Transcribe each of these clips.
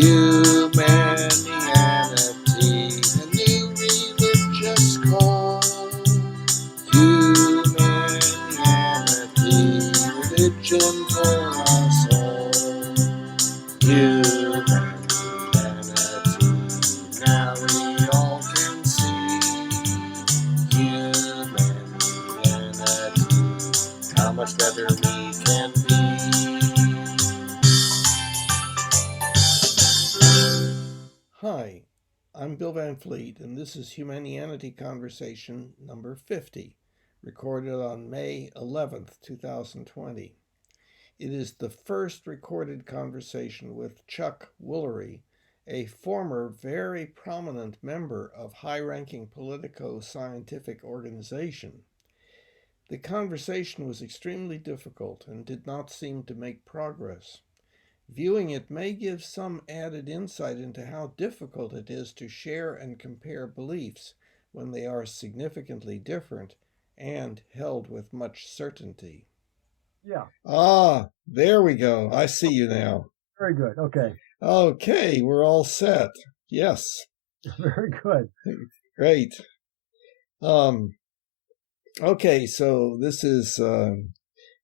Humanianity, a new religious call. Humanity, religion for us all. Humanity, now we all can see. Humanity, how much better we can be. Hi, I'm Bill Van Fleet, and this is Humanianity Conversation number 50, recorded on May 11th, 2020. It is the first recorded conversation with Chuck Woolery, a former very prominent member of high-ranking politico-scientific organization. The conversation was extremely difficult and did not seem to make progress. Viewing it may give some added insight into how difficult it is to share and compare beliefs when they are significantly different and held with much certainty. Yeah. There we go. I see you now. Very good. Okay. Okay, we're all set. Yes. Very good. Great. Okay, so this is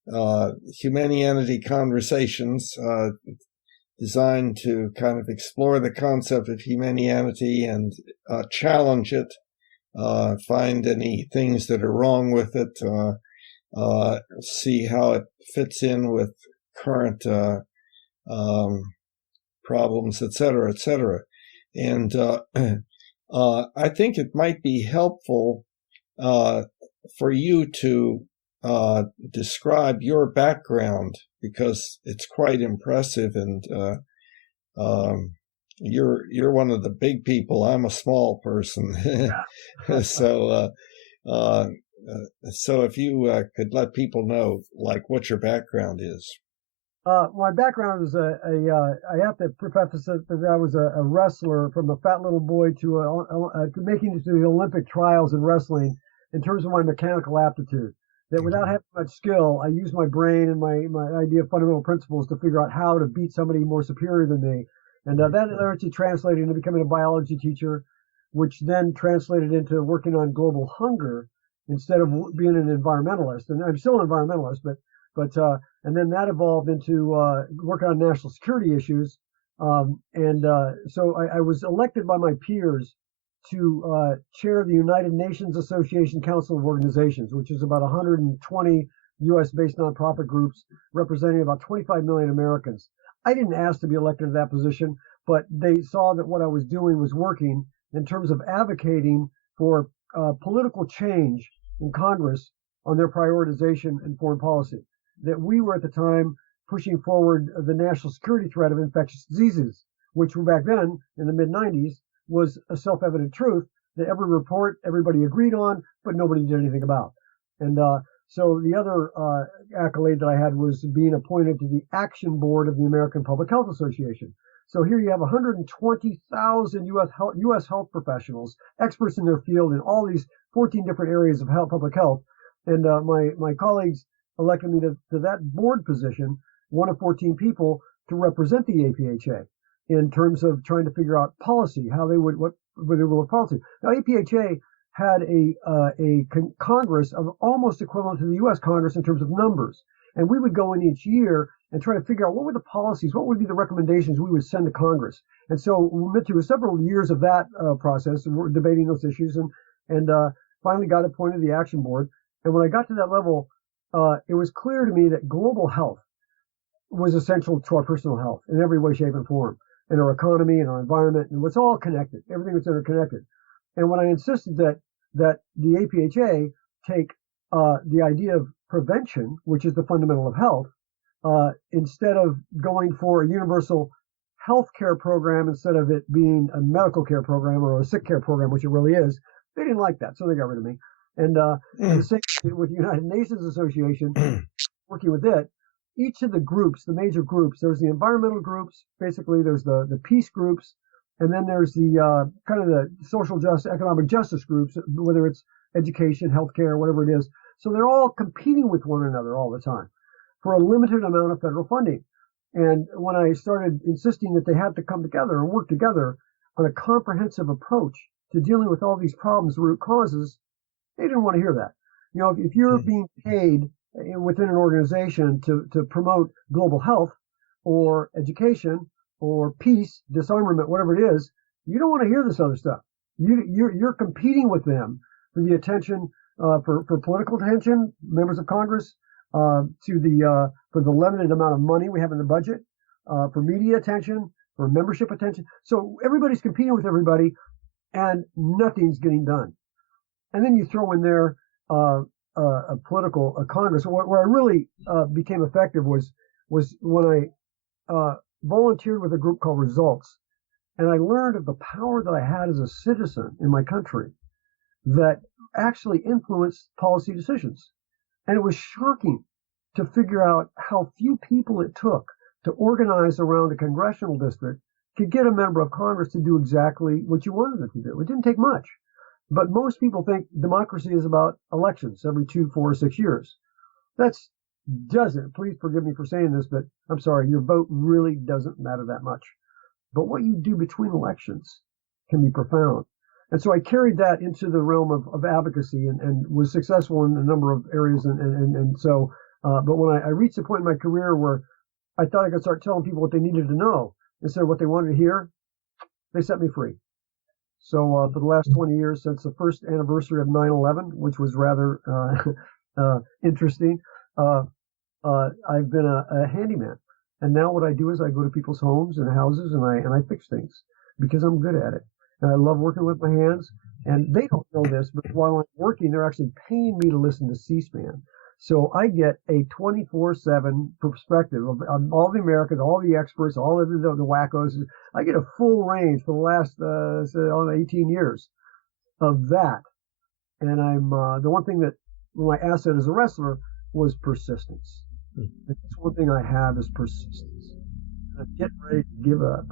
Humanianity Conversations, designed to kind of explore the concept of humanity and challenge it, find any things that are wrong with it, see how it fits in with current problems, etc., etc. And I think it might be helpful for you to describe your background, because it's quite impressive, and you're one of the big people. I'm a small person, so if you could let people know like what your background is. My background is I have to preface it that I was a wrestler from a fat little boy to making it to the Olympic trials in wrestling in terms of my mechanical aptitude. That without having much skill, I used my brain and my idea of fundamental principles to figure out how to beat somebody more superior than me. And that eventually translated into becoming a biology teacher, which then translated into working on global hunger instead of being an environmentalist. And I'm still an environmentalist, but and then that evolved into working on national security issues. So I was elected by my peers to chair the United Nations Association Council of Organizations, which is about 120 U.S.-based nonprofit groups representing about 25 million Americans. I didn't ask to be elected to that position, but they saw that what I was doing was working in terms of advocating for political change in Congress on their prioritization and foreign policy. That we were at the time pushing forward the national security threat of infectious diseases, which back then in the mid-90s was a self-evident truth that every report everybody agreed on, but nobody did anything about. And so the other accolade that I had was being appointed to the Action Board of the American Public Health Association. So here you have 120,000 U.S. health professionals, experts in their field in all these 14 different areas of public health. And my colleagues elected me to that board position, one of 14 people, to represent the APHA in terms of trying to figure out policy, how they would, what they will with policy. Now, APHA had a Congress of almost equivalent to the U.S. Congress in terms of numbers. And we would go in each year and try to figure out what were the policies, what would be the recommendations we would send to Congress. And so we went through several years of that process, and we're debating those issues, and finally got appointed to the Action Board. And when I got to that level, it was clear to me that global health was essential to our personal health in every way, shape, and form, in our economy, and our environment, and it's all connected. Everything was interconnected. And when I insisted that the APHA take the idea of prevention, which is the fundamental of health, instead of going for a universal health care program, instead of it being a medical care program or a sick care program, which it really is, they didn't like that, so they got rid of me. And the same with the United Nations Association, working with it, each of the groups, the major groups, there's the environmental groups, basically there's the peace groups, and then there's the kind of the social justice, economic justice groups, whether it's education, healthcare, whatever it is. So they're all competing with one another all the time for a limited amount of federal funding. And when I started insisting that they had to come together and work together on a comprehensive approach to dealing with all these problems, the root causes, they didn't want to hear that. You know, if you're being paid within an organization to promote global health or education or peace, disarmament, whatever it is, you don't want to hear this other stuff. You're competing with them for the attention, for political attention, members of Congress, for the limited amount of money we have in the budget, for media attention, for membership attention. So everybody's competing with everybody, and nothing's getting done. And then you throw in there a political Congress. Where I really became effective was when I volunteered with a group called Results, and I learned of the power that I had as a citizen in my country that actually influenced policy decisions. And it was shocking to figure out how few people it took to organize around a congressional district to get a member of Congress to do exactly what you wanted them to do. It didn't take much. But most people think democracy is about elections every 2, 4, 6 years. That's doesn't. Please forgive me for saying this, but I'm sorry, your vote really doesn't matter that much. But what you do between elections can be profound. And so I carried that into the realm of advocacy and was successful in a number of areas. But when I reached a point in my career where I thought I could start telling people what they needed to know instead of what they wanted to hear, they set me free. So for the last 20 years, since the first anniversary of 9/11, which was rather interesting, I've been a handyman. And now what I do is I go to people's homes and houses and I fix things because I'm good at it. And I love working with my hands. And they don't know this, but while I'm working, they're actually paying me to listen to C-SPAN. So I get a 24/7 perspective of all the Americans, all the experts, all of the wackos. I get a full range for the last 18 years of that. And I'm the one thing that my asset as a wrestler was persistence. That's one thing I have is persistence. I'm getting ready to give up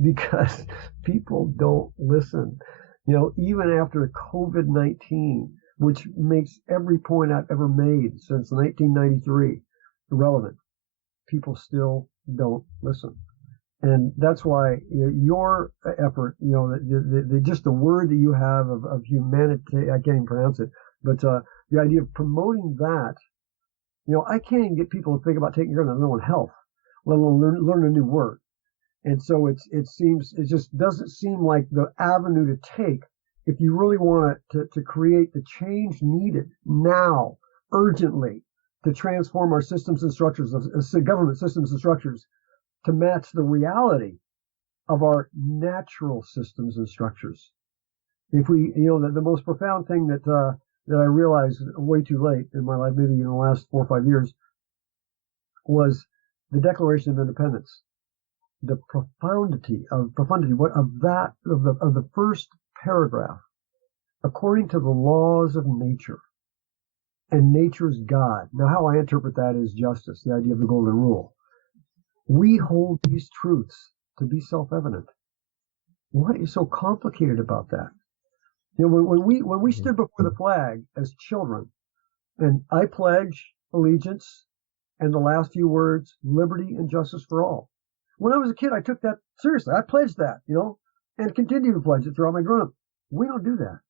because people don't listen. You know, even after COVID-19, which makes every point I've ever made since 1993 irrelevant, people still don't listen. And that's why your effort, you know, just the word that you have of humanity, I can't even pronounce it, but the idea of promoting that, you know, I can't even get people to think about taking care of their own health, let alone learn a new word. And so it just doesn't seem like the avenue to take if you really want to create the change needed now, urgently, to transform our systems and structures, government systems and structures, to match the reality of our natural systems and structures. If we, you know, the most profound thing that I realized way too late in my life, maybe in the last 4 or 5 years, was the Declaration of Independence. The profundity of the first paragraph, according to the laws of nature, and nature's God. Now, how I interpret that is justice, the idea of the golden rule. We hold these truths to be self-evident. What is so complicated about that? You know, when we stood before the flag as children, and I pledge allegiance, and the last few words, liberty and justice for all. When I was a kid, I took that seriously. I pledged that, you know, and continue to pledge it throughout my grown-up. We don't do that.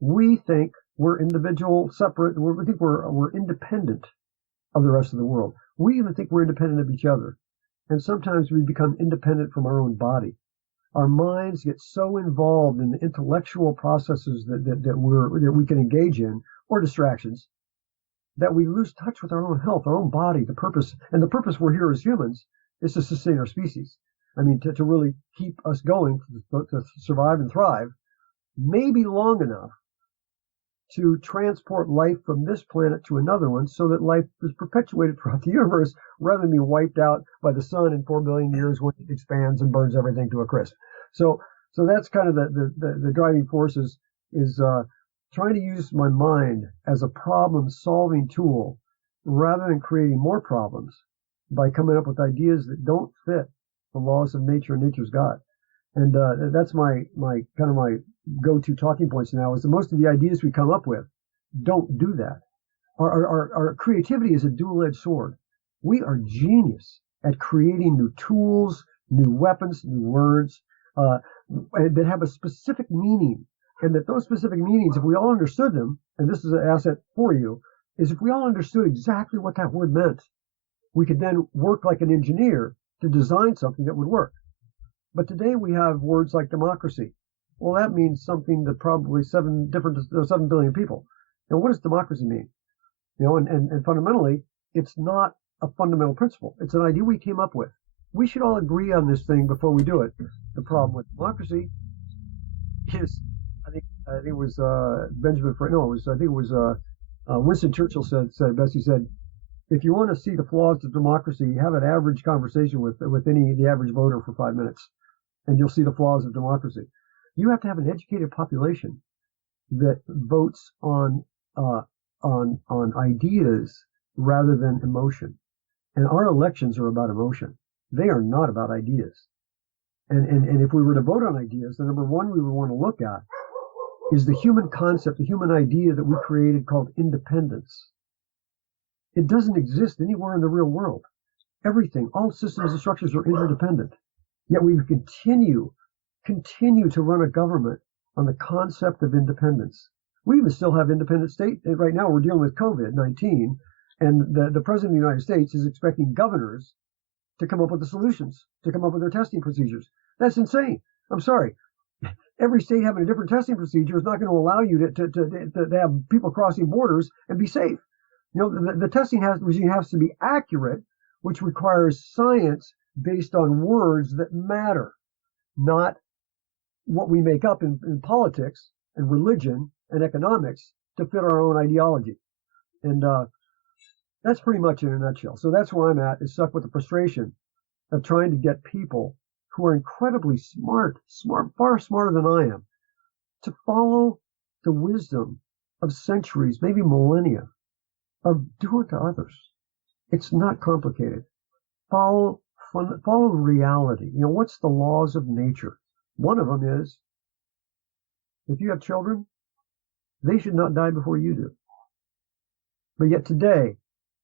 We think we're individual, separate. We think we're independent of the rest of the world. We even think we're independent of each other. And sometimes we become independent from our own body. Our minds get so involved in the intellectual processes that we can engage in, or distractions, that we lose touch with our own health, our own body, the purpose. And the purpose we're here as humans is to sustain our species. I mean, to really keep us going, to survive and thrive, maybe long enough to transport life from this planet to another one so that life is perpetuated throughout the universe rather than being wiped out by the sun in 4 billion years when it expands and burns everything to a crisp. So that's kind of the driving force is trying to use my mind as a problem-solving tool rather than creating more problems by coming up with ideas that don't fit the laws of nature and nature's God. And that's my go-to talking points now is that most of the ideas we come up with don't do that. Our creativity is a dual-edged sword. We are genius at creating new tools, new weapons, new words that have a specific meaning. And that those specific meanings, if we all understood them, and this is an asset for you, is if we all understood exactly what that word meant, we could then work like an engineer to design something that would work. But today we have words like democracy. Well, that means something to probably 7 billion people. Now, what does democracy mean? And fundamentally, it's not a fundamental principle. It's an idea we came up with. We should all agree on this thing before we do it. The problem with democracy is, I think it was Benjamin Franklin. No, I think it was Winston Churchill said best. He said, if you want to see the flaws of democracy, have an average conversation with the average voter for 5 minutes, and you'll see the flaws of democracy. You have to have an educated population that votes on ideas rather than emotion. And our elections are about emotion. They are not about ideas. And if we were to vote on ideas, the number one we would want to look at is the human concept, the human idea that we created called independence. It doesn't exist anywhere in the real world. Everything, all systems and structures are interdependent. Yet we continue to run a government on the concept of independence. We even still have independent state. Right now we're dealing with COVID-19, and the President of the United States is expecting governors to come up with the solutions, to come up with their testing procedures. That's insane. I'm sorry. Every state having a different testing procedure is not going to allow you to have people crossing borders and be safe. The testing regime has to be accurate, which requires science based on words that matter, not what we make up in politics and religion and economics to fit our own ideology. And that's pretty much in a nutshell. So that's where I'm at, is stuck with the frustration of trying to get people who are incredibly smart, far smarter than I am, to follow the wisdom of centuries, maybe millennia, of do unto others. It's not complicated. Follow reality. What's the laws of nature? One of them is, if you have children, they should not die before you do. But yet today,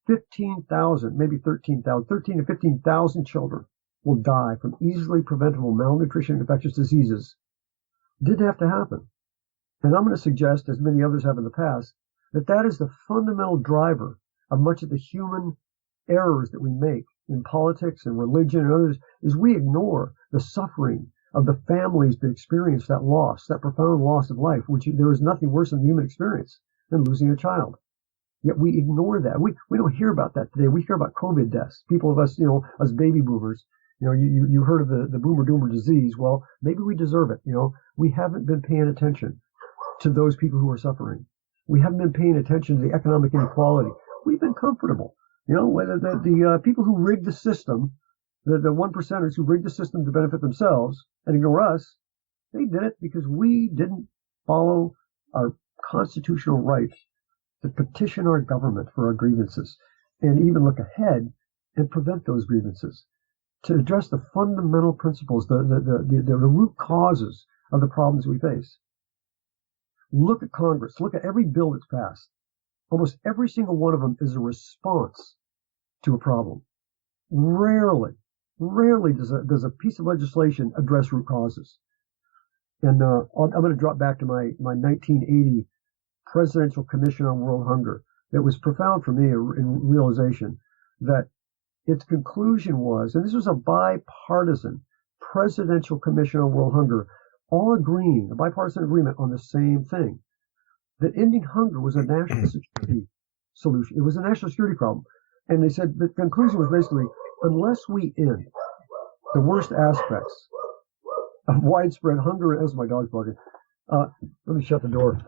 15,000, maybe 13,000, 13 to 15,000 children will die from easily preventable malnutrition and infectious diseases. Didn't have to happen. And I'm going to suggest, as many others have in the past, that is the fundamental driver of much of the human errors that we make in politics and religion and others, is we ignore the suffering of the families that experience that loss, that profound loss of life, which there is nothing worse in the human experience than losing a child. Yet we ignore that. We don't hear about that today. We hear about COVID deaths. People of us, us baby boomers, you heard of the boomer doomer disease. Well, maybe we deserve it. We haven't been paying attention to those people who are suffering. We haven't been paying attention to the economic inequality. We've been comfortable. Whether the people who rigged the system, the one percenters who rigged the system to benefit themselves and ignore us, they did it because we didn't follow our constitutional right to petition our government for our grievances and even look ahead and prevent those grievances, to address the fundamental principles, the root causes of the problems we face. Look at Congress. Look at every bill that's passed. Almost every single one of them is a response to a problem. Rarely does a piece of legislation address root causes. And I'm going to drop back to my 1980 Presidential Commission on World Hunger. That was profound for me in realization that its conclusion was, and this was a bipartisan Presidential Commission on World Hunger, all agreeing, a bipartisan agreement on the same thing, that ending hunger was a national security solution. It was a national security problem. And they said the conclusion was basically, unless we end the worst aspects of widespread hunger, as my dog's barking, let me shut the door.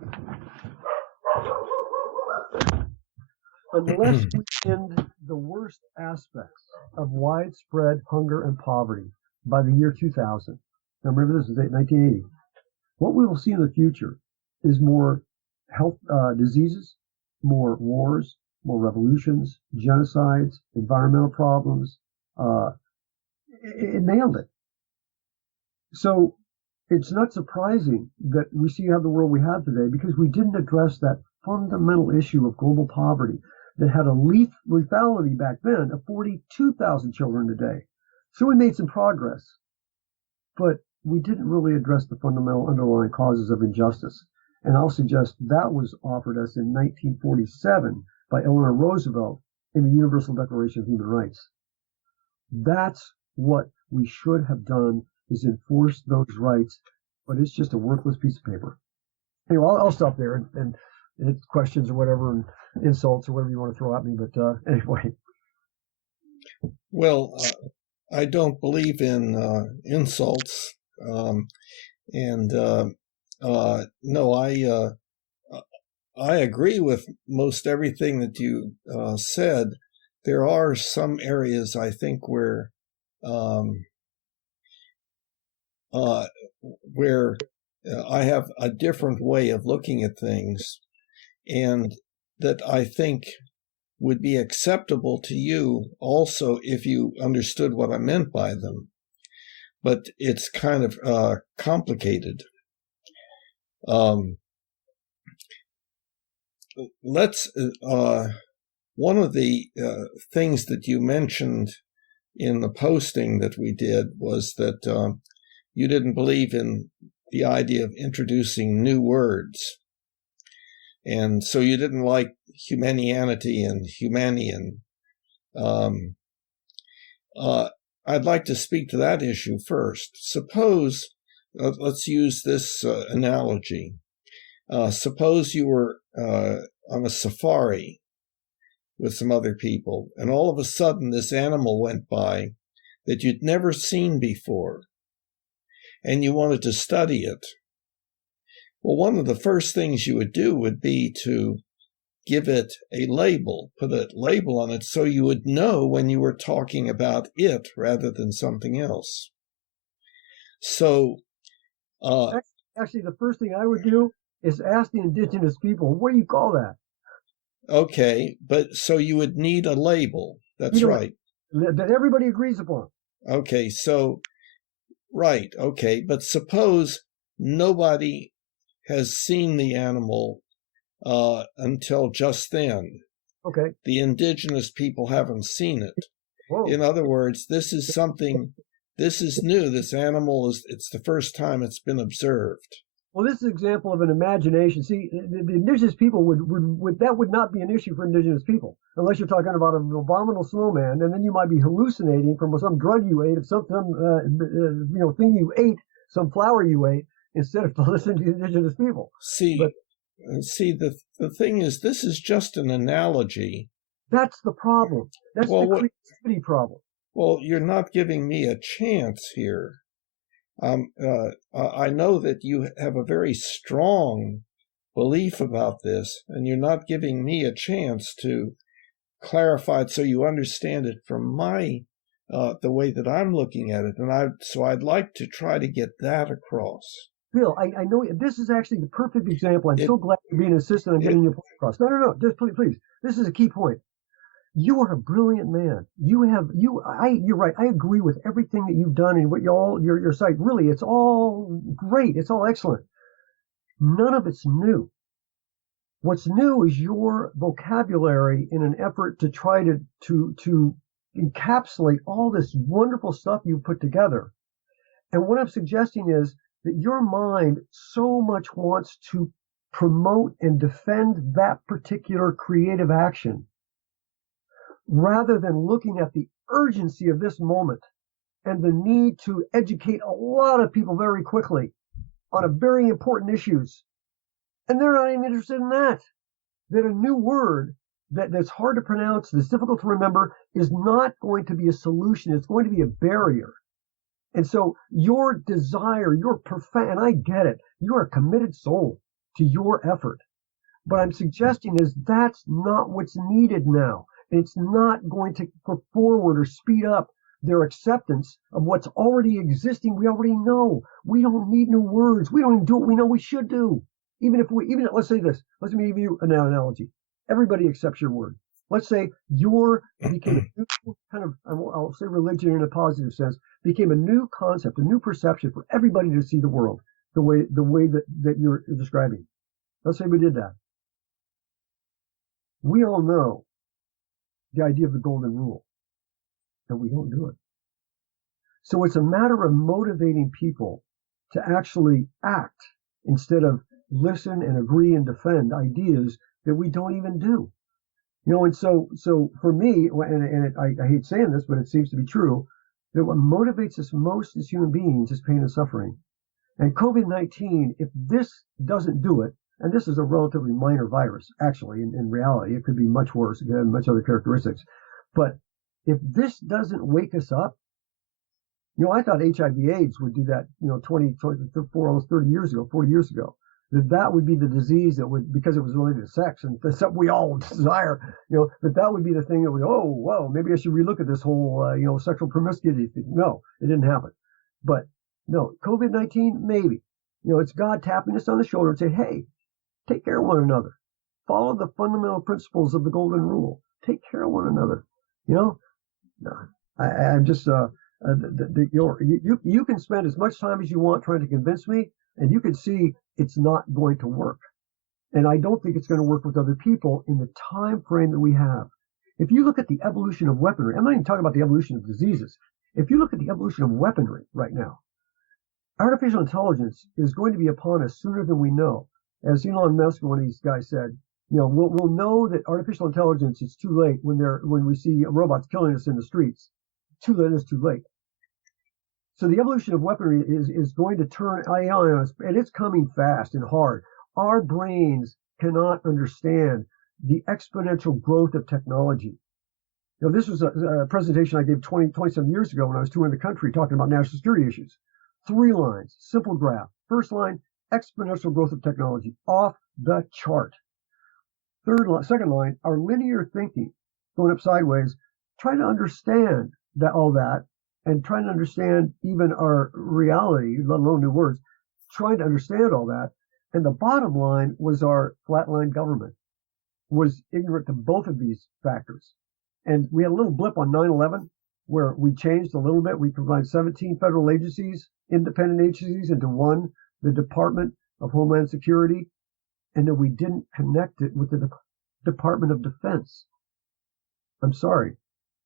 Unless we end the worst aspects of widespread hunger and poverty by the year 2000, now remember this is 1980, what we will see in the future is more health diseases, more wars, more revolutions, genocides, environmental problems. It nailed it. So it's not surprising that we see how the world we have today, because we didn't address that fundamental issue of global poverty, that had a lethality back then of 42,000 children a day. So we made some progress, but we didn't really address the fundamental underlying causes of injustice. And I'll suggest that was offered us in 1947 by Eleanor Roosevelt in the Universal Declaration of Human Rights. That's what we should have done, is enforce those rights, but it's just a worthless piece of paper. Anyway, I'll stop there and questions or whatever, and insults or whatever you want to throw at me. But anyway. Well, I don't believe in insults, no, I agree with most everything that you said. There are some areas I think where I have a different way of looking at things, and that I think would be acceptable to you also if you understood what I meant by them. But it's kind of complicated. One of the things that you mentioned in the posting that we did was that you didn't believe in the idea of introducing new words. And so you didn't like humanianity and humanian. I'd like to speak to that issue first. Suppose, let's use this analogy. Suppose you were on a safari with some other people, and all of a sudden this animal went by that you'd never seen before, and you wanted to study it. Well, one of the first things you would do would be to give it a label, put a label on it so you would know when you were talking about it rather than something else. So, actually, the first thing I would do is ask the indigenous people, what do you call that? Okay, but so you would need a label. That's right. That everybody agrees upon. Okay, so, right, okay, but suppose nobody has seen the animal until just then. Okay. The indigenous people haven't seen it. Whoa. In other words, this is something, this is new. This animal it's the first time it's been observed. Well, this is an example of an imagination. See, the indigenous people that would not be an issue for indigenous people, unless you're talking about an abominable snowman, and then you might be hallucinating from some drug you ate, of some thing you ate, some flower you ate, instead of listening to the indigenous people. See, the thing is, this is just an analogy. That's the problem. That's the creativity problem. Well, you're not giving me a chance here. I know that you have a very strong belief about this, and you're not giving me a chance to clarify it so you understand it from the way that I'm looking at it. And so I'd like to try to get that across. Bill, I know this is actually the perfect example. I'm so glad you're being insistent on getting your point across. No. Just please. This is a key point. You are a brilliant man. You're right. I agree with everything that you've done and what your site. Really, it's all great. It's all excellent. None of it's new. What's new is your vocabulary in an effort to try to encapsulate all this wonderful stuff you've put together. And what I'm suggesting is that your mind so much wants to promote and defend that particular creative action, rather than looking at the urgency of this moment and the need to educate a lot of people very quickly on a very important issues. And they're not even interested in that. That a new word that's hard to pronounce, that's difficult to remember, is not going to be a solution. It's going to be a barrier. And so your desire, and I get it, you're a committed soul to your effort. But I'm suggesting is that's not what's needed now. It's not going to go forward or speed up their acceptance of what's already existing. We already know. We don't need new words. We don't even do what we know we should do. Let's say this. Let me give you an analogy. Everybody accepts your word. Let's say became a new kind of, I'll say religion in a positive sense, became a new concept, a new perception for everybody to see the world the way that you're describing. Let's say we did that. We all know the idea of the golden rule. And we don't do it. So it's a matter of motivating people to actually act instead of listen and agree and defend ideas that we don't even do. And so for me, and I hate saying this, but it seems to be true, that what motivates us most as human beings is pain and suffering. And COVID-19, if this doesn't do it, and this is a relatively minor virus, actually, in reality, it could be much worse, it could have much other characteristics. But if this doesn't wake us up, I thought HIV/AIDS would do that, almost 30 years ago, 40 years ago. That would be the disease that would, because it was related to sex, and that's something we all desire, that would be the thing that would, oh, whoa, maybe I should relook at this whole, sexual promiscuity thing. No, it didn't happen. But no, COVID-19, maybe. It's God tapping us on the shoulder and saying, hey, take care of one another. Follow the fundamental principles of the golden rule. Take care of one another. I'm just, you can spend as much time as you want trying to convince me, and you can see it's not going to work. And I don't think it's going to work with other people in the time frame that we have. If you look at the evolution of weaponry, I'm not even talking about the evolution of diseases. If you look at the evolution of weaponry right now, artificial intelligence is going to be upon us sooner than we know. As Elon Musk, one of these guys said, we'll know that artificial intelligence is too late when we see robots killing us in the streets. Too late is too late. So the evolution of weaponry is going to turn AI on us, and it's coming fast and hard. Our brains cannot understand the exponential growth of technology. This was a presentation I gave 27 years ago when I was touring the country talking about national security issues. 3 lines, simple graph. First line, exponential growth of technology, off the chart. Second line, our linear thinking, going up sideways, trying to understand all that, and trying to understand even our reality, let alone new words, trying to understand all that. And the bottom line was our flatline government was ignorant to both of these factors. And we had a little blip on 9/11 where we changed a little bit. We combined 17 federal agencies, independent agencies, into one, the Department of Homeland Security, and then we didn't connect it with the Department of Defense. I'm sorry.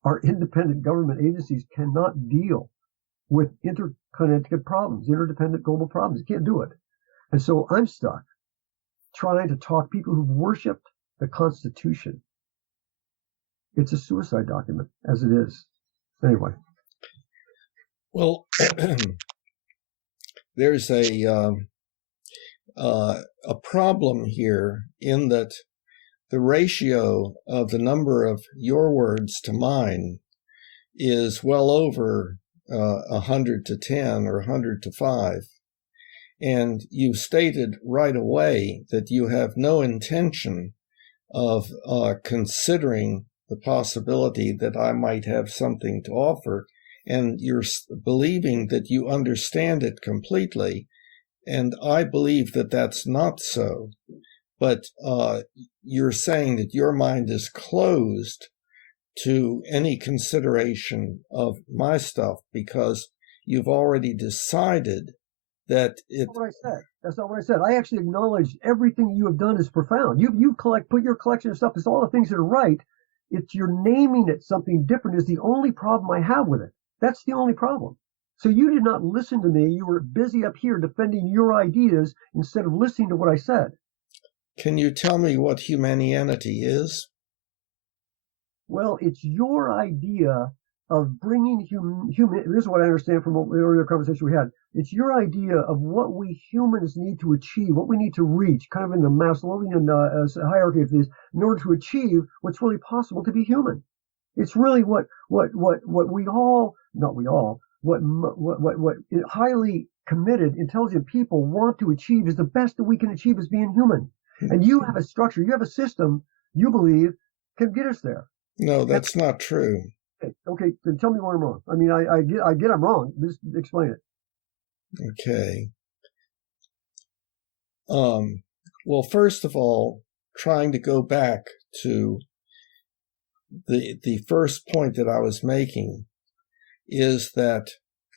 Our independent government agencies cannot deal with interconnected problems, interdependent global problems. You can't do it. And so I'm stuck trying to talk people who've worshipped the Constitution. It's a suicide document, as it is. Anyway. Well, there's a problem here in that the ratio of the number of your words to mine is well over 100 to 10 or 100 to 5. And you stated right away that you have no intention of considering the possibility that I might have something to offer, and you're believing that you understand it completely. And I believe that that's not so. But you're saying that your mind is closed to any consideration of my stuff because you've already decided that it... That's not what I said. That's not what I said. I actually acknowledge everything you have done is profound. You've put your collection of stuff. It's all the things that are right. It's you're naming it something different is the only problem I have with it. That's the only problem. So you did not listen to me. You were busy up here defending your ideas instead of listening to what I said. Can you tell me what Humanianity is? Well, it's your idea of bringing human. This is what I understand from the earlier conversation we had. It's your idea of what we humans need to achieve, what we need to reach, kind of in the Maslowian hierarchy of these, in order to achieve what's really possible to be human. It's really what we all, not we all, what highly committed, intelligent people want to achieve is the best that we can achieve as being human. And you have a structure, you have a system you believe can get us there. No, that's not true. Okay, then tell me where I'm wrong. I mean, I get I'm wrong. Just explain it. Okay. Well, first of all, trying to go back to the first point that I was making is that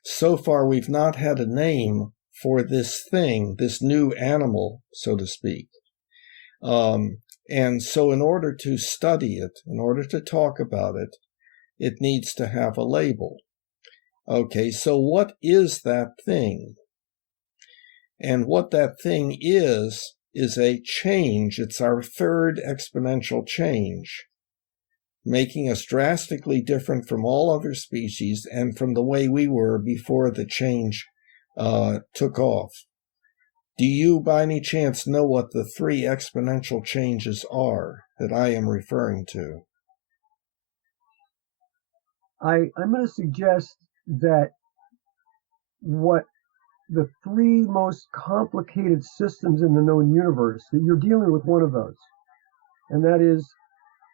so far we've not had a name for this thing, this new animal, so to speak. And so in order to study it, in order to talk about it, it needs to have a label. Okay, so what is that thing? And what that thing is a change. It's our third exponential change, making us drastically different from all other species and from the way we were before the change took off. Do you, by any chance, know what the three exponential changes are that I am referring to? I'm going to suggest that what the three most complicated systems in the known universe, that you're dealing with one of those. And that is,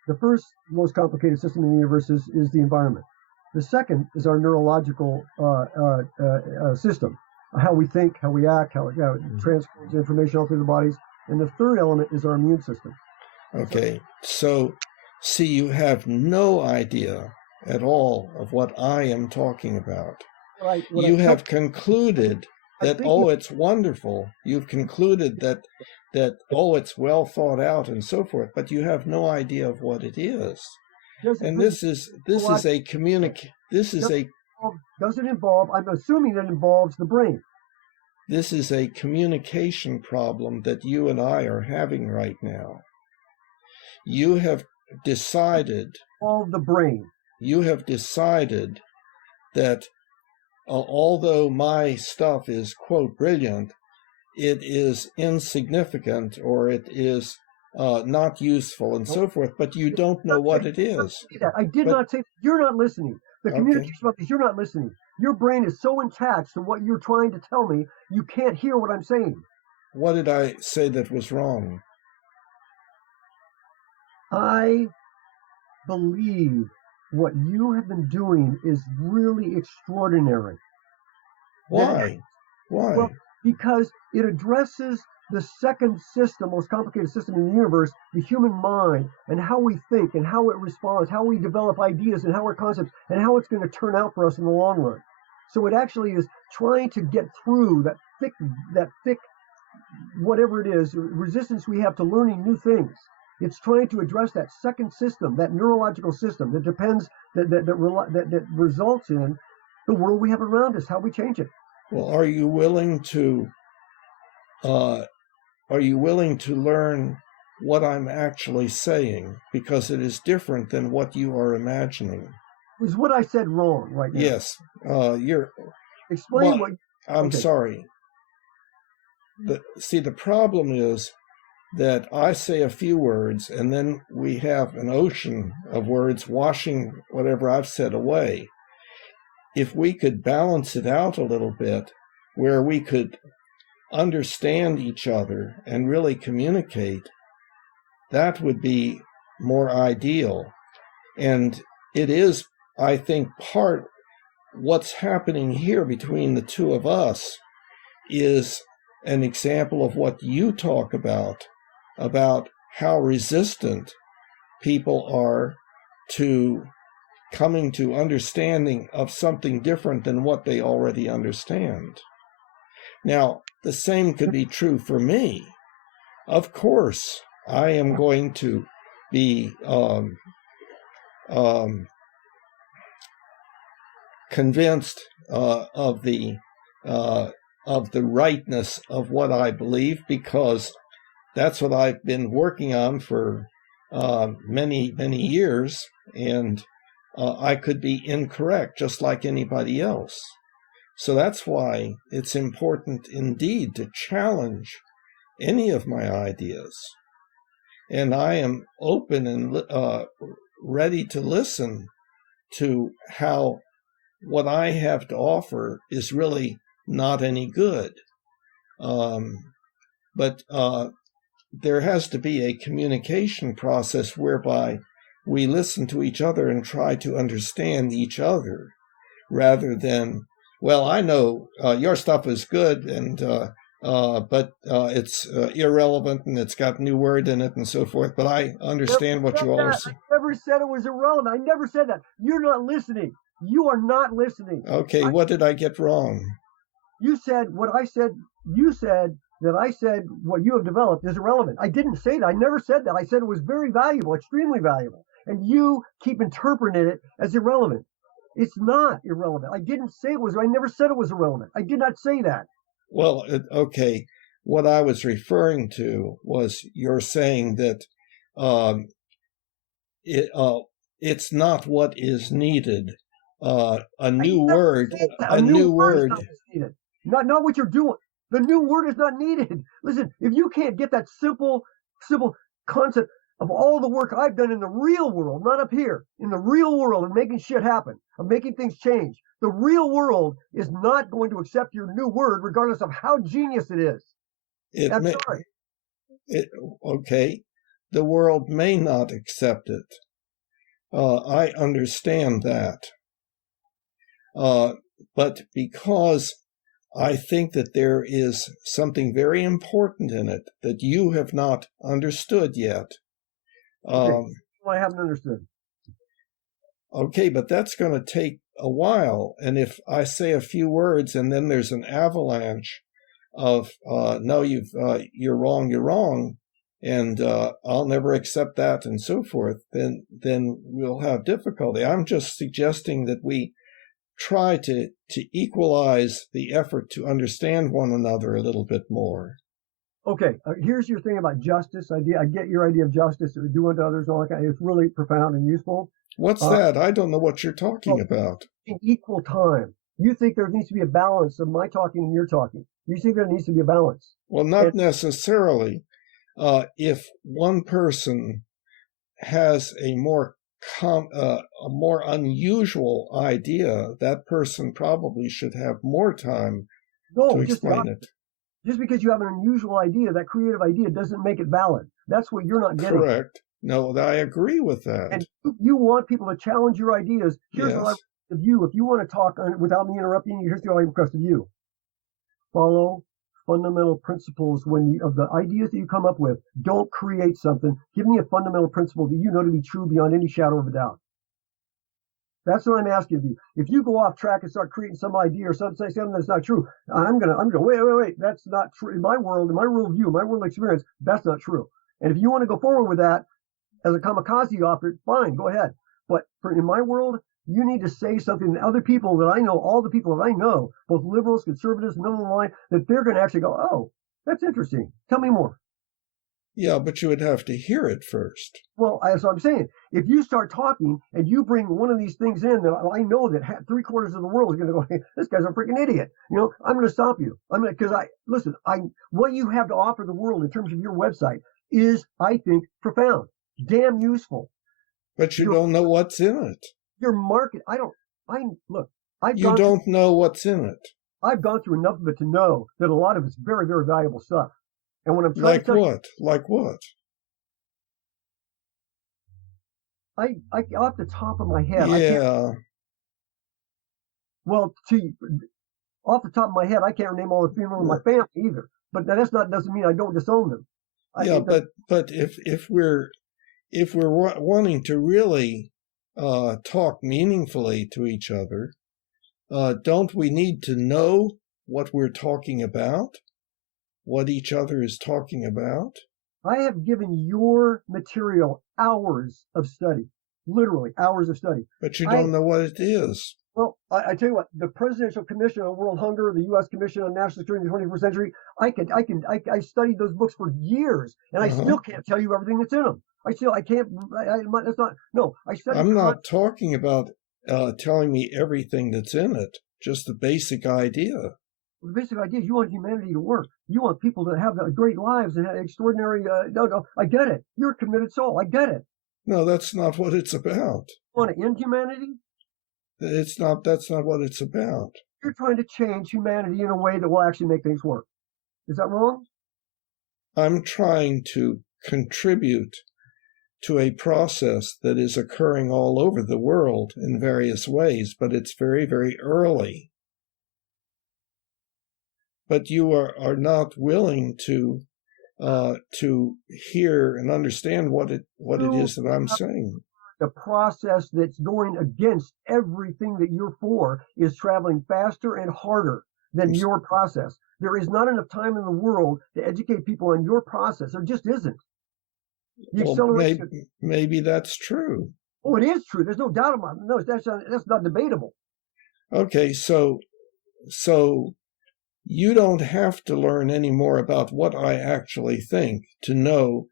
the first most complicated system in the universe is the environment. The second is our neurological system, how we think, how we act, how it transfers information all through the bodies. And the third element is our immune system. Okay, so see, you have no idea at all of what I am talking about. You have concluded that, oh, it's wonderful. You've concluded that oh, it's well thought out and so forth, but you have no idea of what it is. And this is a communication. Does it involve? I'm assuming that involves the brain. This is a communication problem that you and I are having right now. You have decided. All the brain. You have decided that although my stuff is, quote, brilliant, it is insignificant or it is not useful and so forth, but you don't know what it is. I did not say, you're not listening. The communication about this, you're not listening. Your brain is so attached to what you're trying to tell me, you can't hear what I'm saying. What did I say that was wrong? I believe what you have been doing is really extraordinary. Why? Why? Well, because it addresses the second system, most complicated system in the universe, the human mind, and how we think and how it responds, how we develop ideas and how our concepts, and how it's going to turn out for us in the long run. So it actually is trying to get through that thick, whatever it is, resistance we have to learning new things. It's trying to address that second system, that neurological system that depends, that results in the world we have around us, how we change it. Well, are you willing to learn what I'm actually saying? Because it is different than what you are imagining. Is what I said wrong right now? Yes. Explain what. I'm sorry. The problem is that I say a few words and then we have an ocean of words washing whatever I've said away. If we could balance it out a little bit, where we could understand each other and really communicate, that would be more ideal. And it is, I think, part what's happening here between the two of us is an example of what you talk about how resistant people are to coming to understanding of something different than what they already understand. Now, the same could be true for me. Of course, I am going to be convinced of the rightness of what I believe, because that's what I've been working on for many, many years, and I could be incorrect just like anybody else. So that's why it's important indeed to challenge any of my ideas. And I am open and ready to listen to how what I have to offer is really not any good. But there has to be a communication process whereby we listen to each other and try to understand each other, rather than, well, I know your stuff is good, and but it's irrelevant and it's got new word in it and so forth. But I understand what you all are saying. I never said it was irrelevant. I never said that. You're not listening. You are not listening. Okay, what did I get wrong? You said what I said. You said that I said what you have developed is irrelevant. I didn't say that. I never said that. I said it was very valuable, extremely valuable. And you keep interpreting it as irrelevant. It's not irrelevant. I didn't say it was. I never said it was irrelevant. I did not say that. Well, okay. What I was referring to was you're saying that it's not what is needed. A new word. A new word is needed. Not what you're doing. The new word is not needed. Listen, if you can't get that simple concept of all the work I've done in the real world, not up here, in the real world of making shit happen, of making things change, the real world is not going to accept your new word regardless of how genius it is. I'm sorry. Okay. The world may not accept it. I understand that. But because I think that there is something very important in it that you have not understood yet. Well, I haven't understood. Okay, but that's going to take a while. And if I say a few words and then there's an avalanche of no, you're wrong, and I'll never accept that, and so forth, then we'll have difficulty. I'm just suggesting that we try to equalize the effort to understand one another a little bit more. Okay, here's your thing about justice. I get your idea of justice, do unto others, and all that kind of, it's really profound and useful. What's that? I don't know what you're talking about. In equal time. You think there needs to be a balance of my talking and your talking. You think there needs to be a balance. Well, not necessarily. If one person has a more unusual idea, that person probably should have more time to explain it. Just because you have an unusual idea, that creative idea doesn't make it valid. That's what you're not getting. Correct. No, I agree with that. And you want people to challenge your ideas. Here's what I request of you. If you want to talk without me interrupting you, here's what I request of you. Follow fundamental principles of the ideas that you come up with. Don't create something. Give me a fundamental principle that you know to be true beyond any shadow of a doubt. That's what I'm asking of you. If you go off track and start creating some idea or something that's not true, I'm gonna wait. That's not true. In my world, in my worldview, my world experience, that's not true. And if you want to go forward with that as a kamikaze offer, fine, go ahead. But in my world, you need to say something that other people that I know, all the people that I know, both liberals, conservatives, none of the line, that they're going to actually go, oh, that's interesting. Tell me more. Yeah, but you would have to hear it first. Well, that's what I'm saying. If you start talking and you bring one of these things in that I know that 3/4 of the world is going to go, hey, this guy's a freaking idiot. I'm going to stop you. What you have to offer the world in terms of your website is, I think, profound, damn useful. But you don't know what's in it. Your market, you don't know what's in it. I've gone through enough of it to know that a lot of it's very, very valuable stuff. And when I'm trying to what? Like what? I off the top of my head, off the top of my head, I can't name all the females in my family either. But doesn't mean I don't disown them. But if we're wanting to really talk meaningfully to each other, don't we need to know what we're talking about? What each other is talking about? I have given your material hours of study, literally hours of study. But you don't know what it is. Well, I tell you what, the Presidential Commission on World Hunger, the U.S. Commission on National Security in the 21st Century, I studied those books for years, and I still can't tell you everything that's in them. I'm not talking about telling me everything that's in it, just the basic idea. The basic idea is you want humanity to work. You want people to have great lives and have extraordinary. I get it. You're a committed soul. I get it. No, that's not what it's about. You want to end humanity? That's not what it's about. You're trying to change humanity in a way that will actually make things work. Is that wrong? I'm trying to contribute to a process that is occurring all over the world in various ways, but it's very, very early. But you are not willing to hear and understand what it is that I'm saying. The process that's going against everything that you're for is traveling faster and harder than your process. There is not enough time in the world to educate people on your process. There just isn't. The acceleration. Maybe that's true. Oh, it is true. There's no doubt about it. No, that's not debatable. Okay, so you don't have to learn any more about what I actually think to know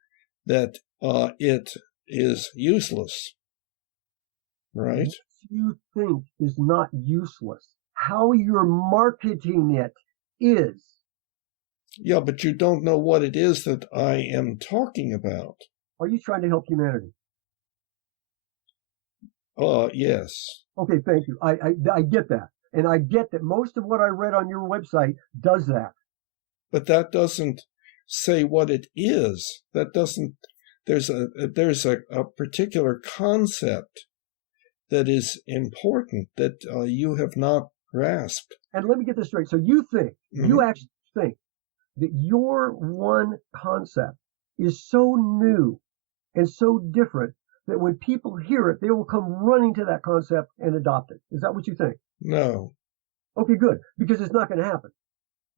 that it is useless, right? What you think is not useless. How you're marketing it is. Yeah, but you don't know what it is that I am talking about. Are you trying to help humanity? Yes. Okay, thank you. I get that. And I get that most of what I read on your website does that. But that doesn't say what it is. That doesn't, there's a particular concept that is important that you have not grasped. And let me get this straight. So you think, you actually think that your one concept is so new and so different that when people hear it, they will come running to that concept and adopt it. Is that what you think? No. Okay, good. Because it's not going to happen.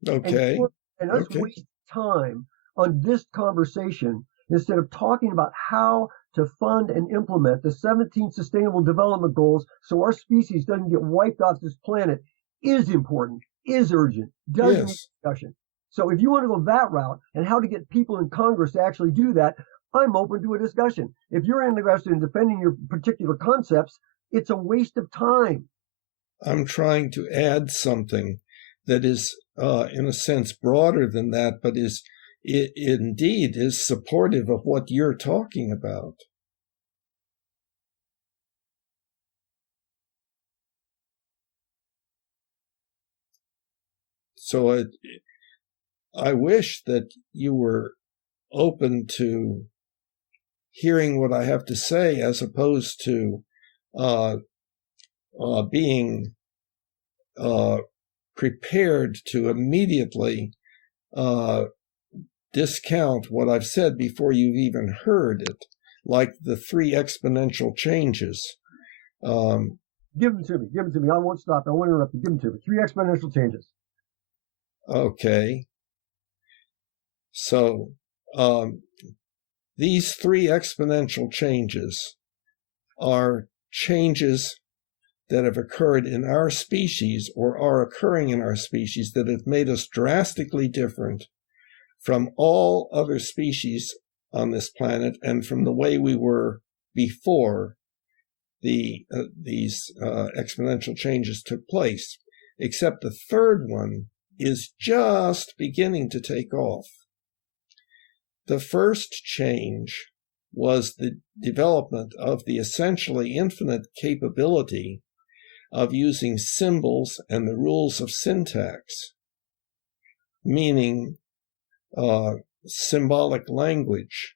Okay. And us waste time on this conversation instead of talking about how to fund and implement the 17 Sustainable Development Goals so our species doesn't get wiped off this planet is important, is urgent, does need discussion. So if you want to go that route and how to get people in Congress to actually do that, I'm open to a discussion. If you're interested in defending your particular concepts, it's a waste of time. I'm trying to add something that is, in a sense, broader than that, but indeed is supportive of what you're talking about. So I wish that you were open to hearing what I have to say as opposed to being prepared to immediately discount what I've said before you've even heard it, like the 3 exponential changes. Give them to me. Give them to me. I won't stop. I won't interrupt you. Give them to me. 3 exponential changes. Okay. So these 3 exponential changes are changes that have occurred in our species or are occurring in our species that have made us drastically different from all other species on this planet and from the way we were before these exponential changes took place, except the third one is just beginning to take off. The first change was the development of the essentially infinite capability of using symbols and the rules of syntax, meaning symbolic language.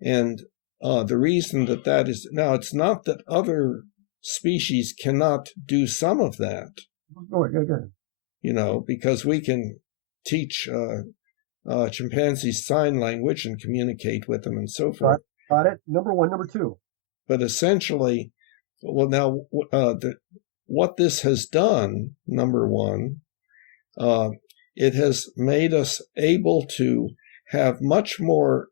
And the reason that is, now it's not that other species cannot do some of that, because we can teach chimpanzees sign language and communicate with them and so forth. Got it. Number 1. Number 2. But essentially, well, now what this has done, number 1, it has made us able to have much more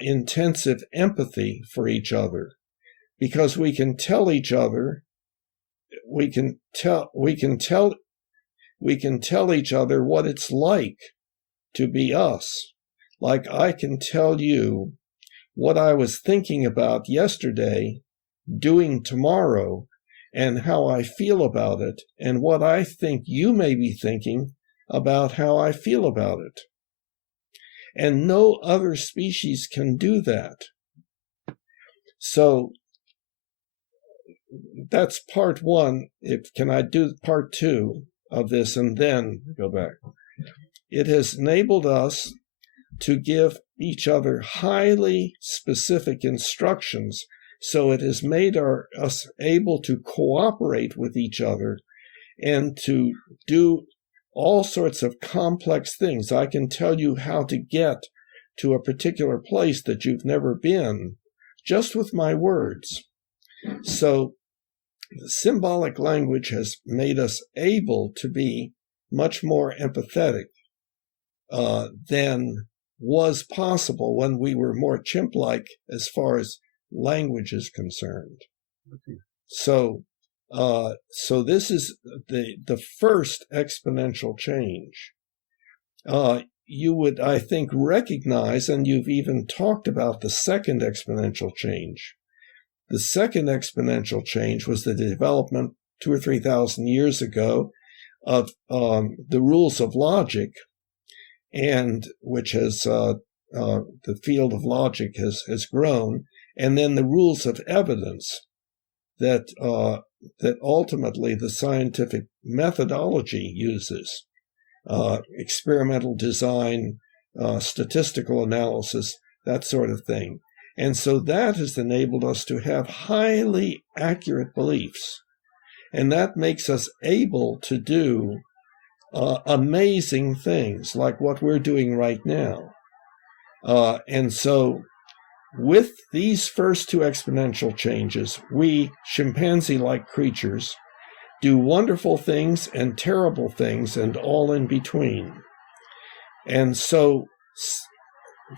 intensive empathy for each other, because we can tell each other, we can tell each other what it's like to be us. Like I can tell you what I was thinking about yesterday, doing tomorrow, and how I feel about it, and what I think you may be thinking about how I feel about it. And no other species can do that. So that's part 1. Can I do part 2 of this and then go back? It has enabled us to give each other highly specific instructions, so it has made us able to cooperate with each other and to do all sorts of complex things. I can tell you how to get to a particular place that you've never been, just with my words. So the symbolic language has made us able to be much more empathetic than was possible when we were more chimp-like as far as language is concerned. So this is the first exponential change. You would, I think, recognize, and you've even talked about the second exponential change. The second exponential change was the development 2,000 or 3,000 years ago of the rules of logic, and which has the field of logic has grown, and then the rules of evidence that ultimately the scientific methodology uses, experimental design, statistical analysis, that sort of thing. And so that has enabled us to have highly accurate beliefs, and that makes us able to do amazing things like what we're doing right now. And so with these first two exponential changes, we chimpanzee-like creatures do wonderful things and terrible things and all in between. And so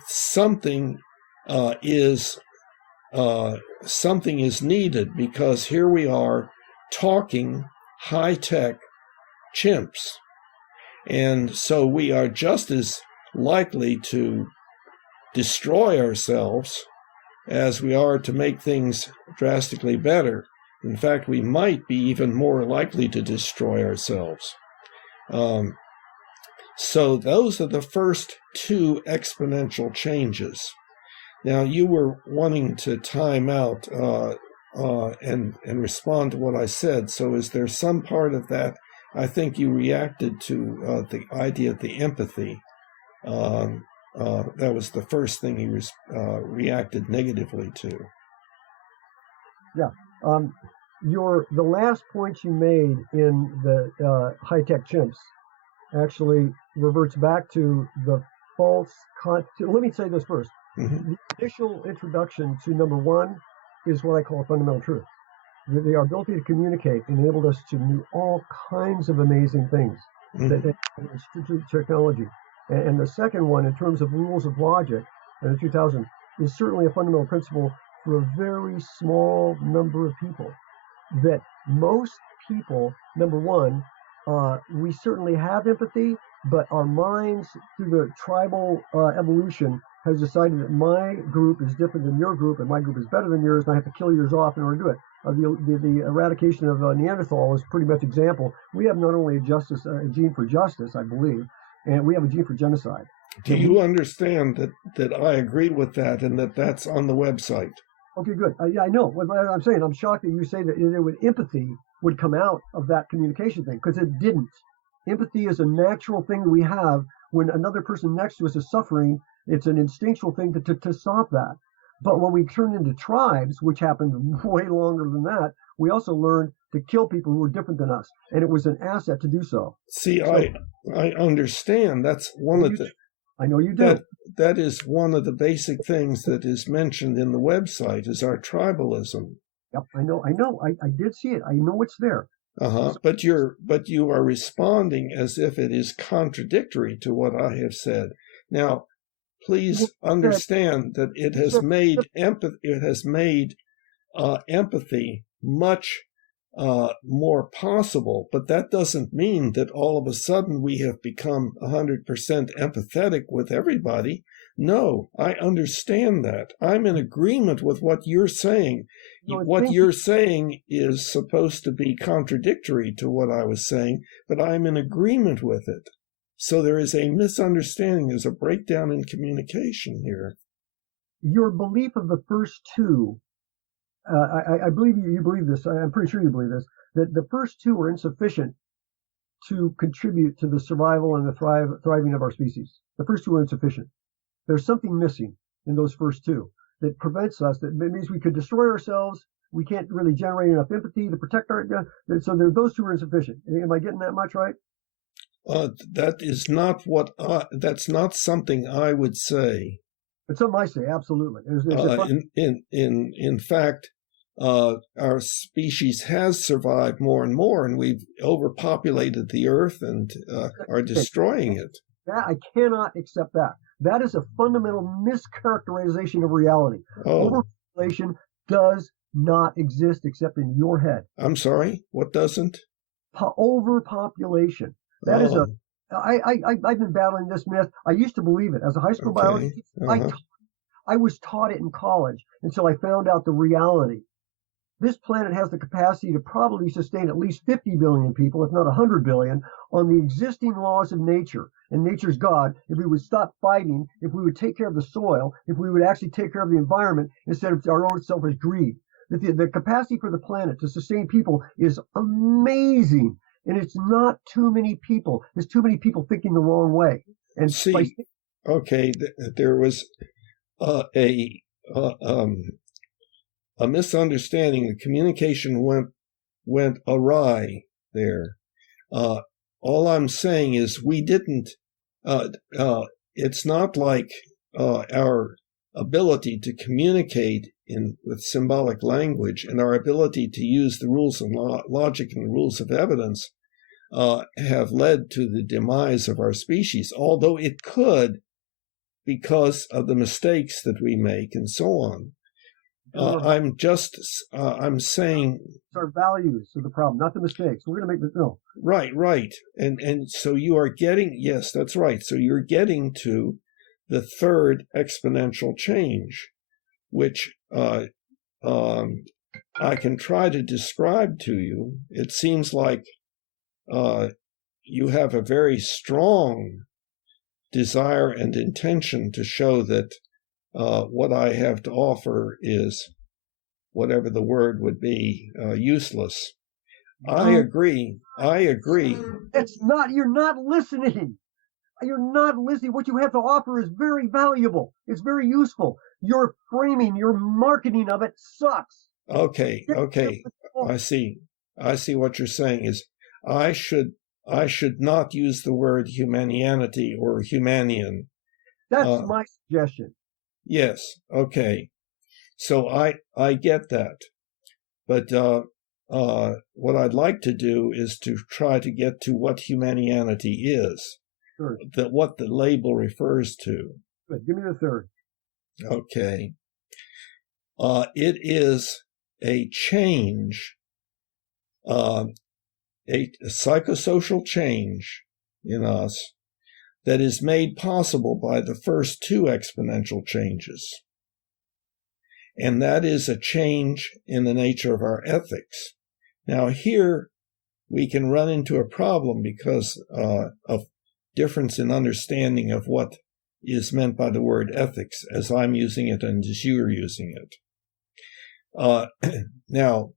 something is needed, because here we are talking high-tech chimps. And so we are just as likely to destroy ourselves as we are to make things drastically better. In fact, we might be even more likely to destroy ourselves. So those are the first two exponential changes. Now, you were wanting to time out and respond to what I said. So is there some part of that? I think you reacted to the idea of the empathy. That was the first thing you reacted negatively to. Yeah. The last point you made in the high-tech chimps actually reverts back to the false let me say this first. Mm-hmm. The initial introduction to number one is what I call a fundamental truth. Our ability to communicate enabled us to do all kinds of amazing things. Mm-hmm. that technology. And the second one, in terms of rules of logic, in 2000, is certainly a fundamental principle for a very small number of people. That most people, number one, we certainly have empathy, but our minds, through the tribal evolution, has decided that my group is different than your group, and my group is better than yours, and I have to kill yours off in order to do it. The eradication of Neanderthal is pretty much example. We have not only a gene for justice, I believe, and we have a gene for genocide. Do you understand that I agree with that, and that's on the website? Okay, good. Yeah, I know. What I'm saying, I'm shocked that you say that empathy would come out of that communication thing, because it didn't. Empathy is a natural thing that we have when another person next to us is suffering. It's an instinctual thing to stop that. But when we turn into tribes, which happened way longer than that, we also learned to kill people who were different than us, and it was an asset to do so. See, I understand. That's one of the. I know you do. That is one of the basic things that is mentioned in the website, is our tribalism. Yep, I know. I did see it. I know it's there. But you are responding as if it is contradictory to what I have said. Now, please understand that it has made empathy. It has made empathy much more possible, but that doesn't mean that all of a sudden we have become 100% empathetic with everybody. No, I understand that. I'm in agreement with what you're saying. What you're saying is supposed to be contradictory to what I was saying, but I'm in agreement with it. So there is a misunderstanding. There's a breakdown in communication here. Your belief of the first two, I believe you believe this. I'm pretty sure you believe this, that the first two are insufficient to contribute to the survival and the thriving of our species. The first two are insufficient. There's something missing in those first two that prevents us. That means we could destroy ourselves. We can't really generate enough empathy to protect so those two are insufficient. Am I getting that much right? That is not that's not something I would say. It's something I say, absolutely. In fact, our species has survived more and more, and we've overpopulated the earth and are destroying it. That I cannot accept that. That is a fundamental mischaracterization of reality. Oh, Overpopulation does not exist except in your head. I'm sorry, what doesn't? Overpopulation. That is a. I've been battling this myth. I used to believe it as a high school biology teacher. I was taught it in college until I found out the reality. This planet has the capacity to probably sustain at least 50 billion people, if not 100 billion, on the existing laws of nature. And nature's God, if we would stop fighting, if we would take care of the soil, if we would actually take care of the environment instead of our own selfish greed. The capacity for the planet to sustain people is amazing. And it's not too many people. It's too many people thinking the wrong way. And there was a misunderstanding. The communication went awry there. All I'm saying is we didn't. It's not like our ability to communicate with symbolic language and our ability to use the rules of logic and the rules of evidence have led to the demise of our species, although it could because of the mistakes that we make and so on. I'm saying our values are the problem, not the mistakes. We're going to make the no. Right. And so you are getting, yes, that's right. So you're getting to the third exponential change, which I can try to describe to you. It seems like you have a very strong desire and intention to show that what I have to offer is, whatever the word would be, useless. I agree. It's not, you're not listening. You're not listening. What you have to offer is very valuable. It's very useful. Your framing, your marketing of it sucks. Okay. I see what you're saying is I should not use the word humanianity or humanian. That's my suggestion. Yes. Okay. So I get that. But what I'd like to do is to try to get to what humanianity is. Sure. What the label refers to. Good. Give me the third. Okay. It is a change, a psychosocial change in us that is made possible by the first two exponential changes. And that is a change in the nature of our ethics. Now here we can run into a problem because of difference in understanding of what is meant by the word ethics as I'm using it and as you're using it. Now,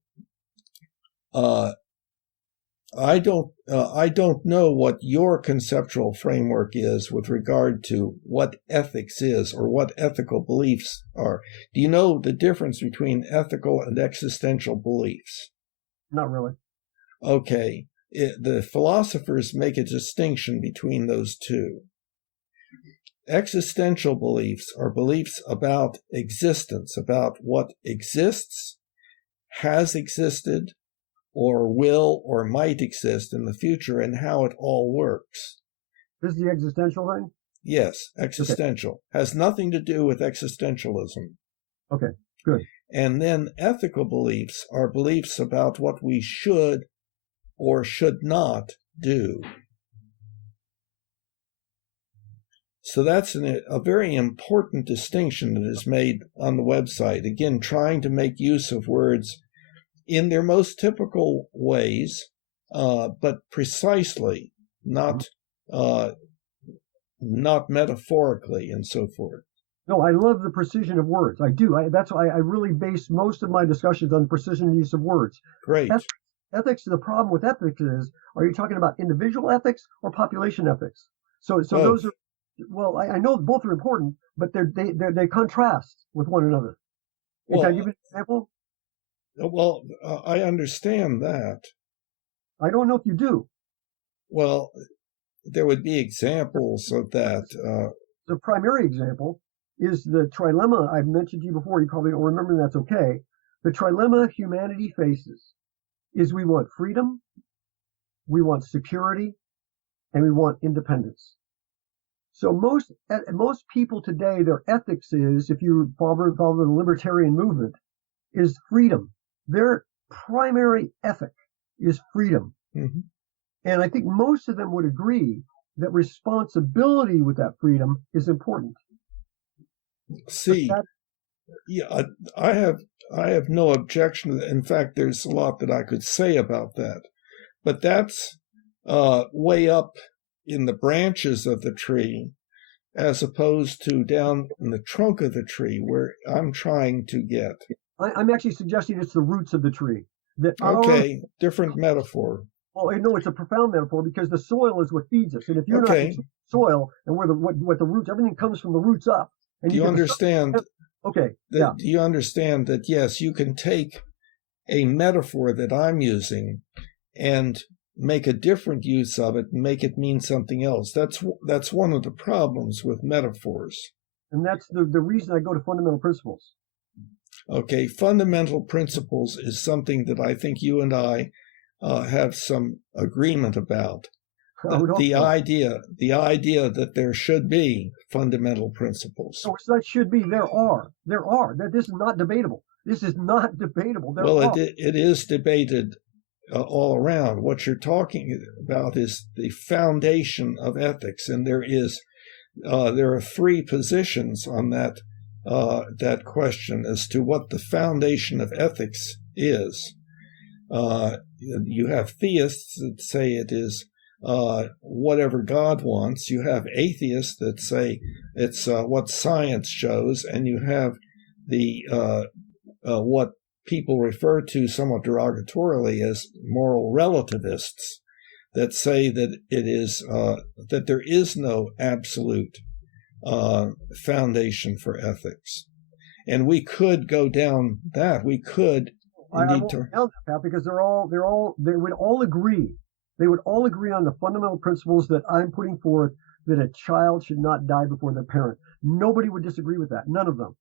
I don't know what your conceptual framework is with regard to what ethics is or what ethical beliefs are. Do you know the difference between ethical and existential beliefs? Not really. Okay. The philosophers make a distinction between those two. Existential beliefs are beliefs about existence, about what exists, has existed, or will or might exist in the future, and how it all works. This is the existential thing? Yes, existential. Okay. Has nothing to do with existentialism. Okay, good. And then ethical beliefs are beliefs about what we should or should not do. So that's a very important distinction that is made on the website. Again, trying to make use of words in their most typical ways, but precisely, not metaphorically and so forth. No, I love the precision of words. I do. That's why I really base most of my discussions on precision use of words. Great. Ethics, the problem with ethics is, are you talking about individual ethics or population ethics? So those are, well, I know both are important, but they contrast with one another. Can I give you an example? Well, I understand that. I don't know if you do. Well, there would be examples of that. The primary example is the trilemma I've mentioned to you before. You probably don't remember, and that's okay. The trilemma humanity faces is we want freedom, we want security, and we want independence. So most people today, their ethics is, if you follow the libertarian movement, is freedom. Their primary ethic is freedom. Mm-hmm. And I think most of them would agree that responsibility with that freedom is important. See, yeah, I have no objection. In fact, there's a lot that I could say about that. But that's way up in the branches of the tree, as opposed to down in the trunk of the tree, where I'm trying to get. I'm actually suggesting it's the roots of the tree. Okay, different metaphor. Well, no, it's a profound metaphor because the soil is what feeds us, and if you're not in soil and where what the roots, everything comes from the roots up. And do you understand? Okay. Do you understand that yes, you can take a metaphor that I'm using and make a different use of it and make it mean something else. That's one of the problems with metaphors. And that's the reason I go to fundamental principles. Okay, fundamental principles is something that I think you and I have some agreement about. The idea that there should be fundamental principles. So that should be. There are. That this is not debatable. This is not debatable. It is debated all around. What you're talking about is the foundation of ethics, and there are three positions on that question as to what the foundation of ethics is. You have theists that say it is whatever God wants. You have atheists that say it's what science shows, and you have the what people refer to somewhat derogatorily as moral relativists that say that it is that there is no absolute foundation for ethics, and we could go down that. We could indeed because they would all agree. They would all agree on the fundamental principles that I'm putting forth, that a child should not die before their parent. Nobody would disagree with that. None of them.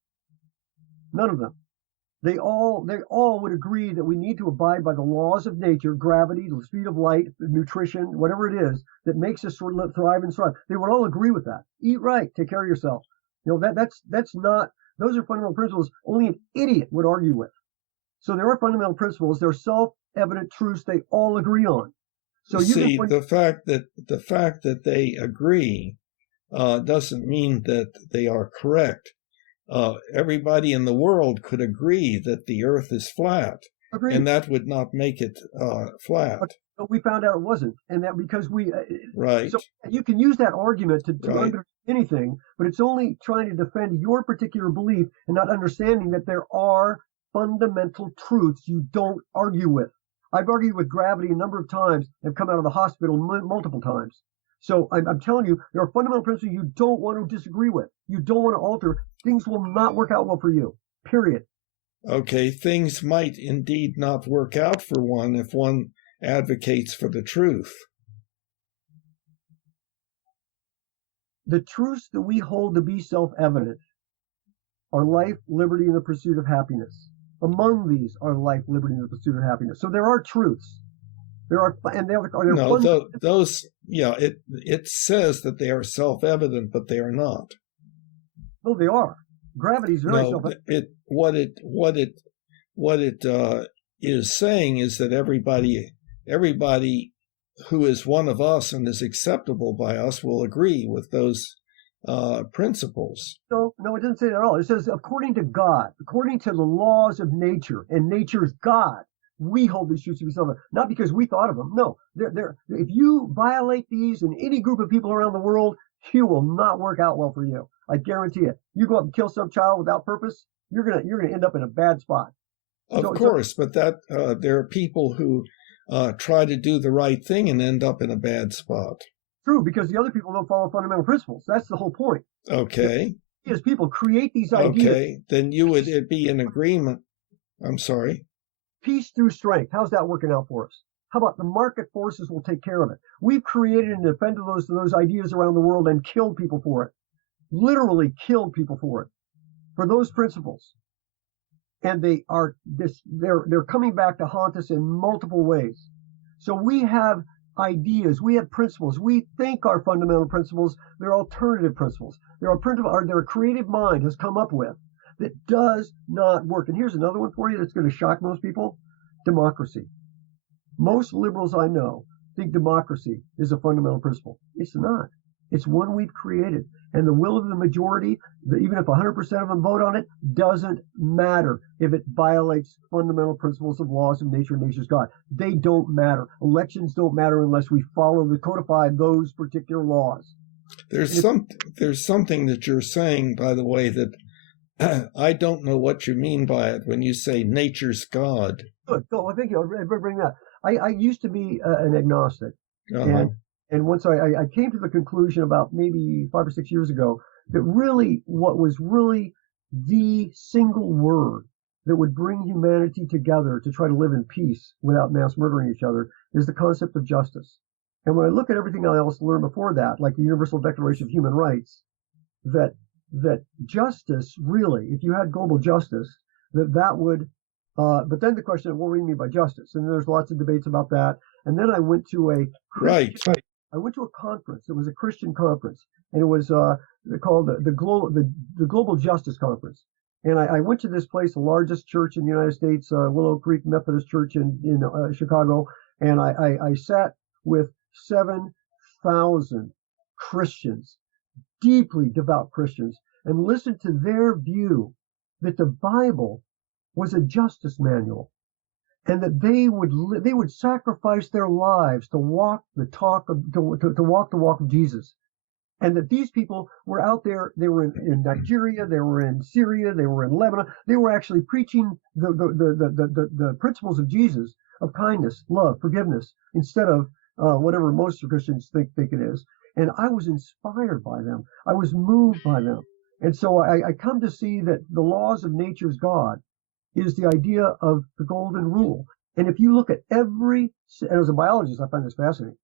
They all would agree that we need to abide by the laws of nature, gravity, the speed of light, nutrition, whatever it is that makes us sort of thrive and strive. They would all agree with that. Eat right, take care of yourself. That's not, those are fundamental principles only an idiot would argue with. So there are fundamental principles. They're self-evident truths they all agree on. So the fact that they agree doesn't mean that they are correct. Everybody in the world could agree that the Earth is flat, and that would not make it flat. But we found out it wasn't, and that because right. So you can use that argument to understand anything, but it's only trying to defend your particular belief and not understanding that there are fundamental truths you don't argue with. I've argued with gravity a number of times and come out of the hospital multiple times. So I'm telling you, there are fundamental principles you don't want to disagree with. You don't want to alter. Things will not work out well for you, period. Okay, things might indeed not work out for one if one advocates for the truth. The truths that we hold to be self-evident are life, liberty, and the pursuit of happiness. Among these are life, liberty, and the pursuit of happiness. So there are truths. There are, and there are those. Yeah, it says that they are self-evident, but they are not. No, they are. Gravity is very self-evident. What it is saying is that everybody who is one of us and is acceptable by us will agree with those principles. No, it doesn't say that at all. It says according to God, according to the laws of nature, and nature's God, we hold these truths to be self-evident. Not because we thought of them. No, they're if you violate these in any group of people around the world, you will not work out well for you. I guarantee it. You go up and kill some child without purpose, you're gonna end up in a bad spot. Of course, but that there are people who try to do the right thing and end up in a bad spot. True, because the other people don't follow fundamental principles. That's the whole point. Okay. As people create these ideas. Okay, then it'd be in agreement. I'm sorry. Peace through strength. How's that working out for us? How about the market forces will take care of it? We've created and defended those ideas around the world and killed people for it. Literally killed people for it. For those principles. and they're coming back to haunt us in multiple ways. So we have ideas, we have principles, we think are fundamental principles, they're alternative principles. They're a creative mind has come up with that does not work. And here's another one for you that's going to shock most people: democracy. Most liberals I know think democracy is a fundamental principle. It's not. It's one we've created. And the will of the majority, even if 100% of them vote on it, doesn't matter if it violates fundamental principles of laws of nature and nature's God. They don't matter. Elections don't matter unless we codify those particular laws. There's something that you're saying, by the way, that I don't know what you mean by it when you say nature's God. Good. So I think I'll bring that. I used to be an agnostic. Uh-huh. And once I came to the conclusion about maybe 5 or 6 years ago that really what was really the single word that would bring humanity together to try to live in peace without mass murdering each other is the concept of justice. And when I look at everything else learned before that, like the Universal Declaration of Human Rights, that justice really, if you had global justice, that would, but then the question of what do you mean by justice? And there's lots of debates about that. And then I went to I went to a conference. It was a Christian conference, and it was called the Global Justice Conference. And I went to this place, the largest church in the United States, Willow Creek Methodist Church in Chicago, and I sat with 7,000 Christians, deeply devout Christians, and listened to their view that the Bible was a justice manual, and that they would sacrifice their lives to walk the walk of Jesus, and that these people were out there. They were in Nigeria, they were in Syria, they were in Lebanon. They were actually preaching the principles of Jesus, of kindness, love, forgiveness, instead of whatever most Christians think it is. And I was inspired by them. I was moved by them. And so I come to see that the laws of nature's God is the idea of the golden rule. And if you look at and as a biologist, I find this fascinating,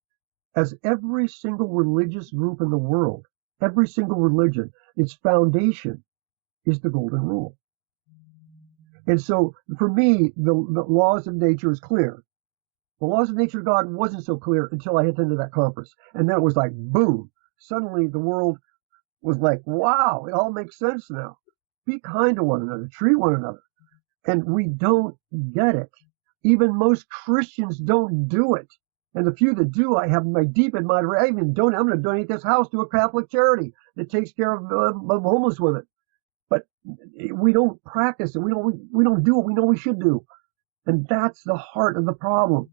as every single religious group in the world, every single religion, its foundation is the golden rule. And so for me, the laws of nature is clear. The laws of nature of God wasn't so clear until I attended that conference. And then it was like, boom, suddenly the world was like, wow, it all makes sense now. Be kind to one another, treat one another. And we don't get it. Even most Christians don't do it. And the few that do, I have my deep admiration. I'm going to donate this house to a Catholic charity that takes care of homeless women. But we don't practice it. We don't do what we know we should do. And that's the heart of the problem.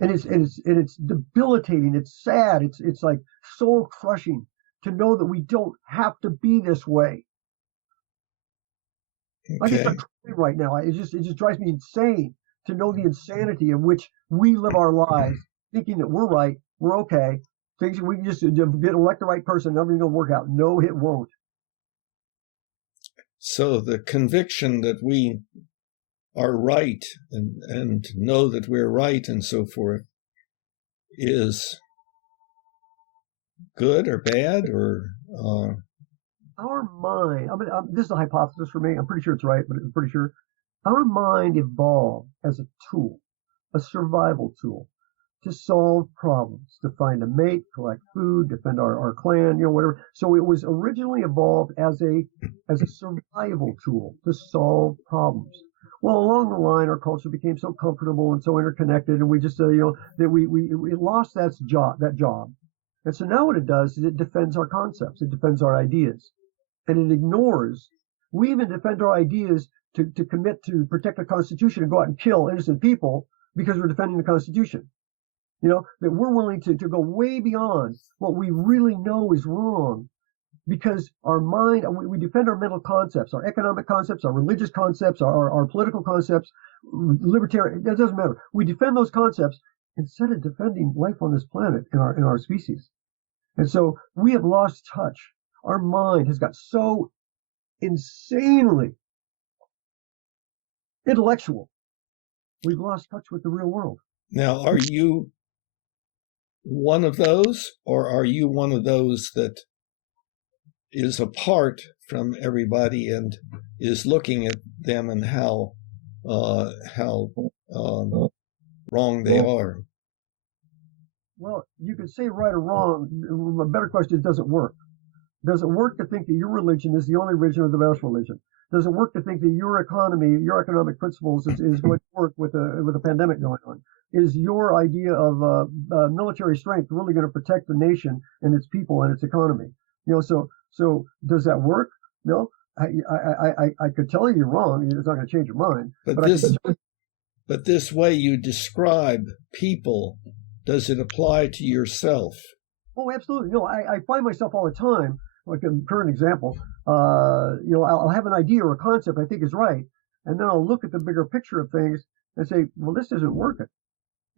And it's debilitating. It's sad. It's like soul crushing to know that we don't have to be this way. Okay. I just crazy right now. It just drives me insane to know the insanity in which we live our lives, thinking that we're right, we're okay, things we can just elect the right person, nothing's gonna work out. No, it won't. So the conviction that we are right and know that we're right and so forth is good or bad, or our mind, this is a hypothesis for me, I'm pretty sure it's right, but I'm pretty sure our mind evolved as a tool, a survival tool, to solve problems, to find a mate, collect food, defend our clan, whatever. So it was originally evolved as a survival tool to solve problems. Well, along the line, our culture became so comfortable and so interconnected, and we just that we lost that job. And so now what it does is it defends our concepts, it defends our ideas, and it ignores. We even defend our ideas to commit to protect the Constitution and go out and kill innocent people because we're defending the Constitution. That we're willing to go way beyond what we really know is wrong, because our mind, we defend our mental concepts, our economic concepts, our religious concepts, our political concepts, libertarian, it doesn't matter. We defend those concepts instead of defending life on this planet in our species. And so we have lost touch. Our mind has got so insanely intellectual. We've lost touch with the real world. Now, are you one of those, or are you one of those that is apart from everybody and is looking at them and how wrong they are. Well, you could say right or wrong. A better question is, does it work? Does it work to think that your religion is the only religion or the best religion? Does it work to think that your economy, your economic principles is going to work with a pandemic going on? Is your idea of military strength really going to protect the nation and its people and its economy? So does that work? No, I could tell you you're wrong. It's not going to change your mind. But this way you describe people, does it apply to yourself? Oh, absolutely. No, I find myself all the time, like a current example, I'll have an idea or a concept I think is right, and then I'll look at the bigger picture of things and say, well, this isn't working.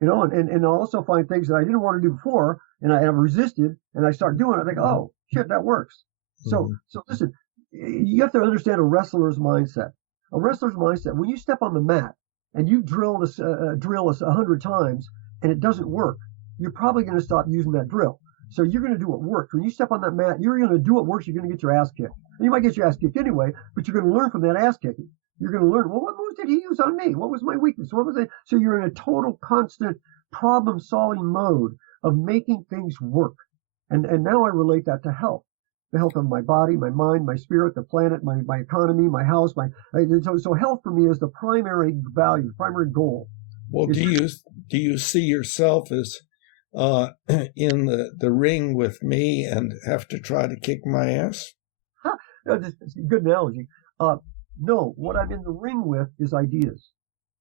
And I'll also find things that I didn't want to do before, and I have resisted, and I start doing it. I think, oh, shit, that works. So listen, you have to understand a wrestler's mindset. A wrestler's mindset, when you step on the mat and you drill 100 times and it doesn't work, you're probably going to stop using that drill. So you're going to do what works. When you step on that mat, you're going to do what works. You're going to get your ass kicked. And you might get your ass kicked anyway, but you're going to learn from that ass kicking. You're going to learn, well, what moves did he use on me? What was my weakness? What was it? So you're in a total constant problem-solving mode of making things work. And now I relate that to health. The health of my body, my mind, my spirit, the planet, my economy, my house. So health for me is the primary value, primary goal. Well, do you see yourself as in the ring with me and have to try to kick my ass? That's a good analogy. No, what I'm in the ring with is ideas.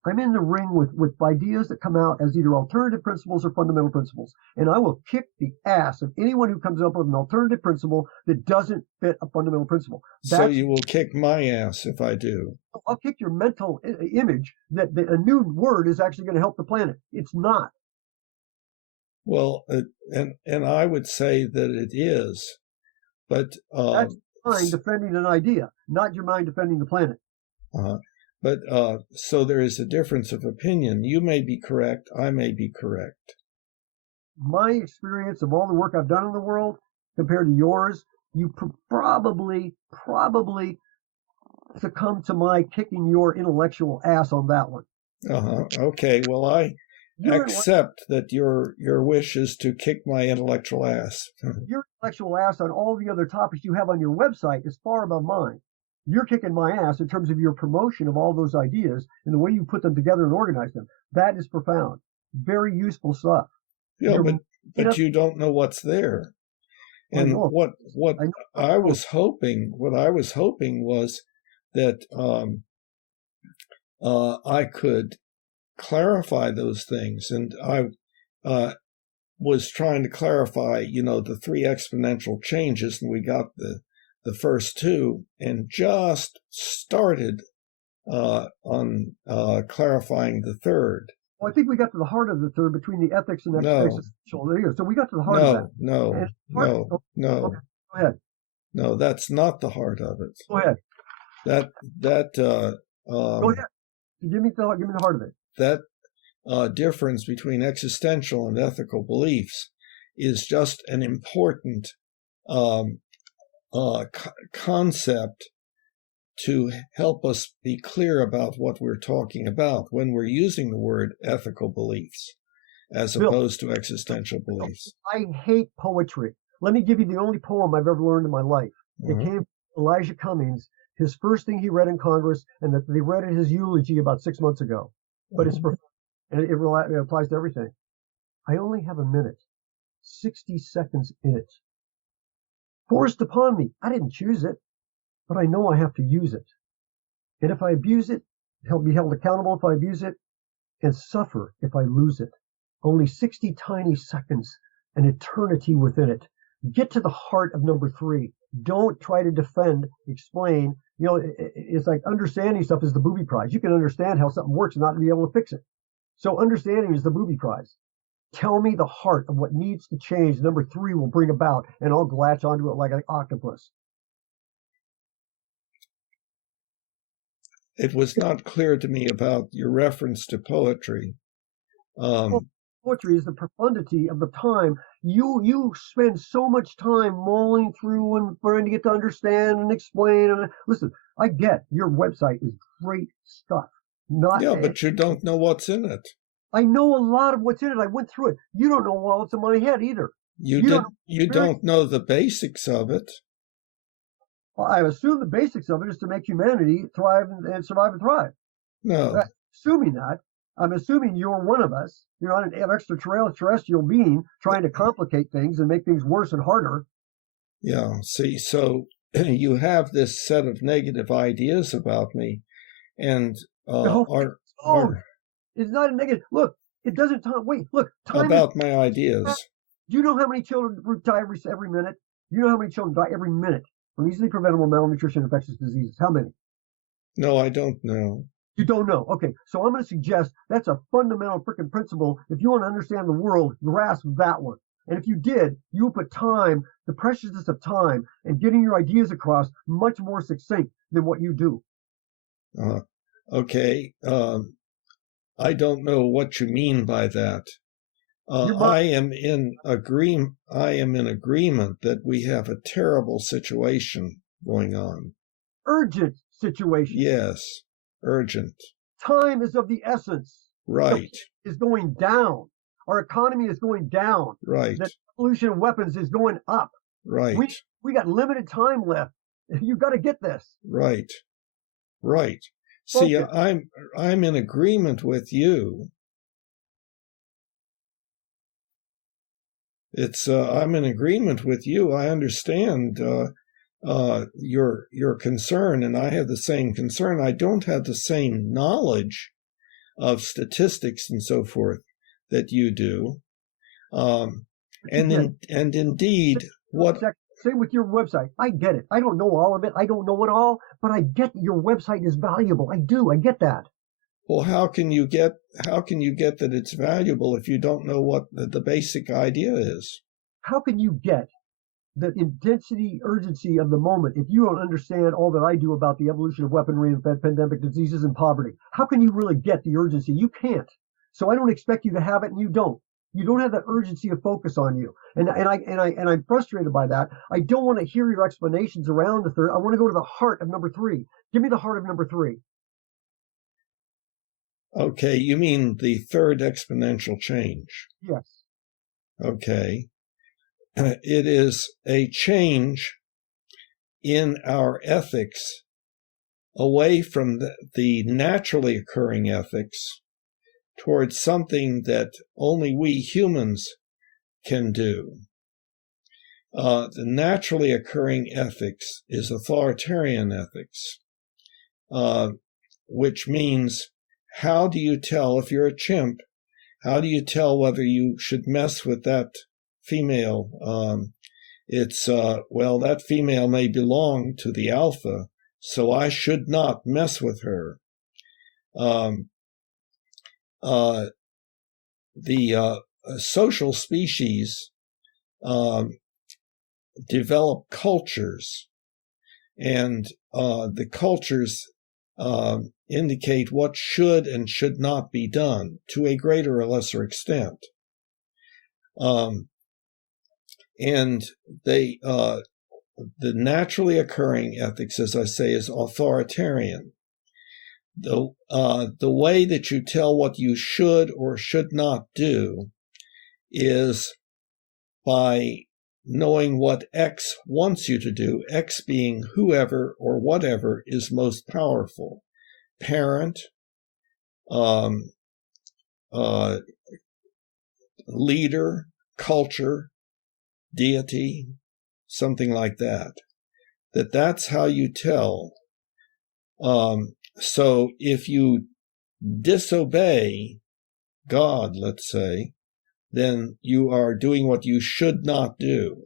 I'm in the ring with ideas that come out as either alternative principles or fundamental principles. And I will kick the ass of anyone who comes up with an alternative principle that doesn't fit a fundamental principle. So you will kick my ass if I do. I'll kick your mental image that a new word is actually going to help the planet. It's not. Well, and I would say that it is. But that's mind defending an idea, not your mind defending the planet. But so there is a difference of opinion. You may be correct. I may be correct. My experience of all the work I've done in the world compared to yours, you probably succumb to my kicking your intellectual ass on that one. Okay. Well, I accept that your wish is to kick my intellectual ass. Your intellectual ass on all the other topics you have on your website is far above mine. You're kicking my ass in terms of your promotion of all those ideas and the way you put them together and organize them. That is profound. Very useful stuff. Yeah, but you don't know what's there. And what I was hoping was that I could clarify those things. And I was trying to clarify, the 3 exponential changes, and we got the first 2, and just started on clarifying the third. Well, I think we got to the heart of the third between the ethics and existential. There you go. So we got to the heart of that. No. Okay, go ahead. No, that's not the heart of it. Go ahead. Go ahead. Give me the heart of it. That difference between existential and ethical beliefs is just an important concept to help us be clear about what we're talking about when we're using the word ethical beliefs as opposed to existential beliefs. I hate poetry. Let me give you the only poem I've ever learned in my life. It came from Elijah Cummings, his first thing he read in Congress, and that they read at his eulogy about 6 months ago. But it's profound, and it applies to everything. I only have a minute, 60 seconds in it. Forced upon me. I didn't choose it, but I know I have to use it. And if I abuse it, be held accountable if I abuse it, and suffer if I lose it. Only 60 tiny seconds, an eternity within it. Get to the heart of number 3. Don't try to defend, explain. It's like understanding stuff is the booby prize. You can understand how something works and not be able to fix it. So understanding is the booby prize. Tell me the heart of what needs to change. Number 3 will bring about, and I'll latch onto it like an octopus. It was not clear to me about your reference to poetry. Well, poetry is the profundity of the time. You spend so much time mulling through and trying to get to understand and explain. And listen, I get your website is great stuff. Yeah, but you don't know what's in it. I know a lot of what's in it. I went through it. You don't know all that's in my head either. You don't know the basics of it. Well, I assume the basics of it is to make humanity thrive and survive and thrive. No. Assuming that, I'm assuming you're one of us. You're not an extraterrestrial being trying to complicate things and make things worse and harder. Yeah. See, so you have this set of negative ideas about me, and it's not a negative. Look, it doesn't time. Wait, look. Time about my ideas. Do you know how many children die every minute? You know how many children die every minute from easily preventable malnutrition, infectious diseases? How many? No, I don't know. You don't know. Okay, so I'm going to suggest that's a fundamental freaking principle. If you want to understand the world, grasp that one. And if you did, you would put time, the preciousness of time, and getting your ideas across much more succinct than what you do. Okay. I don't know what you mean by that. I am in agreement that we have a terrible situation going on. Urgent situation. Yes, urgent. Time is of the essence. Right. Is going down. Our economy is going down. Right. The pollution of weapons is going up. Right. We got limited time left. You've got to get this. Right. Right. See, I'm in agreement with you. I'm in agreement with you. I understand your concern, and I have the same concern. I don't have the same knowledge of statistics and so forth that you do. And indeed, what... Same with your website. I get it. I don't know all of it. I don't know it all, but I get your website is valuable. I do. I get that. Well, how can you get that it's valuable if you don't know what the basic idea is? How can you get the intensity, urgency of the moment if you don't understand all that I do about the evolution of weaponry and pandemic diseases and poverty? How can you really get the urgency? You can't. So I don't expect you to have it, and you don't. You don't have that urgency of focus on you, and I'm frustrated by that. I don't want to hear your explanations around the third. I want to go to the heart of number 3. Give me the heart of number 3. Okay, you mean the third exponential change? Yes. Okay. It is a change in our ethics away from the naturally occurring ethics towards something that only we humans can do. The naturally occurring ethics is authoritarian ethics, which means, how do you tell if you're a chimp? How do you tell whether you should mess with that female? That female may belong to the alpha, so I should not mess with her. The social species develop cultures, and the cultures indicate what should and should not be done to a greater or lesser extent. And the naturally occurring ethics, as I say, is authoritarian. The way that you tell what you should or should not do is by knowing what X wants you to do, X being whoever or whatever is most powerful. Parent, leader, culture, deity, something like that. That's how you tell. So if you disobey God, let's say, then you are doing what you should not do.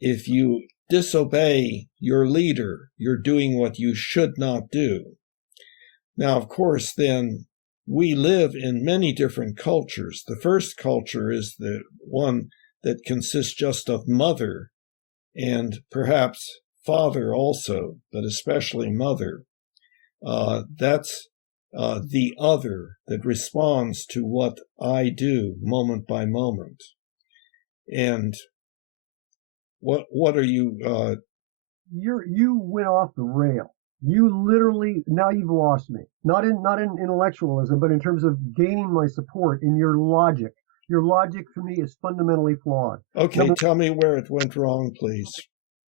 If you disobey your leader, you're doing what you should not do. Now, of course, then we live in many different cultures. The first culture is the one that consists just of mother and perhaps father also, but especially mother. That's the other that responds to what I do moment by moment. And what are you? You went off the rail. You literally, now you've lost me. Not in intellectualism, but in terms of gaining my support in your logic. Your logic for me is fundamentally flawed. Okay, tell me where it went wrong, please.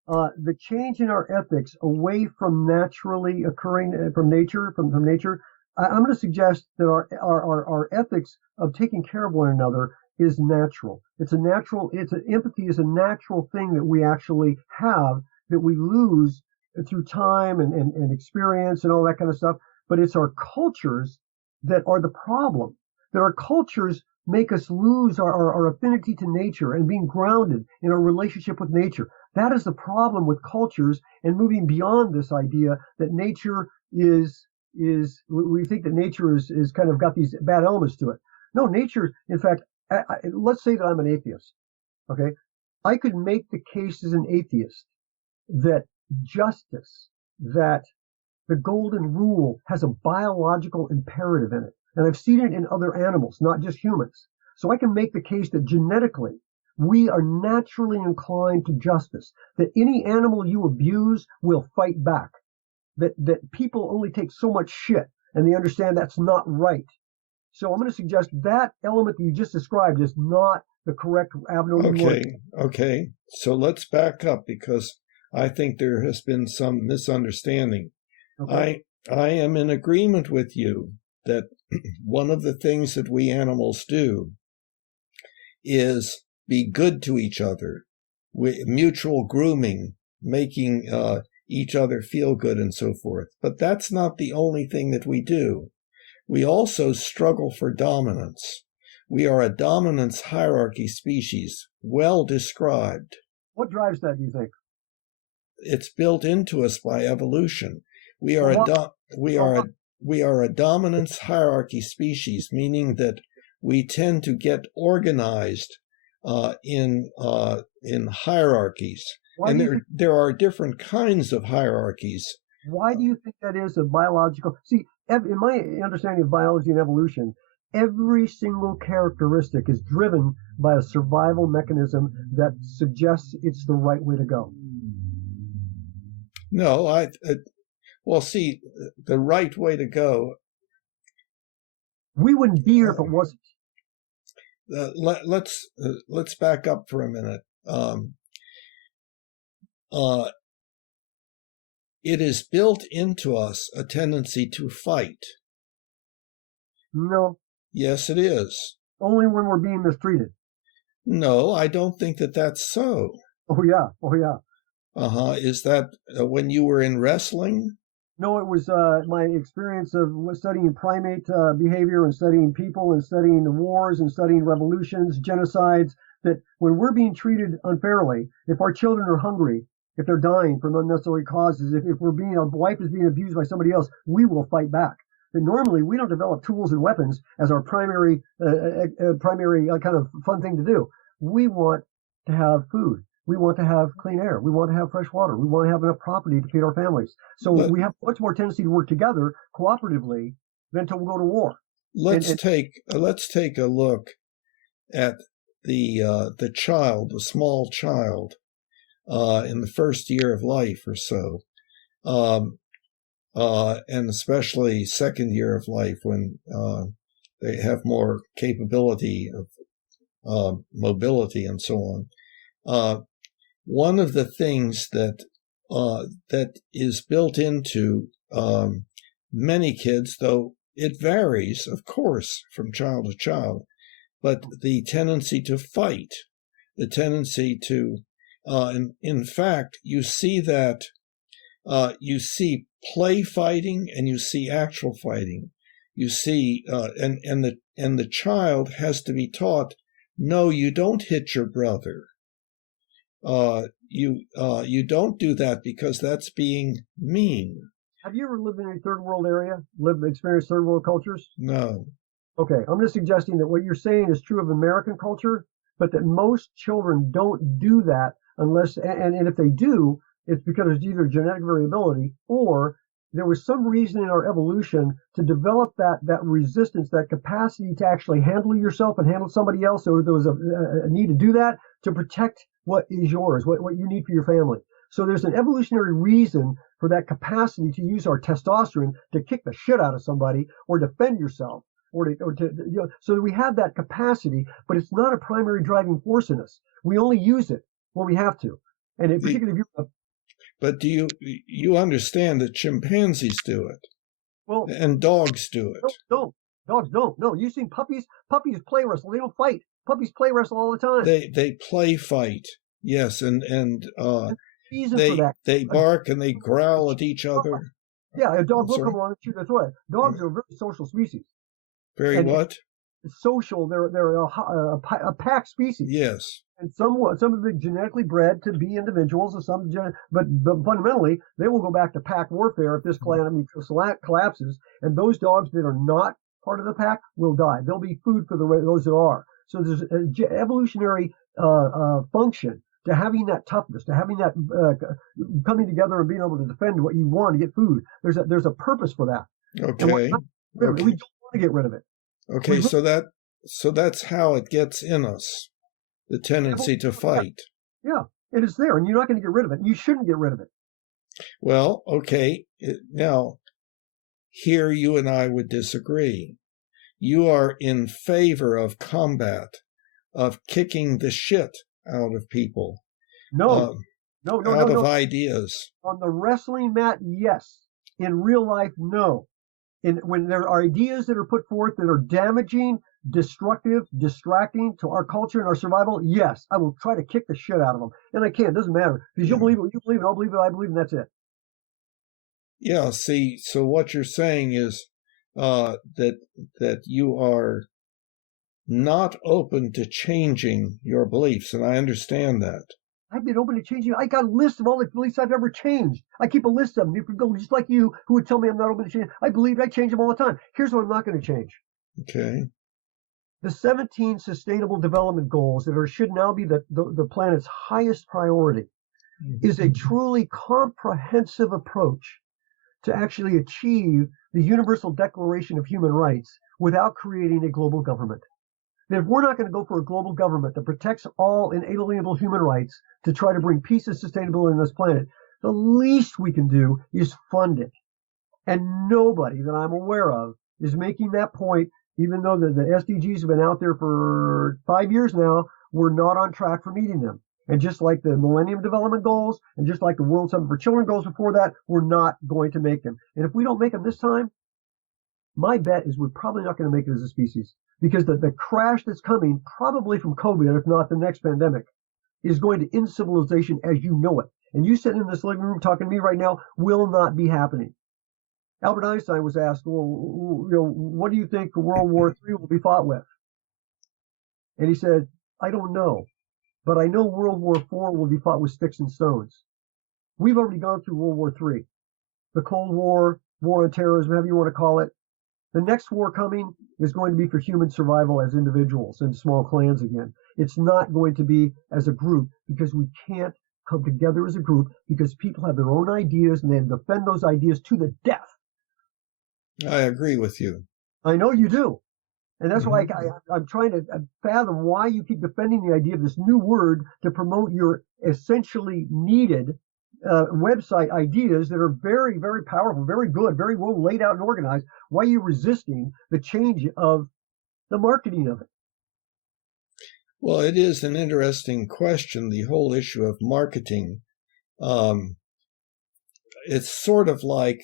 The change in our ethics away from naturally occurring from nature, from nature. I'm going to suggest that our ethics of taking care of one another is natural. Empathy is a natural thing that we actually have, that we lose through time and experience and all that kind of stuff. But it's our cultures that are the problem. That our cultures make us lose our affinity to nature and being grounded in our relationship with nature. That is the problem with cultures, and moving beyond this idea that nature is we think that nature is kind of got these bad elements to it. No, nature, in fact, let's say that I'm an atheist. Okay, I could make the case as an atheist that justice, that the golden rule has a biological imperative in it. And I've seen it in other animals, not just humans. So I can make the case that genetically, we are naturally inclined to justice, that any animal you abuse will fight back, that people only take so much shit and they understand that's not right. So I'm going to suggest that element that you just described is not the correct avenue. Okay. So let's back up, because I think there has been some misunderstanding. Okay. I am in agreement with you that one of the things that we animals do is be good to each other, mutual grooming, making each other feel good and so forth. But that's not the only thing that we do. We also struggle for dominance. We are a dominance hierarchy species, well described. What drives that, do you think? It's built into us by evolution. We are a dominance hierarchy species, meaning that we tend to get organized in hierarchies. And there are different kinds of hierarchies. Why do you think that is a biological? See, in my understanding of biology and evolution, every single characteristic is driven by a survival mechanism that suggests it's the right way to go. No, well, see, the right way to go. We wouldn't be here if it wasn't. Let's back up for a minute. It is built into us a tendency to fight. No. Yes, it is. Only when we're being mistreated. No, I don't think that that's so. Oh, yeah. Is that when you were in wrestling? No, it was my experience of studying primate behavior and studying people and studying the wars and studying revolutions, genocides, that when we're being treated unfairly, if our children are hungry, if they're dying from unnecessary causes, if our wife is being abused by somebody else, we will fight back. But normally we don't develop tools and weapons as our primary kind of fun thing to do. We want to have food. We want to have clean air. We want to have fresh water. We want to have enough property to feed our families. So we have much more tendency to work together cooperatively than to go to war. Let's take a look at the child, the small child, in the first year of life or so, and especially second year of life, when they have more capability of mobility and so on. One of the things that is built into many kids, though it varies, of course, from child to child, but the tendency to fight, the tendency to, in fact, you see that, you see play fighting and you see actual fighting. You see, and the child has to be taught, no, you don't hit your brother. You don't do that because that's being mean. Have you ever lived in a third world area? Experienced third world cultures? No. Okay, I'm just suggesting that what you're saying is true of American culture, but that most children don't do that unless, and if they do, it's because there's either genetic variability or there was some reason in our evolution to develop that resistance, that capacity to actually handle yourself and handle somebody else. So there was a need to do that to protect what is yours, what you need for your family. So there's an evolutionary reason for that capacity to use our testosterone to kick the shit out of somebody or defend yourself. So we have that capacity, but it's not a primary driving force in us. We only use it when we have to. And in particular, if you're But do you understand that chimpanzees do it? Well, and dogs do it. No, dogs don't. No, you've seen puppies. Puppies play wrestle. They don't fight. Puppies play wrestle all the time. They play fight. Yes, and they bark and they growl at each other. Yeah, a dog will come along and shoot their throat. Dogs are a very social species. Very what? Social. They're a pack species. Yes. And some have been genetically bred to be individuals, and but fundamentally they will go back to pack warfare if this calamity collapses. And those dogs that are not part of the pack will die. They'll be food for those that are. So there's an evolutionary function to having that toughness, to having that coming together and being able to defend what you want to get food. There's a purpose for that. Okay. We don't want to get rid of it. Okay, so that's how it gets in us. The tendency to fight. Yeah, it is there, and you're not going to get rid of it. You shouldn't get rid of it. Well, okay. Now, here you and I would disagree. You are in favor of combat, of kicking the shit out of people. No. Out of ideas. On the wrestling mat, yes. In real life, no. When there are ideas that are put forth that are damaging, destructive, distracting to our culture and our survival, yes, I will try to kick the shit out of them. And I can. It doesn't matter. Because you'll believe what you believe, and I'll believe what I believe, and that's it. Yeah, see, so what you're saying is that you are not open to changing your beliefs, and I understand that. I've been open to changing. I got a list of all the beliefs I've ever changed. I keep a list of them. You could go just like you, who would tell me I'm not open to change. I change them all the time. Here's what I'm not going to change. Okay. The 17 Sustainable Development Goals that should now be the planet's highest priority is a truly comprehensive approach to actually achieve the Universal Declaration of Human Rights without creating a global government. And if we're not going to go for a global government that protects all inalienable human rights to try to bring peace and sustainability on this planet, the least we can do is fund it. And nobody that I'm aware of is making that point, even though the SDGs have been out there for 5 years now. We're not on track for meeting them. And just like the Millennium Development Goals, and just like the World Summit for Children goals before that, we're not going to make them. And if we don't make them this time, my bet is we're probably not going to make it as a species. Because the crash that's coming, probably from COVID, if not the next pandemic, is going to end civilization as you know it. And you sitting in this living room talking to me right now will not be happening. Albert Einstein was asked, well, what do you think World War III will be fought with? And he said, I don't know, but I know World War IV will be fought with sticks and stones. We've already gone through World War III. The Cold War, war on terrorism, however you want to call it. The next war coming is going to be for human survival as individuals and small clans again. It's not going to be as a group, because we can't come together as a group, because people have their own ideas and they defend those ideas to the death. I agree with you. I know you do. And that's why I'm trying to fathom why you keep defending the idea of this new word to promote your essentially needed website ideas that are very, very powerful, very good, very well laid out and organized. Why are you resisting the change of the marketing of it? Well, it is an interesting question, the whole issue of marketing. It's sort of like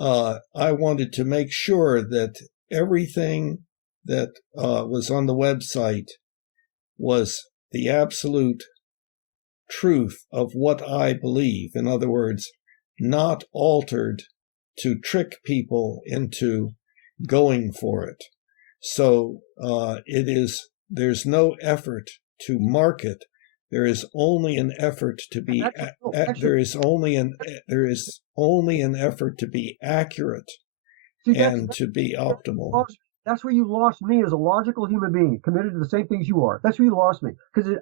I wanted to make sure that everything that was on the website was the absolute truth of what I believe. In other words, not altered to trick people into going for it. So there's no effort to market. There is only an effort to be there is only an effort to be accurate and to be optimal. That's where you lost me as a logical human being, committed to the same things you are. That's where you lost me, because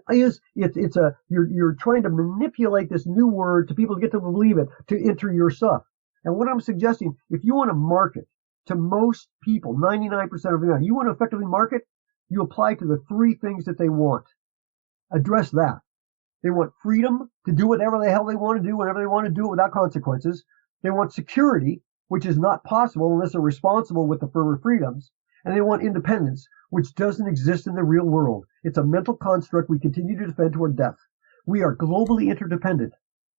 you're trying to manipulate this new word to people to get them to believe it, to enter your stuff. And what I'm suggesting, if you want to market to most people, 99% of them, you want to effectively market, you apply to the three things that they want. Address that. They want freedom to do whatever the hell they want to do, whenever they want to do it without consequences. They want security, which is not possible unless they're responsible with the further freedoms. And they want independence, which doesn't exist in the real world. It's a mental construct we continue to defend to our death. We are globally interdependent,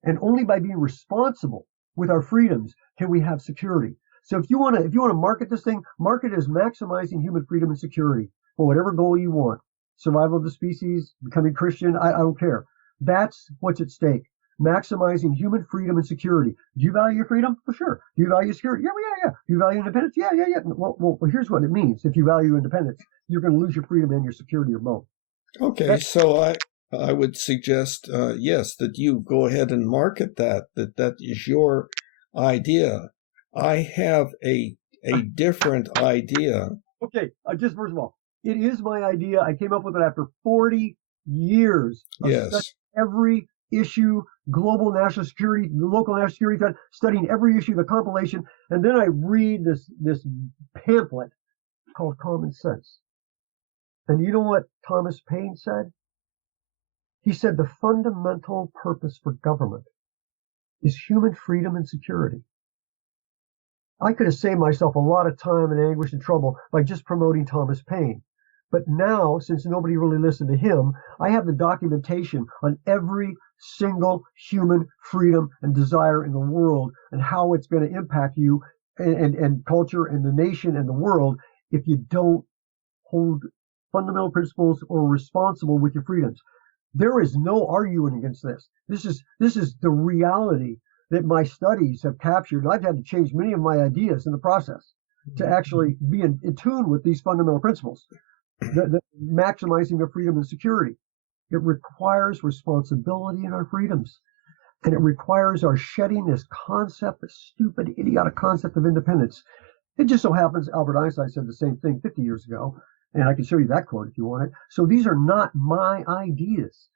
and only by being responsible with our freedoms can we have security. So if you want to market this thing, market it as maximizing human freedom and security for whatever goal you want. Survival of the species, becoming Christian, I don't care. That's what's at stake. Maximizing human freedom and security. Do you value your freedom? For sure. Do you value security? Yeah. Do you value independence? Yeah. Well, here's what it means. If you value independence, you're going to lose your freedom and your security or both. Okay, so I would suggest, yes, that you go ahead and market that is your idea. I have a different idea. Okay, just first of all, it is my idea. I came up with it after 40 years of studying every issue, global national security, local national security threat, studying every issue, the compilation, and then I read this pamphlet called Common Sense. And you know what Thomas Paine said? He said the fundamental purpose for government is human freedom and security. I could have saved myself a lot of time and anguish and trouble by just promoting Thomas Paine. But now, since nobody really listened to him, I have the documentation on every single human freedom and desire in the world and how it's going to impact you and culture and the nation and the world if you don't hold fundamental principles or are responsible with your freedoms. There is no arguing against this. This is the reality that my studies have captured. I've had to change many of my ideas in the process to actually be in tune with these fundamental principles, the maximizing their freedom and security. It requires responsibility in our freedoms. And it requires our shedding this concept, this stupid, idiotic concept of independence. It just so happens Albert Einstein said the same thing 50 years ago. And I can show you that quote if you want it. So these are not my ideas.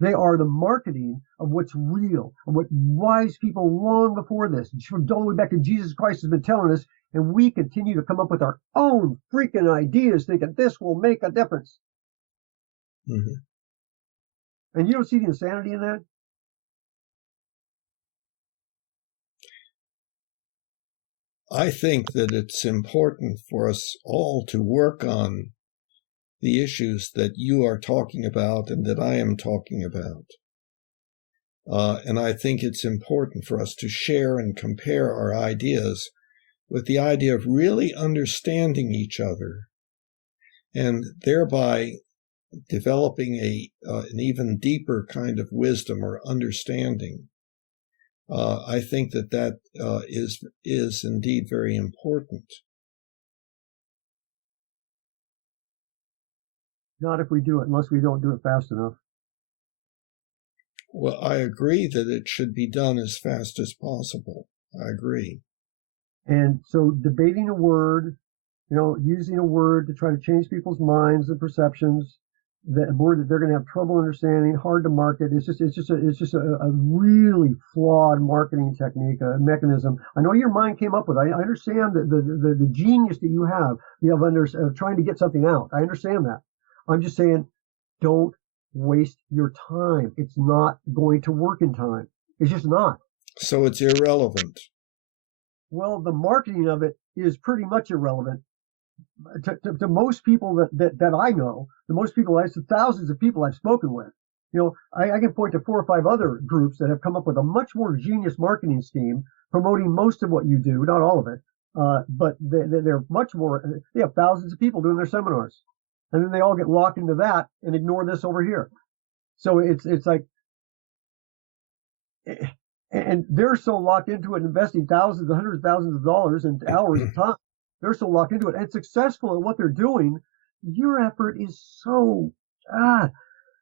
They are the marketing of what's real, and what wise people long before this, from all the way back to Jesus Christ, has been telling us, and we continue to come up with our own freaking ideas, thinking this will make a difference. Mm-hmm. And you don't see the insanity in that? I think that it's important for us all to work on the issues that you are talking about and that I am talking about. And I think it's important for us to share and compare our ideas with the idea of really understanding each other and thereby developing an even deeper kind of wisdom or understanding. I think that is indeed very important. Not if we do it, unless we don't do it fast enough. Well, I agree that it should be done as fast as possible. I agree. And so debating a word, using a word to try to change people's minds and perceptions, that a word that they're going to have trouble understanding, hard to market. It's just a really flawed marketing technique, a mechanism. I know your mind came up with it. I understand the genius that you have under trying to get something out. I understand that. I'm just saying, don't waste your time. It's not going to work in time. It's just not. So it's irrelevant. Well, the marketing of it is pretty much irrelevant to most people that I know. The most people, thousands of people I've spoken with. I can point to 4 or 5 other groups that have come up with a much more genius marketing scheme promoting most of what you do, not all of it, but they're much more. They have thousands of people doing their seminars. And then they all get locked into that and ignore this over here. So it's like, and they're so locked into it, investing thousands, hundreds of thousands of dollars and hours of time. They're so locked into it and successful in what they're doing. Your effort is so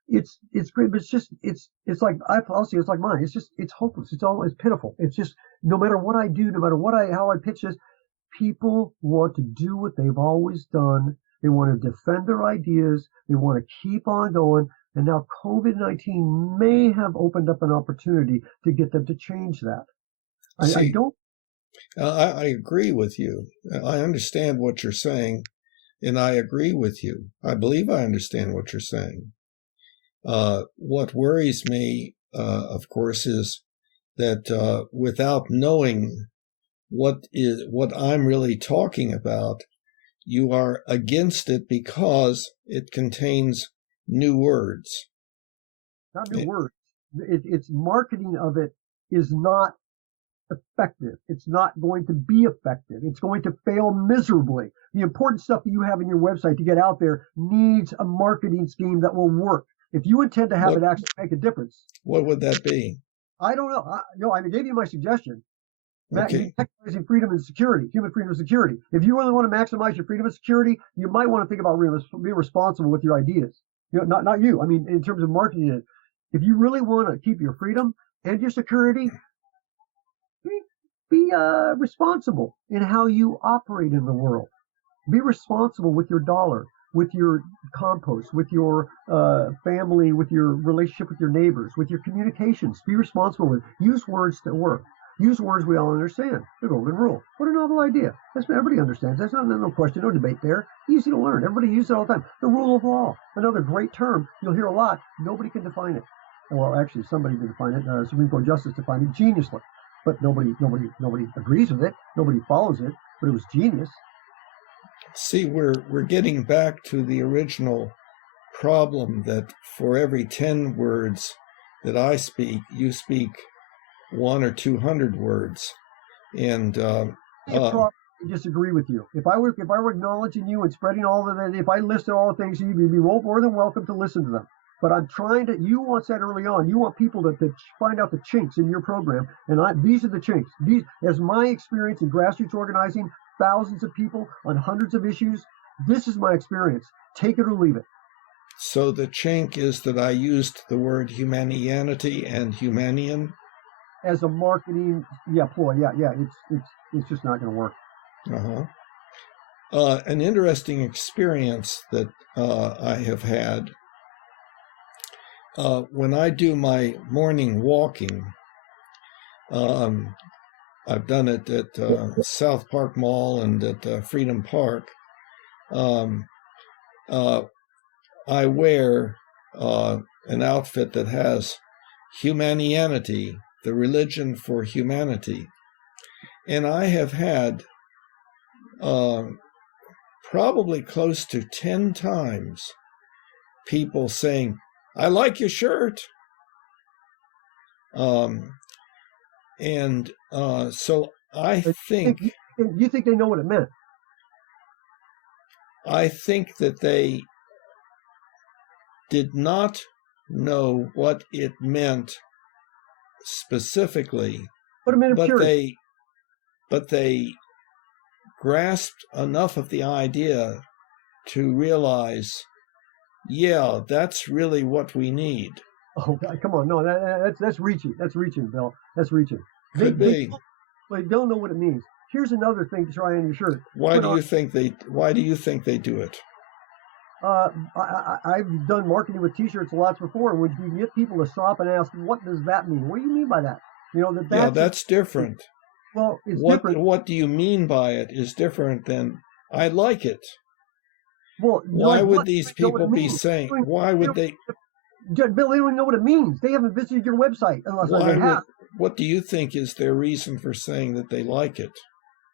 it's great, but it's like I'll see. It's like mine. It's hopeless. It's pitiful. It's just no matter what I do, no matter how I pitch this, people want to do what they've always done. They want to defend their ideas. They want to keep on going. And now COVID-19 may have opened up an opportunity to get them to change that. I don't I agree with you. I understand what you're saying, and I agree with you. I believe I understand what you're saying. What worries me, of course, is that without knowing what I'm really talking about, you are against it because it contains new words. Not new words. Its marketing of it is not effective. It's not going to be effective. It's going to fail miserably. The important stuff that you have in your website to get out there needs a marketing scheme that will work. If you intend to have it actually make a difference. What would that be? I don't know. I gave you my suggestion. Okay. Maximizing freedom and security, human freedom and security. If you really want to maximize your freedom and security, you might want to think about being responsible with your ideas. Not you. I mean, in terms of marketing it. If you really want to keep your freedom and your security, be responsible in how you operate in the world. Be responsible with your dollar, with your compost, with your family, with your relationship with your neighbors, with your communications. Be responsible with. Use words that work. Use words we all understand. The golden rule. What a novel idea. Everybody understands. That's no question, no debate there. Easy to learn. Everybody uses it all the time. The rule of law. Another great term. You'll hear a lot. Nobody can define it. Well, actually, somebody can define it. Supreme Court Justice defined it geniusly. But nobody agrees with it. Nobody follows it. But it was genius. See, we're getting back to the original problem that for every 10 words that I speak, you speak 100 or 200 words, and I disagree with you. If I were acknowledging you and spreading all of that, if I listed all the things, you'd be more than welcome to listen to them. But I'm trying to. You once said early on, you want people to find out the chinks in your program, and these are the chinks. These, as my experience in grassroots organizing, thousands of people on hundreds of issues. This is my experience. Take it or leave it. So the chink is that I used the word humanianity and humanian as a marketing ploy. Yeah. It's just not going to work. An interesting experience that I have had when I do my morning walking. I've done it at South Park Mall and at Freedom Park. I wear an outfit that has Humanianity, the religion for humanity. And I have had probably close to 10 times people saying, I like your shirt. And so I think... You think they know what it meant? I think that they did not know what it meant specifically, but they grasped enough of the idea to realize, yeah, that's really what we need. Oh God, come on, no, that's reaching. That's reaching, Bill. That's reaching. Could be. They don't know what it means. Here's another thing to try on your shirt. Why do you think they do it? I've done marketing with T-shirts lots before. When you get people to stop and ask, "What does that mean? What do you mean by that?" That's different. Well, it's different. What do you mean by it is different than I like it. Well, why would these people be saying? Why would they? Bill, they don't even know what it means. They haven't visited your website unless they have. What do you think is their reason for saying that they like it?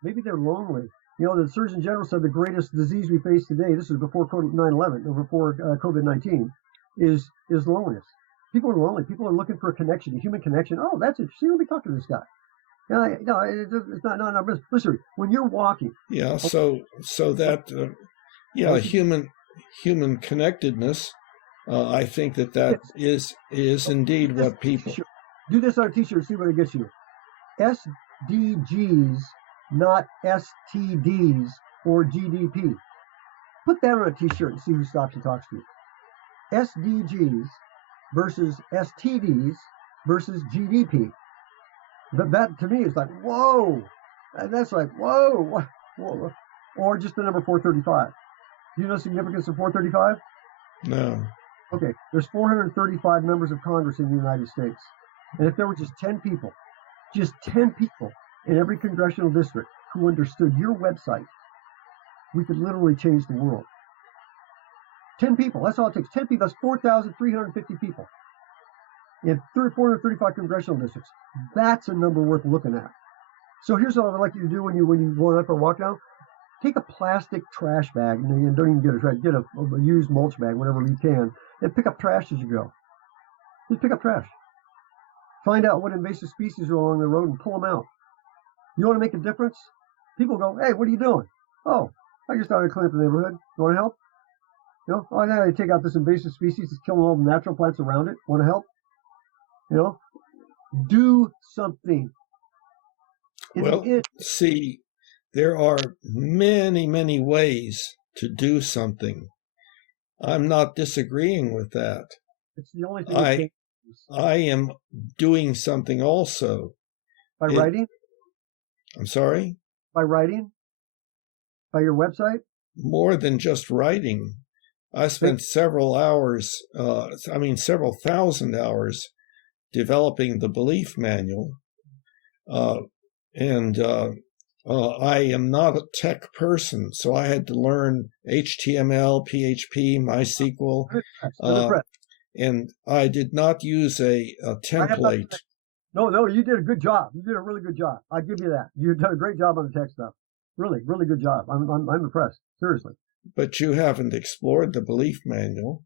Maybe they're lonely. The Surgeon General said the greatest disease we face today, this is before 9/11, or before COVID-19, is loneliness. People are lonely. People are looking for a connection, a human connection. Oh, that's interesting. Let me talk to this guy. No, it's not. Listen, when you're walking. Yeah. So that, human connectedness. I think that is indeed what people. Do this on a T-shirt. See what it gets you. SDGs. Not STDs or GDP. Put that on a T-shirt and see who stops and talks to you. SDGs versus STDs versus GDP. That to me is like, whoa. And that's like, whoa. Or just the number 435. Do you know the significance of 435? No. Okay, there's 435 members of Congress in the United States. And if there were just 10 people in every congressional district who understood your website, we could literally change the world. 10 people, that's all it takes. 10 people, that's 4,350 people in 435 congressional districts. That's a number worth looking at. So here's what I would like you to do when you go out for a walk now. Take a plastic trash bag, and don't even get a trash, get a used mulch bag, whatever you can, and pick up trash as you go. Just pick up trash. Find out what invasive species are along the road and pull them out. You want to make a difference? People go, hey, what are you doing? Oh, I just started to clean up the neighborhood. You want to help? You know, oh, now they take out this invasive species that's killing all the natural plants around it. Want to help? You know, do something. Well, see, there are many, many ways to do something. I'm not disagreeing with that. It's the only thing. I am doing something also. By writing? I'm sorry? By writing? By your website? More than just writing. I spent several thousand hours developing the belief manual. And I am not a tech person, so I had to learn HTML, PHP, MySQL. And I did not use a template. No, you did a good job. You did a really good job. I give you that. You've done a great job on the tech stuff. Really, really good job. I'm impressed. Seriously. But you haven't explored the belief manual.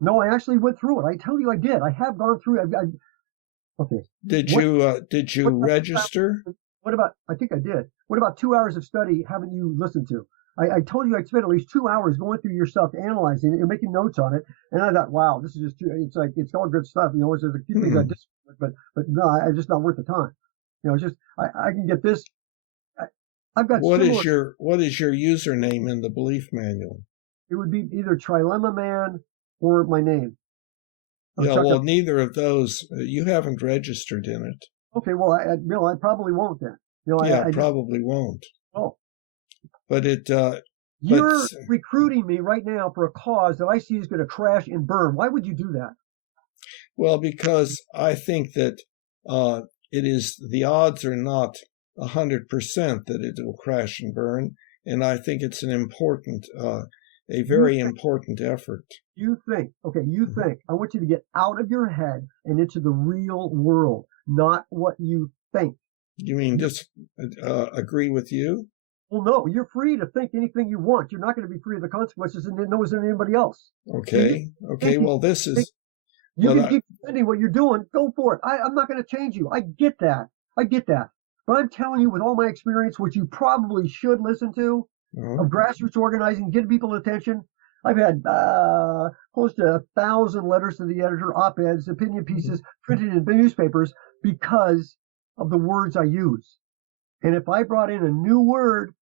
No, I actually went through it. I tell you, I did. I have gone through it. Okay. Did you register? I think I did. What about 2 hours of study haven't you listened to? I told you I'd spent at least 2 hours going through your stuff, analyzing it and making notes on it. And I thought, wow, this is just it's all good stuff. You know, there's a few things I disagree with, but no, it's just not worth the time. You know, it's just, I can get this. I've got what is your username in the belief manual? It would be either Trilemma Man or my name. Yeah, well, neither of those. You haven't registered in it. Okay, well, I probably won't then. You know, I probably won't. Oh, but you're recruiting me right now for a cause that I see is going to crash and burn. Why would you do that? Well, because I think that the odds are not 100% that it will crash and burn, and I think it's a very important effort. You think. I want you to get out of your head and into the real world, not what you think. You mean just agree with you? Well, no, you're free to think anything you want. You're not going to be free of the consequences, and no than anybody else. Okay. Well, this is. You can keep defending what you're doing. Go for it. I'm not going to change you. I get that. But I'm telling you, with all my experience, which you probably should listen to, of grassroots organizing, getting people's attention. I've had close to 1,000 letters to the editor, op-eds, opinion pieces printed in newspapers because of the words I use. And if I brought in a new word,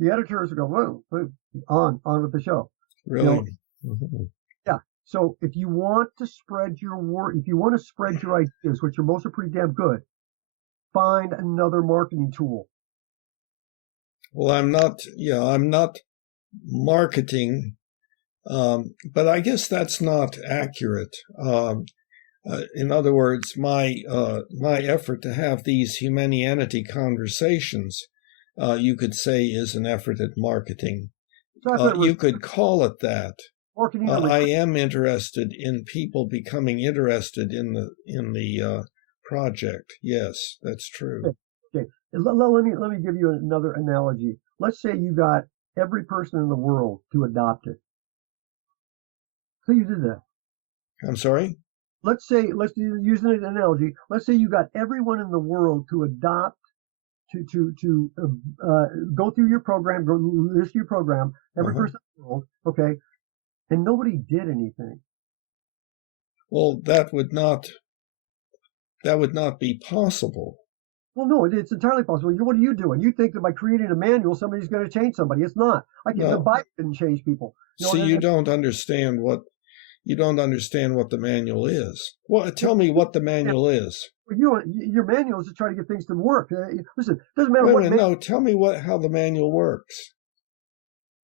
the editors would go, whoa, on with the show. Really? You know? Yeah. So if you want to spread your word, if you want to spread your ideas, which are most are pretty damn good, find another marketing tool. Well, I'm not marketing, but I guess that's not accurate. In other words, my effort to have these Humanianity conversations, you could say, is an effort at marketing. You could call it that. I am interested in people becoming interested in the project. Yes, that's true. Okay. Let me give you another analogy. Let's say you got every person in the world to adopt it. So you did that. I'm sorry? Let's use an analogy. Let's say you got everyone in the world to adopt, to go through your program, go list your program, every person in the world, okay, and nobody did anything. Well, that would not be possible. Well, no, it's entirely possible. What are you doing? You think that by creating a manual, somebody's going to change somebody. It's not. The Bible didn't change people. You don't understand what the manual is. Well, tell me what the manual is. Your manual is to try to get things to work. Listen, doesn't matter what. No, tell me how the manual works.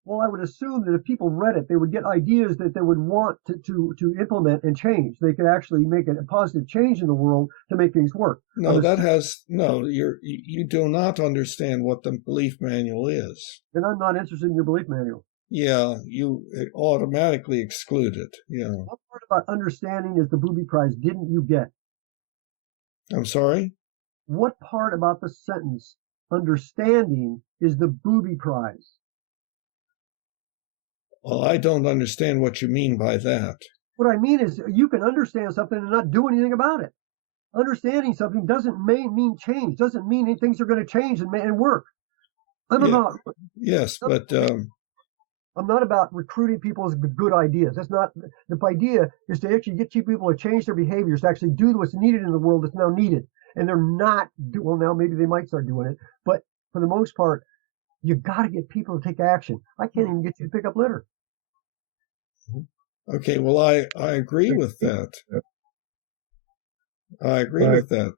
Well, I would assume that if people read it, they would get ideas that they would want to implement and change. They could actually make a positive change in the world to make things work. No, you do not understand what the belief manual is. Then I'm not interested in your belief manual. Yeah, you automatically exclude it. Yeah. What part about understanding is the booby prize didn't you get? I'm sorry? What part about the sentence, understanding is the booby prize? Well, I don't understand what you mean by that. What I mean is you can understand something and not do anything about it. Understanding something doesn't mean change, doesn't mean things are going to change and work. Yes, but I'm not about recruiting people with good ideas. That's not the idea. Is to actually get people to change their behaviors, to actually do what's needed in the world that's now needed, and they're not. Well, now maybe they might start doing it, but for the most part, you got to get people to take action. I can't even get you to pick up litter. Okay, well, I agree with that. I agree with that.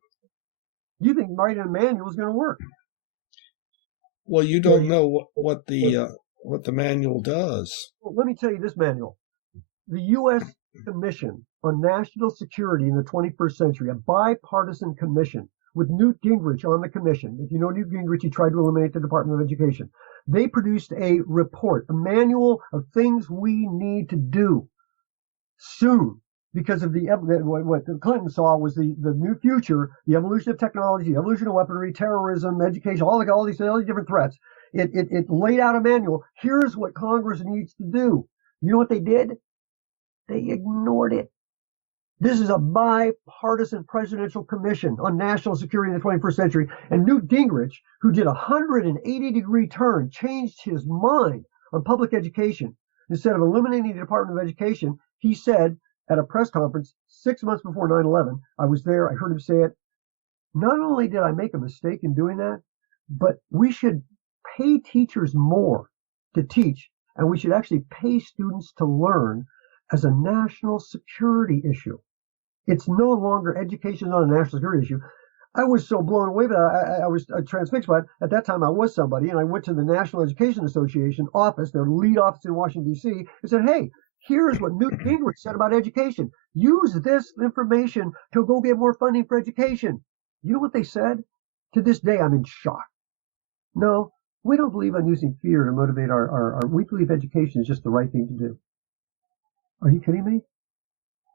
You think writing a manual is going to work? Well, you don't know what the manual does. Well, let me tell you this manual. The U.S. Commission on National Security in the 21st Century, a bipartisan commission with Newt Gingrich on the commission. If you know Newt Gingrich, he tried to eliminate the Department of Education. They produced a report, a manual of things we need to do soon because of what the Clinton saw was the new future, the evolution of technology, the evolution of weaponry, terrorism, education, all these different threats. It laid out a manual. Here's what Congress needs to do. You know what they did? They ignored it. This is a bipartisan presidential commission on national security in the 21st century. And Newt Gingrich, who did a 180-degree turn, changed his mind on public education. Instead of eliminating the Department of Education, he said at a press conference 6 months before 9/11, I was there, I heard him say it, not only did I make a mistake in doing that, but we should pay teachers more to teach, and we should actually pay students to learn as a national security issue. It's no longer education on a national security issue. I was so blown away, but I was transfixed by it. At that time, I was somebody, and I went to the National Education Association office, their lead office in Washington, D.C., and said, hey, here's what Newt Gingrich said about education. Use this information to go get more funding for education. You know what they said? To this day, I'm in shock. No, we don't believe on using fear to motivate we believe education is just the right thing to do. Are you kidding me?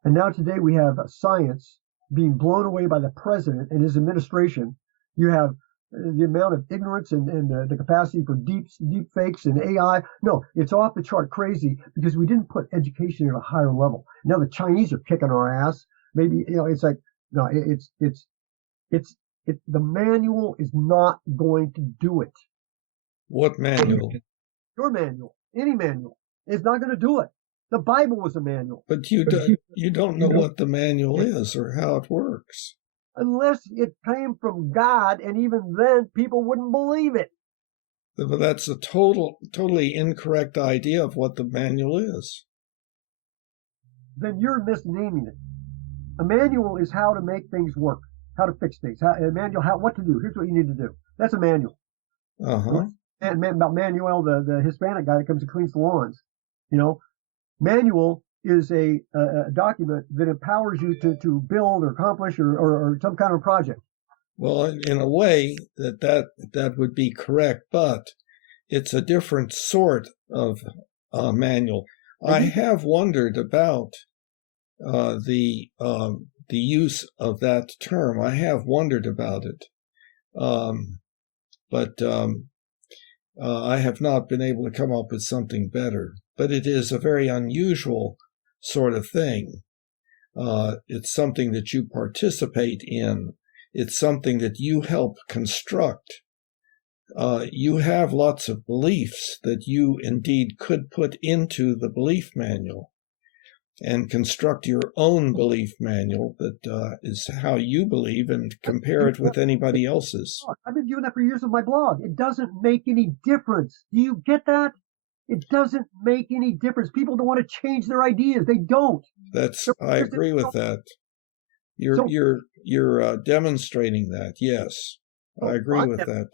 And now today we have science being blown away by the president and his administration. You have the amount of ignorance and the capacity for deep fakes and AI. No, it's off the chart crazy because we didn't put education at a higher level. Now the Chinese are kicking our ass. Maybe, it's like, no, the manual is not going to do it. What manual? Your manual, any manual, is not going to do it. The Bible was a manual. But you don't know what the manual is or how it works. Unless it came from God, and even then, people wouldn't believe it. But that's a totally incorrect idea of what the manual is. Then you're misnaming it. A manual is how to make things work, how to fix things. A manual, what to do. Here's what you need to do. That's a manual. Uh-huh. And about Manuel, the Hispanic guy that comes and cleans the lawns. Manual is a document that empowers you to build or accomplish or some kind of project. Well, in a way, that would be correct, but it's a different sort of manual. I have wondered about the use of that term. I have wondered about it, but I have not been able to come up with something better. But it is a very unusual sort of thing. It's something that you participate in. It's something that you help construct. You have lots of beliefs that you indeed could put into the belief manual and construct your own belief manual that is how you believe and compare it with anybody else's. I've been doing that for years with my blog. It doesn't make any difference. Do you get that? It doesn't make any difference. People don't want to change their ideas. They don't. I agree with that. You're demonstrating that. Yes, I agree with that.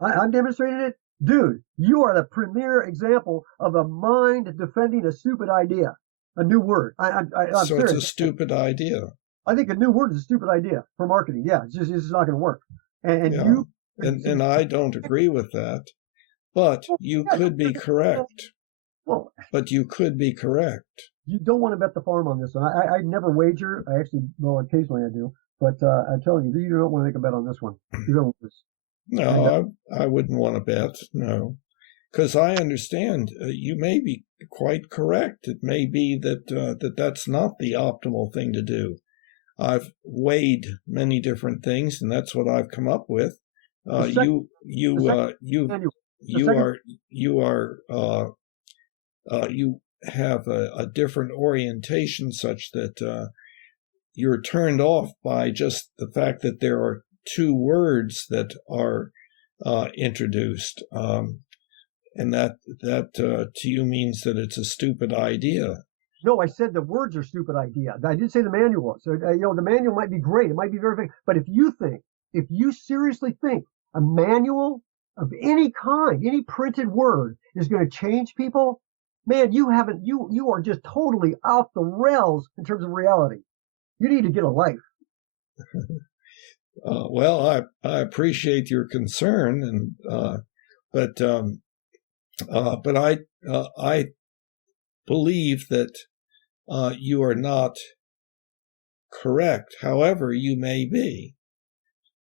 I'm demonstrating it. Dude, you are the premier example of a mind defending a stupid idea, a new word. I'm So it's a serious. stupid idea. I think a new word is a stupid idea for marketing. Yeah, it's just not going to work. And Yeah. you, And I don't agree with that. But you yeah, could be correct. well, But you could be correct. you don't want to bet the farm on this one. I never wager. I actually, well, occasionally I do. But I'm telling you, you don't want to make a bet on this one. You don't want this. No, I wouldn't want to bet. No. Because I understand you may be quite correct. It may be that that's not the optimal thing to do. I've weighed many different things, and that's what I've come up with. You have a different orientation such that you're turned off by just the fact that there are two words that are introduced. And that to you means that it's a stupid idea. No, I said the words are stupid idea. I didn't say the manual was. So, the manual might be great. It might be very big. But if you seriously think a manual of any kind, any printed word is going to change people, man, you are just totally off the rails in terms of reality. You need to get a life. Well, I appreciate your concern, but I believe that you are not correct. However, you may be.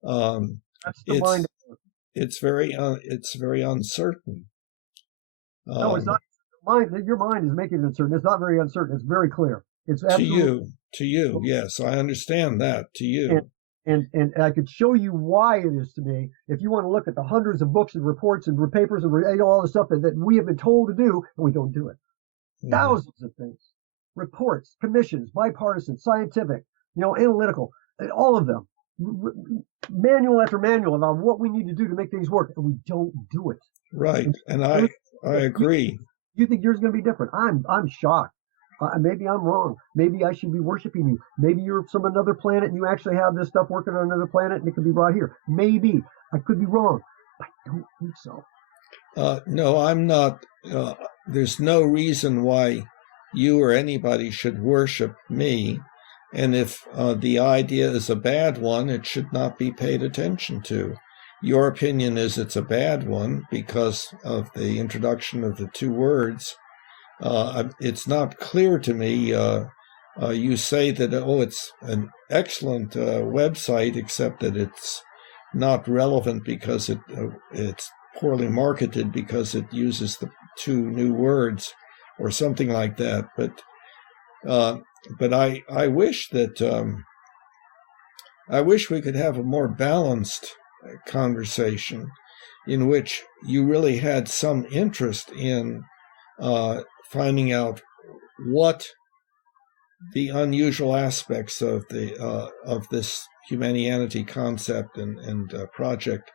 That's the mind. It's very uncertain. No, it's not. Your mind is making it uncertain. It's not very uncertain. It's very clear. It's absolutely, to you. Yes, I understand that. To you. And I could show you why it is to me if you want to look at the hundreds of books and reports and papers and all the stuff that we have been told to do, and we don't do it. Mm-hmm. Thousands of things, reports, commissions, bipartisan, scientific, analytical, all of them, manual after manual about what we need to do to make things work, and we don't do it. Right, and I agree. You think yours is going to be different? I'm shocked. Maybe I'm wrong. Maybe I should be worshiping you. Maybe you're from another planet and you actually have this stuff working on another planet and it could be brought here. Maybe. I could be wrong. I don't think so. No, I'm not. There's no reason why you or anybody should worship me. And if the idea is a bad one, it should not be paid attention to. Your opinion is it's a bad one because of the introduction of the two words. It's not clear to me. You say that, it's an excellent website, except that it's not relevant because it's poorly marketed because it uses the two new words or something like that. But I wish that I wish we could have a more balanced conversation in which you really had some interest in finding out what the unusual aspects of this humanity concept and project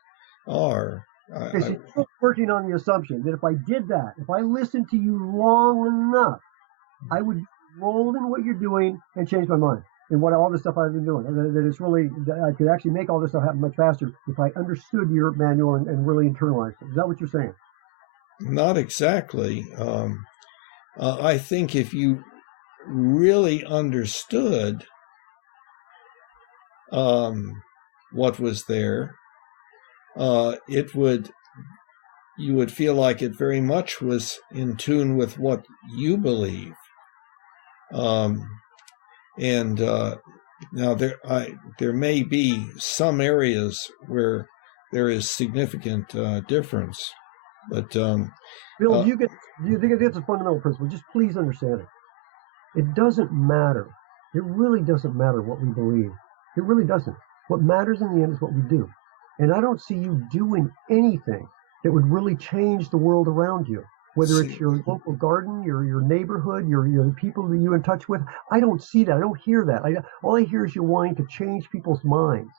are. You're working on the assumption that if I did that, if I listened to you long enough, I would roll in what you're doing and change my mind in what all the stuff I've been doing. That it's really, I could actually make all this stuff happen much faster if I understood your manual and really internalized it. Is that what you're saying? Not exactly. I think if you really understood what was there, you would feel like it very much was in tune with what you believe. Now there may be some areas where there is significant difference, but Bill, do you think it's a fundamental principle? Just please understand it. It doesn't matter. It really doesn't matter what we believe. It really doesn't. What matters in the end is what we do. And I don't see you doing anything that would really change the world around you. Whether it's your local garden, your neighborhood, the people that you're in touch with. I don't see that. I don't hear that. All I hear is you wanting to change people's minds.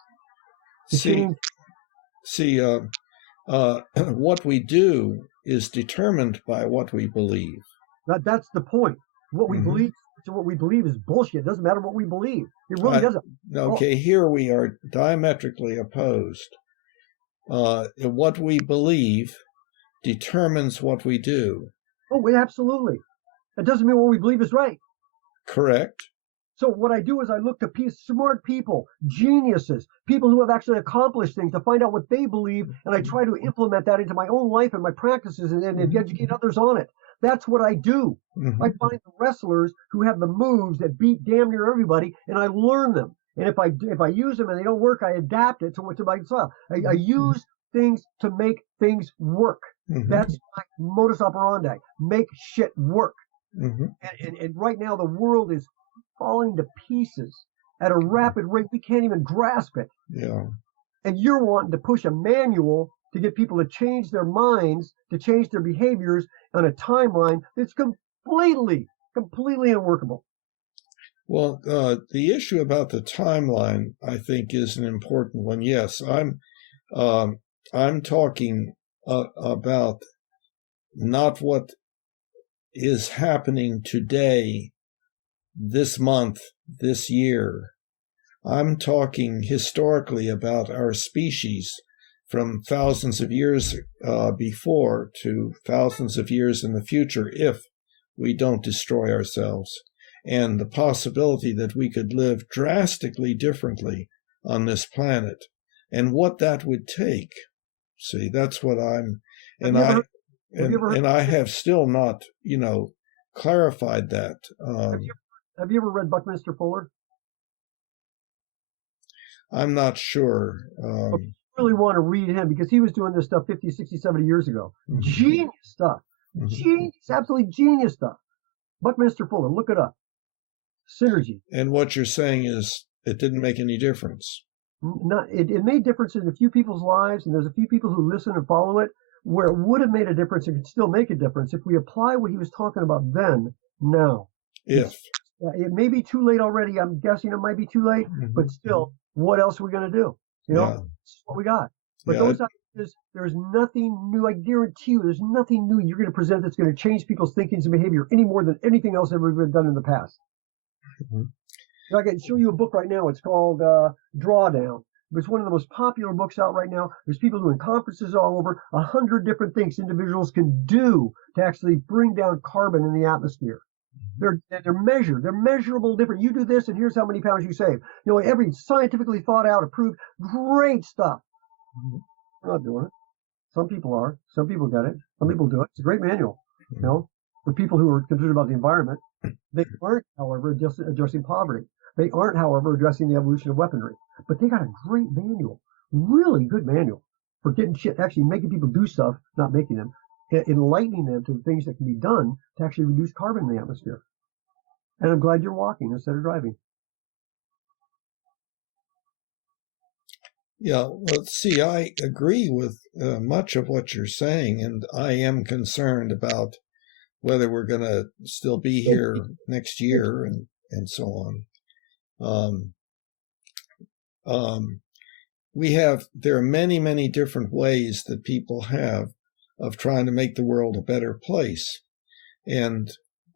What we do is determined by what we believe. That's the point. What we believe is bullshit. It doesn't matter what we believe. It really doesn't. Okay, here we are diametrically opposed. What we believe determines what we do. Oh, absolutely. That doesn't mean what we believe is right. Correct. So what I do is I look to smart people, geniuses, people who have actually accomplished things to find out what they believe, and I try to implement that into my own life and my practices and educate others on it. That's what I do. I find the wrestlers who have the moves that beat damn near everybody, and I learn them. And if I use them and they don't work, I adapt it to my style. I use things to make things work. That's my modus operandi. Make shit work. And right now the world is falling to pieces at a rapid rate. We can't even grasp it. Yeah. And you're wanting to push a manual to get people to change their minds, to change their behaviors on a timeline that's completely unworkable. Well, the issue about the timeline, I think, is an important one. Yes, I'm talking about not what is happening today, this month, this year. I'm talking historically about our species from thousands of years before to thousands of years in the future, if we don't destroy ourselves, and the possibility that we could live drastically differently on this planet, and what that would take. See, that's what I'm, and I have still not, clarified that. Have you ever read Buckminster Fuller? I'm not sure. You really want to read him because he was doing this stuff 50, 60, 70 years ago. Genius stuff. Genius, absolutely genius stuff. Buckminster Fuller, look it up. Synergy. And what you're saying is it didn't make any difference. It made difference in a few people's lives, and there's a few people who listen and follow it, where it would have made a difference and could still make a difference if we apply what he was talking about then, now. If. It may be too late already. I'm guessing it might be too late, but still, what else are we going to do? That's what we got. But those ideas, there's nothing new. I guarantee you, there's nothing new you're going to present that's going to change people's thinkings and behavior any more than anything else ever been done in the past. I can show you a book right now. It's called Drawdown. It's one of the most popular books out right now. There's people doing conferences all over, 100 different things individuals can do to actually bring down carbon in the atmosphere. They're measured. They're measurable different. You do this, and here's how many pounds you save. Every scientifically thought out, approved, great stuff. We're not doing it. Some people are. Some people get it. Some people do it. It's a great manual. For people who are concerned about the environment, they aren't, however, just addressing poverty. They aren't, however, addressing the evolution of weaponry. But they got a great manual, really good manual for getting shit, actually making people do stuff, not making them, enlightening them to the things that can be done to actually reduce carbon in the atmosphere. And I'm glad you're walking instead of driving. Yeah, well, see, I agree with much of what you're saying, and I am concerned about whether we're going to still be here next year and so on. There are many, many different ways that people have of trying to make the world a better place. And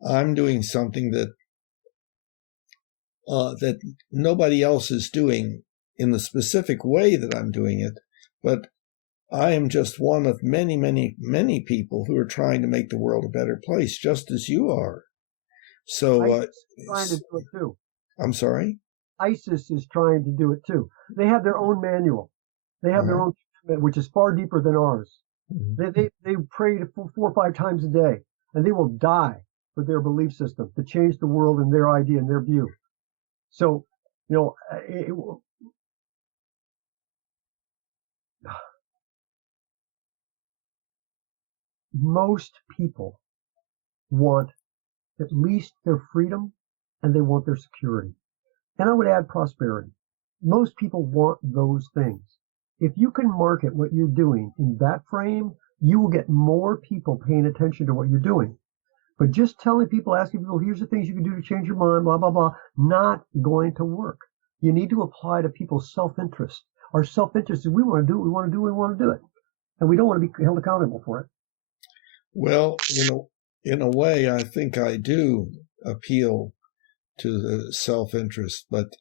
I'm doing something that nobody else is doing in the specific way that I'm doing it, but I am just one of many, many, many people who are trying to make the world a better place, just as you are. So, trying to do it too. I'm sorry? ISIS is trying to do it too. They have their own manual. They have their own, which is far deeper than ours. They pray 4 or 5 times a day, and they will die for their belief system to change the world and their idea and their view. So, most people want at least their freedom, and they want their security. And I would add prosperity. Most people want those things. If you can market what you're doing in that frame, you will get more people paying attention to what you're doing. But just telling people, asking people, here's the things you can do to change your mind, blah, blah, blah, not going to work. You need to apply to people's self-interest. Our self-interest is we want to do what we want to do, we want to do it. And we don't want to be held accountable for it. Well, in a way, I think I do appeal to the self-interest, but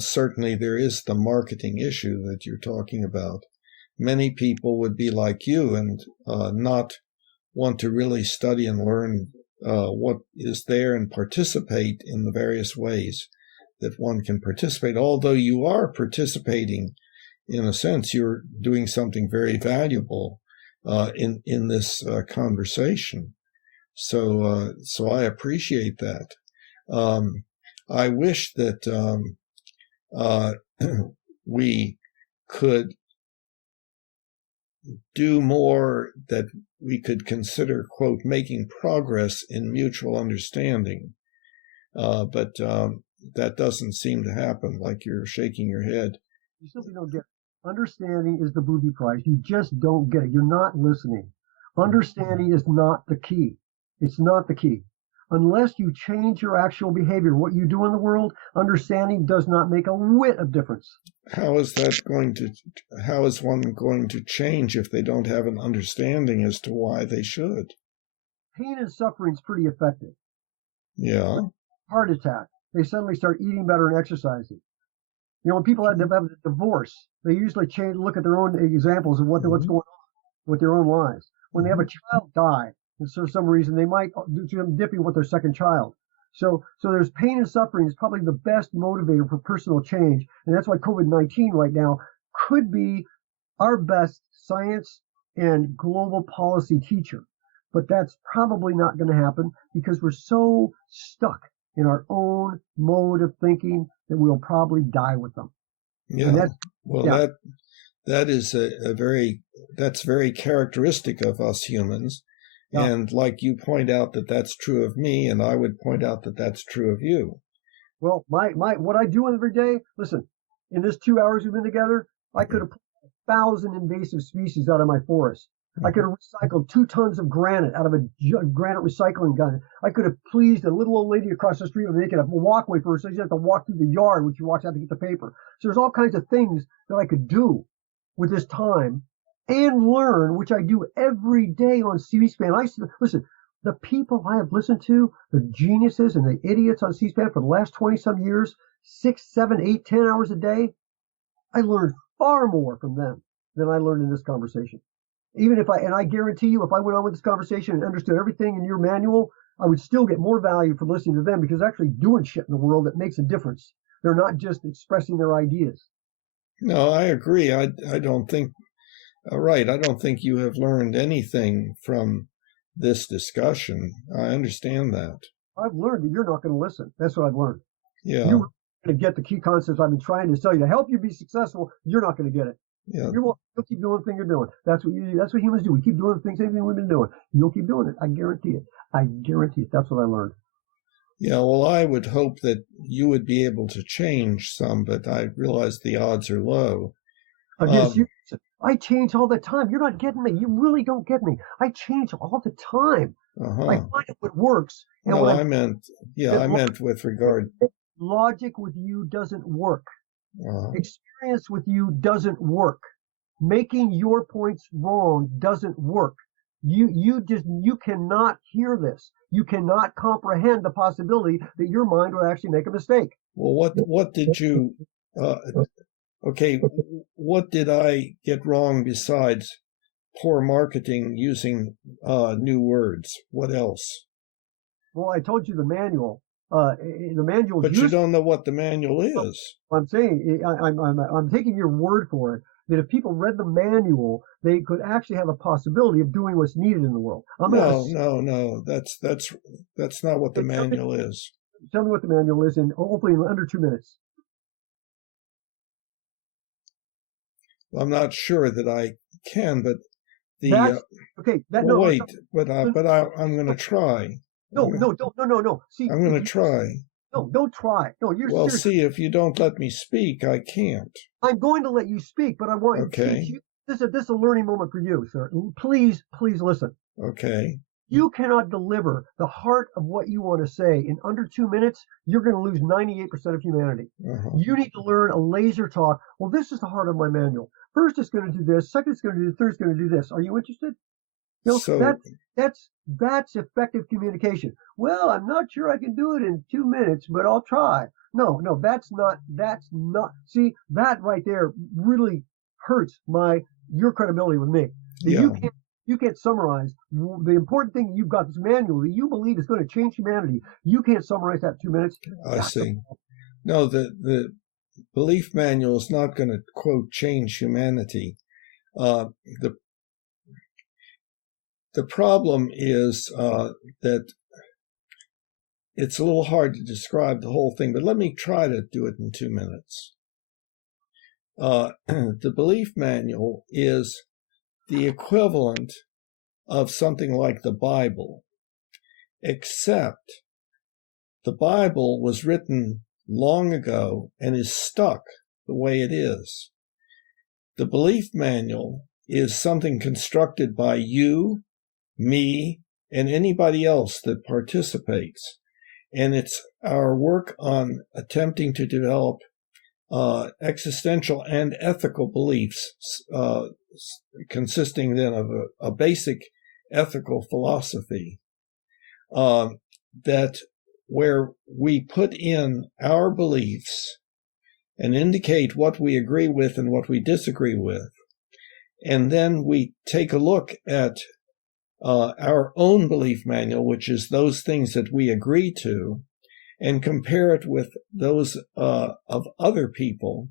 certainly there is the marketing issue that you're talking about. many people would be like you and not want to really study and learn what is there and participate in the various ways that one can participate. Although you are participating, in a sense, you're doing something very valuable in this conversation. So I appreciate that. I wish that we could do more, that we could consider, quote, making progress in mutual understanding. But that doesn't seem to happen, like you're shaking your head. You simply don't get it. Understanding is the booby prize. You just don't get it. You're not listening. Understanding is not the key. It's not the key. Unless you change your actual behavior, what you do in the world, understanding does not make a whit of difference. How is one going to change if they don't have an understanding as to why they should? Pain and suffering is pretty effective. Yeah. Heart attack, they suddenly start eating better and exercising. You know, when people have a divorce, they usually look at their own examples of what's going on with their own lives. When they have a child die, and for some reason they might do some dipping with their second child. So there's pain and suffering is probably the best motivator for personal change, and that's why COVID-19 right now could be our best science and global policy teacher. But that's probably not going to happen because we're so stuck in our own mode of thinking that we'll probably die with them. Yeah. That's very characteristic of us humans. Yeah. And like you point out that's true of me, and I would point out that that's true of you. Well, what I do every day, listen, in this 2 hours we've been together, I could have pulled 1,000 invasive species out of my forest. I could have recycled 2 tons of granite out of a granite recycling gun. I could have pleased a little old lady across the street and making a walkway for her so she doesn't have to walk through the yard when she walks out to get the paper. So there's all kinds of things that I could do with this time and learn, which I do every day on C-SPAN. Listen, the people I have listened to, the geniuses and the idiots on C-SPAN for the last 20-some years, 6, 7, 8, 10 hours a day, I learned far more from them than I learned in this conversation. I guarantee you, if I went on with this conversation and understood everything in your manual, I would still get more value from listening to them because they're actually doing shit in the world that makes a difference. They're not just expressing their ideas. No, I agree. I don't think, I don't think you have learned anything from this discussion. I understand that. I've learned that you're not going to listen. That's what I've learned. Yeah. You're going to get the key concepts I've been trying to tell you to help you be successful. You're not going to get it. Yeah. You'll keep doing the thing you're doing. That's what humans do. We keep doing the things we've been doing. You'll keep doing it. I guarantee it. I guarantee it. That's what I learned. Yeah, well, I would hope that you would be able to change some, but I realize the odds are low. I change all the time. You're not getting me. You really don't get me. I change all the time. I find out what works. And no, I meant with regard. Logic with you doesn't work. Experience with you doesn't work. Making your points wrong doesn't work. You cannot hear this. You cannot comprehend the possibility that your mind will actually make a mistake. Well, what did you? What did I get wrong besides poor marketing using new words? What else? Well, I told you the manual. The manual. But you don't know what the manual is. I'm saying I'm taking your word for it. That if people read the manual, they could actually have a possibility of doing what's needed in the world. No. That's not what the manual is. Tell me what the manual is, and hopefully in under 2 minutes. I'm not sure that I can, but I'm going to try. No. See, I'm going to try. No, don't try. No, you're. Well, see, if you don't let me speak, I can't. I'm going to let you speak, but I want. Okay. This is a learning moment for you, sir. Please listen. Okay. You cannot deliver the heart of what you want to say in under 2 minutes. You're going to lose 98% of humanity. You need to learn a laser talk. Well, this is the heart of my manual. First, it's going to do this. Second, it's going to do this. Third, it's going to do this. Are you interested? That's effective communication. Well, I'm not sure I can do it in 2 minutes, but I'll try. No, that's not. See, that right there really hurts your credibility with me. Yeah. You can't summarize the important thing you've got, this manual that you believe is going to change humanity. You can't summarize that in 2 minutes. I see. No, the belief manual is not going to, quote, change humanity. The problem is that it's a little hard to describe the whole thing, but let me try to do it in 2 minutes. The belief manual is the equivalent of something like the Bible, except the Bible was written long ago and is stuck the way it is. The belief manual is something constructed by you, me, and anybody else that participates. And it's our work on attempting to develop existential and ethical beliefs, consisting then of a basic ethical philosophy that where we put in our beliefs and indicate what we agree with and what we disagree with. And then we take a look at our own belief manual, which is those things that we agree to, and compare it with those of other people,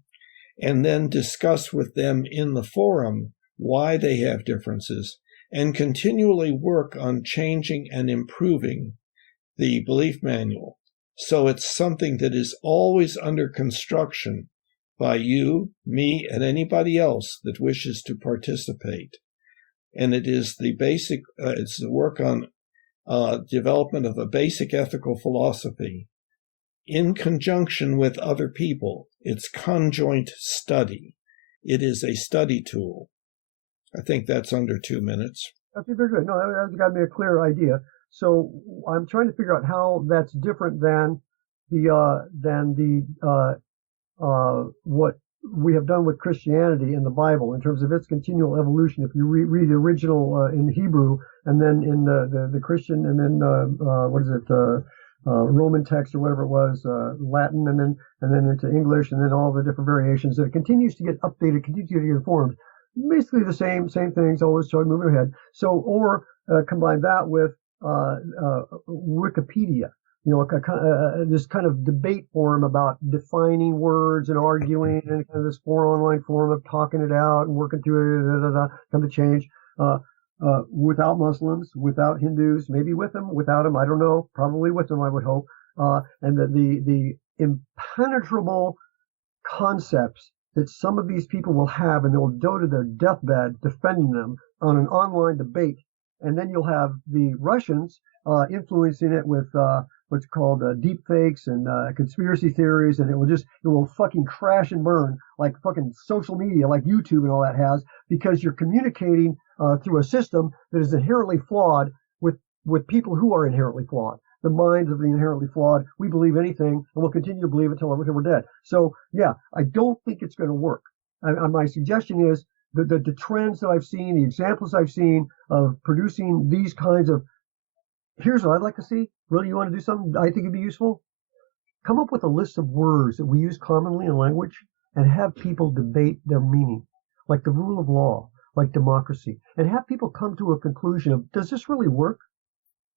and then discuss with them in the forum why they have differences, and continually work on changing and improving the belief manual. So it's something that is always under construction by you, me, and anybody else that wishes to participate. And it is the basic, it's the work on development of a basic ethical philosophy in conjunction with other people. It's conjoint study. It is a study tool. I think that's under 2 minutes. Okay, very good. No, that's got me a clear idea. So I'm trying to figure out how that's different than what we have done with Christianity in the Bible in terms of its continual evolution. If you read the original in Hebrew and then in the Christian and then Roman text or whatever it was, Latin and then into English and then all the different variations, that it continues to get updated, continues to get informed. Basically the same things, always trying to move ahead. So, or combine that with Wikipedia, this kind of debate forum about defining words and arguing, and kind of this online forum of talking it out and working through it, come to change, without Muslims, without Hindus, maybe with them, without them, I don't know, probably with them, I would hope, and the impenetrable concepts that some of these people will have, and they'll go to their deathbed defending them on an online debate. And then you'll have the Russians influencing it with what's called deep fakes and conspiracy theories, and it will fucking crash and burn like fucking social media, like YouTube and all that has, because you're communicating through a system that is inherently flawed with people who are inherently flawed. The minds of the inherently flawed. We believe anything, and we'll continue to believe it until we're dead. So, yeah, I don't think it's going to work. My suggestion is the trends that I've seen, the examples I've seen of producing these kinds of, here's what I'd like to see. Really, you want to do something I think would be useful? Come up with a list of words that we use commonly in language and have people debate their meaning, like the rule of law, like democracy, and have people come to a conclusion of, does this really work?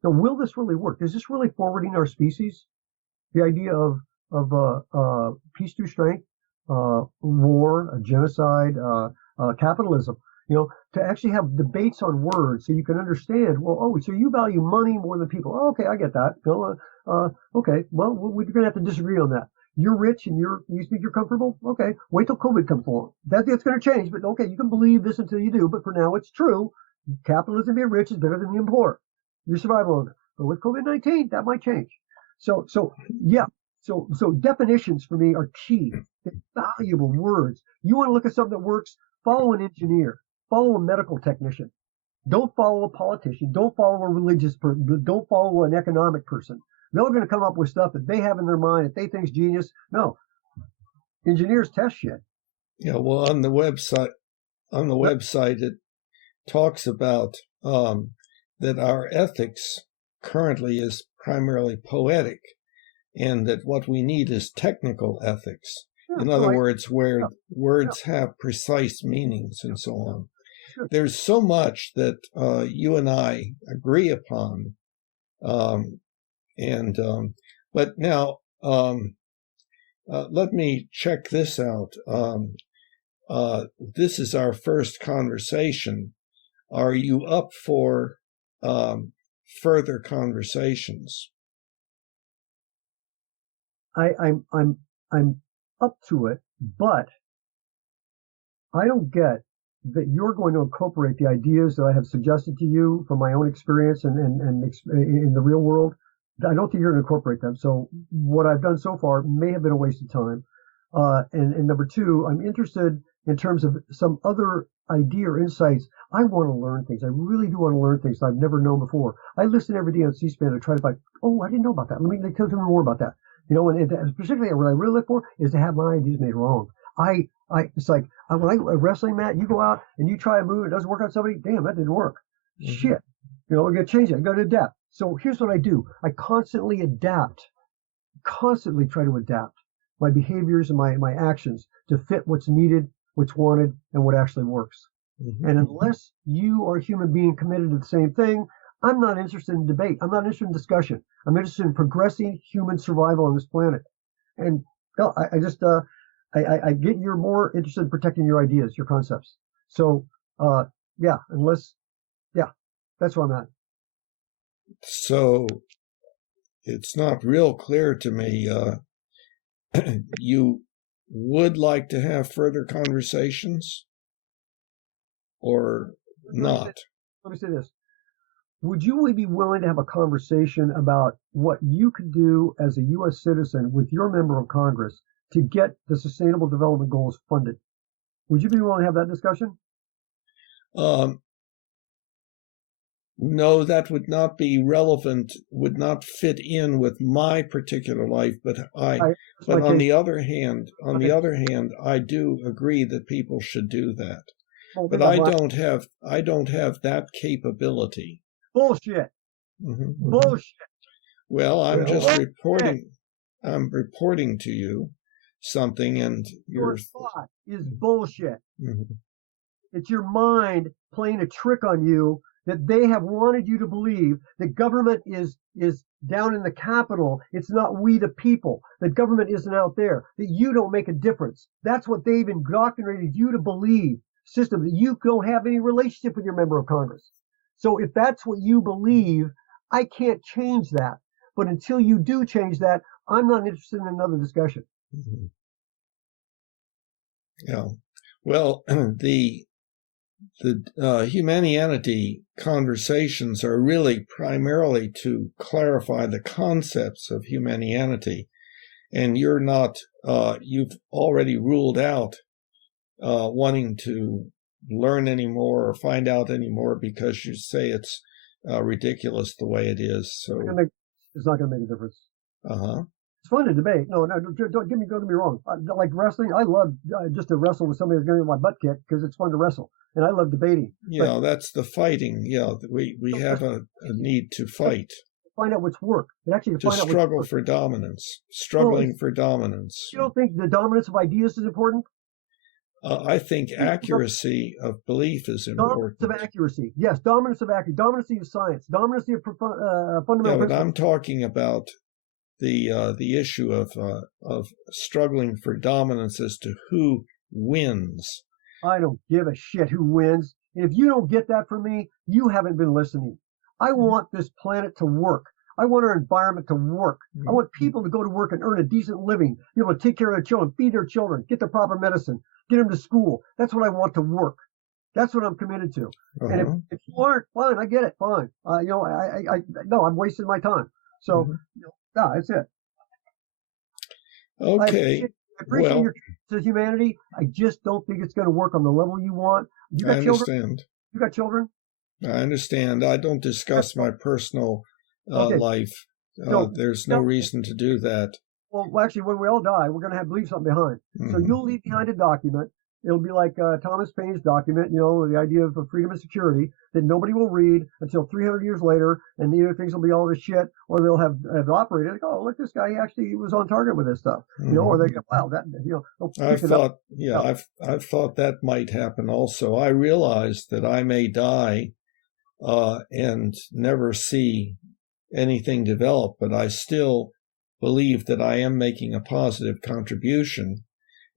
Now, will this really work? Is this really forwarding our species? The idea of peace through strength, war, genocide, capitalism. To actually have debates on words so you can understand. Well, so you value money more than people. Oh, okay, I get that. Okay, well, we're going to have to disagree on that. You're rich and you think you're comfortable. Okay, wait till COVID comes along. That's going to change. But okay, you can believe this until you do. But for now, it's true. Capitalism being rich is better than being poor. Your survival longer. But with COVID-19, that might change. So definitions for me are key. They're valuable words. You want to look at something that works, follow an engineer, follow a medical technician. Don't follow a politician. Don't follow a religious person. Don't follow an economic person. They're going to come up with stuff that they have in their mind that they think is genius. No. Engineers test shit. Yeah, well, on the website, it talks about that our ethics currently is primarily poetic, and that what we need is technical ethics. In other words, where words have precise meanings and so on. Sure. There's so much that you and I agree upon. But now, let me check this out. This is our first conversation. Are you up for further conversations? I'm up to it, but I don't get that you're going to incorporate the ideas that I have suggested to you from my own experience and in the real world. I don't think you're going to incorporate them. So what I've done so far may have been a waste of time. And number two, I'm interested in terms of some other idea or insights. I want to learn things. I really do want to learn things that I've never known before. I listen every day on C-SPAN and try to find, I didn't know about that. Let me tell me more about that. And particularly what I really look for is to have my ideas made wrong. It's like when I a wrestling mat, you go out and you try a move, it doesn't work on somebody. Damn, that didn't work. Mm-hmm. Shit. We're going to change it. I'm going to adapt. So here's what I do. I constantly adapt, constantly try to adapt my behaviors and my actions to fit what's needed, what's wanted, and what actually works. Mm-hmm. And unless you are a human being committed to the same thing, I'm not interested in debate. I'm not interested in discussion. I'm interested in progressing human survival on this planet. And I get you're more interested in protecting your ideas, your concepts. So, that's where I'm at. So it's not real clear to me. You would like to have further conversations or not? Let me say this. Would you be willing to have a conversation about what you could do as a U.S. citizen with your member of Congress to get the Sustainable Development Goals funded? Would you be willing to have that discussion? No, that would not be relevant, would not fit in with my particular life, but on the other hand, I do agree that people should do that. But I don't have that capability. Bullshit. Mm-hmm. Bullshit. Well, I'm reporting to you something, and your thought is bullshit. Mm-hmm. It's your mind playing a trick on you that they have wanted you to believe that government is down in the Capitol. It's not we the people. That government isn't out there. That you don't make a difference. That's what they've indoctrinated you to believe. System that you don't have any relationship with your member of Congress. So if that's what you believe, I can't change that. But until you do change that, I'm not interested in another discussion. Mm-hmm. Yeah. Well, the Humanianity conversations are really primarily to clarify the concepts of Humanianity, and you're not. You've already ruled out wanting to learn any more or find out any more because you say it's ridiculous the way it is. So it's not going to make a difference. Uh-huh. It's fun to debate. No, don't get me wrong. Like wrestling, I love just to wrestle with somebody who's going to get my butt kicked because it's fun to wrestle, and I love debating. Yeah, that's the fighting. Yeah, we have a need to fight. Find out what's work. And actually, to struggle for dominance. Struggling for dominance. You don't think the dominance of ideas is important? I think accuracy of belief is important. Dominance of accuracy. Yes, dominance of accuracy. Dominance of science. Dominance of fundamental. Yeah, but I'm talking about the issue of struggling for dominance as to who wins. I don't give a shit who wins. If you don't get that from me, you haven't been listening. I want this planet to work. I want our environment to work. I want people to go to work and earn a decent living, be able to take care of their children, feed their children, get the proper medicine, get them to school. That's what I want to work. That's what I'm committed to. Uh-huh. And if you aren't, fine, I get it, fine. No, I'm wasting my time. So, that's it. Okay. I appreciate your to humanity. I just don't think it's going to work on the level you want. You got children? Understand. You got children? I understand. I don't discuss my personal life. There's no reason to do that. Well, actually, when we all die, we're going to leave something behind. Mm-hmm. So you'll leave behind a document It'll be like Thomas Paine's document, the idea of freedom and security that nobody will read until 300 years later, and either things will be all this shit, or they'll have operated. Like, oh, look, this guy actually was on target with this stuff, or they go, wow, that, I've thought that might happen also. I realize that I may die and never see anything develop, but I still believe that I am making a positive contribution.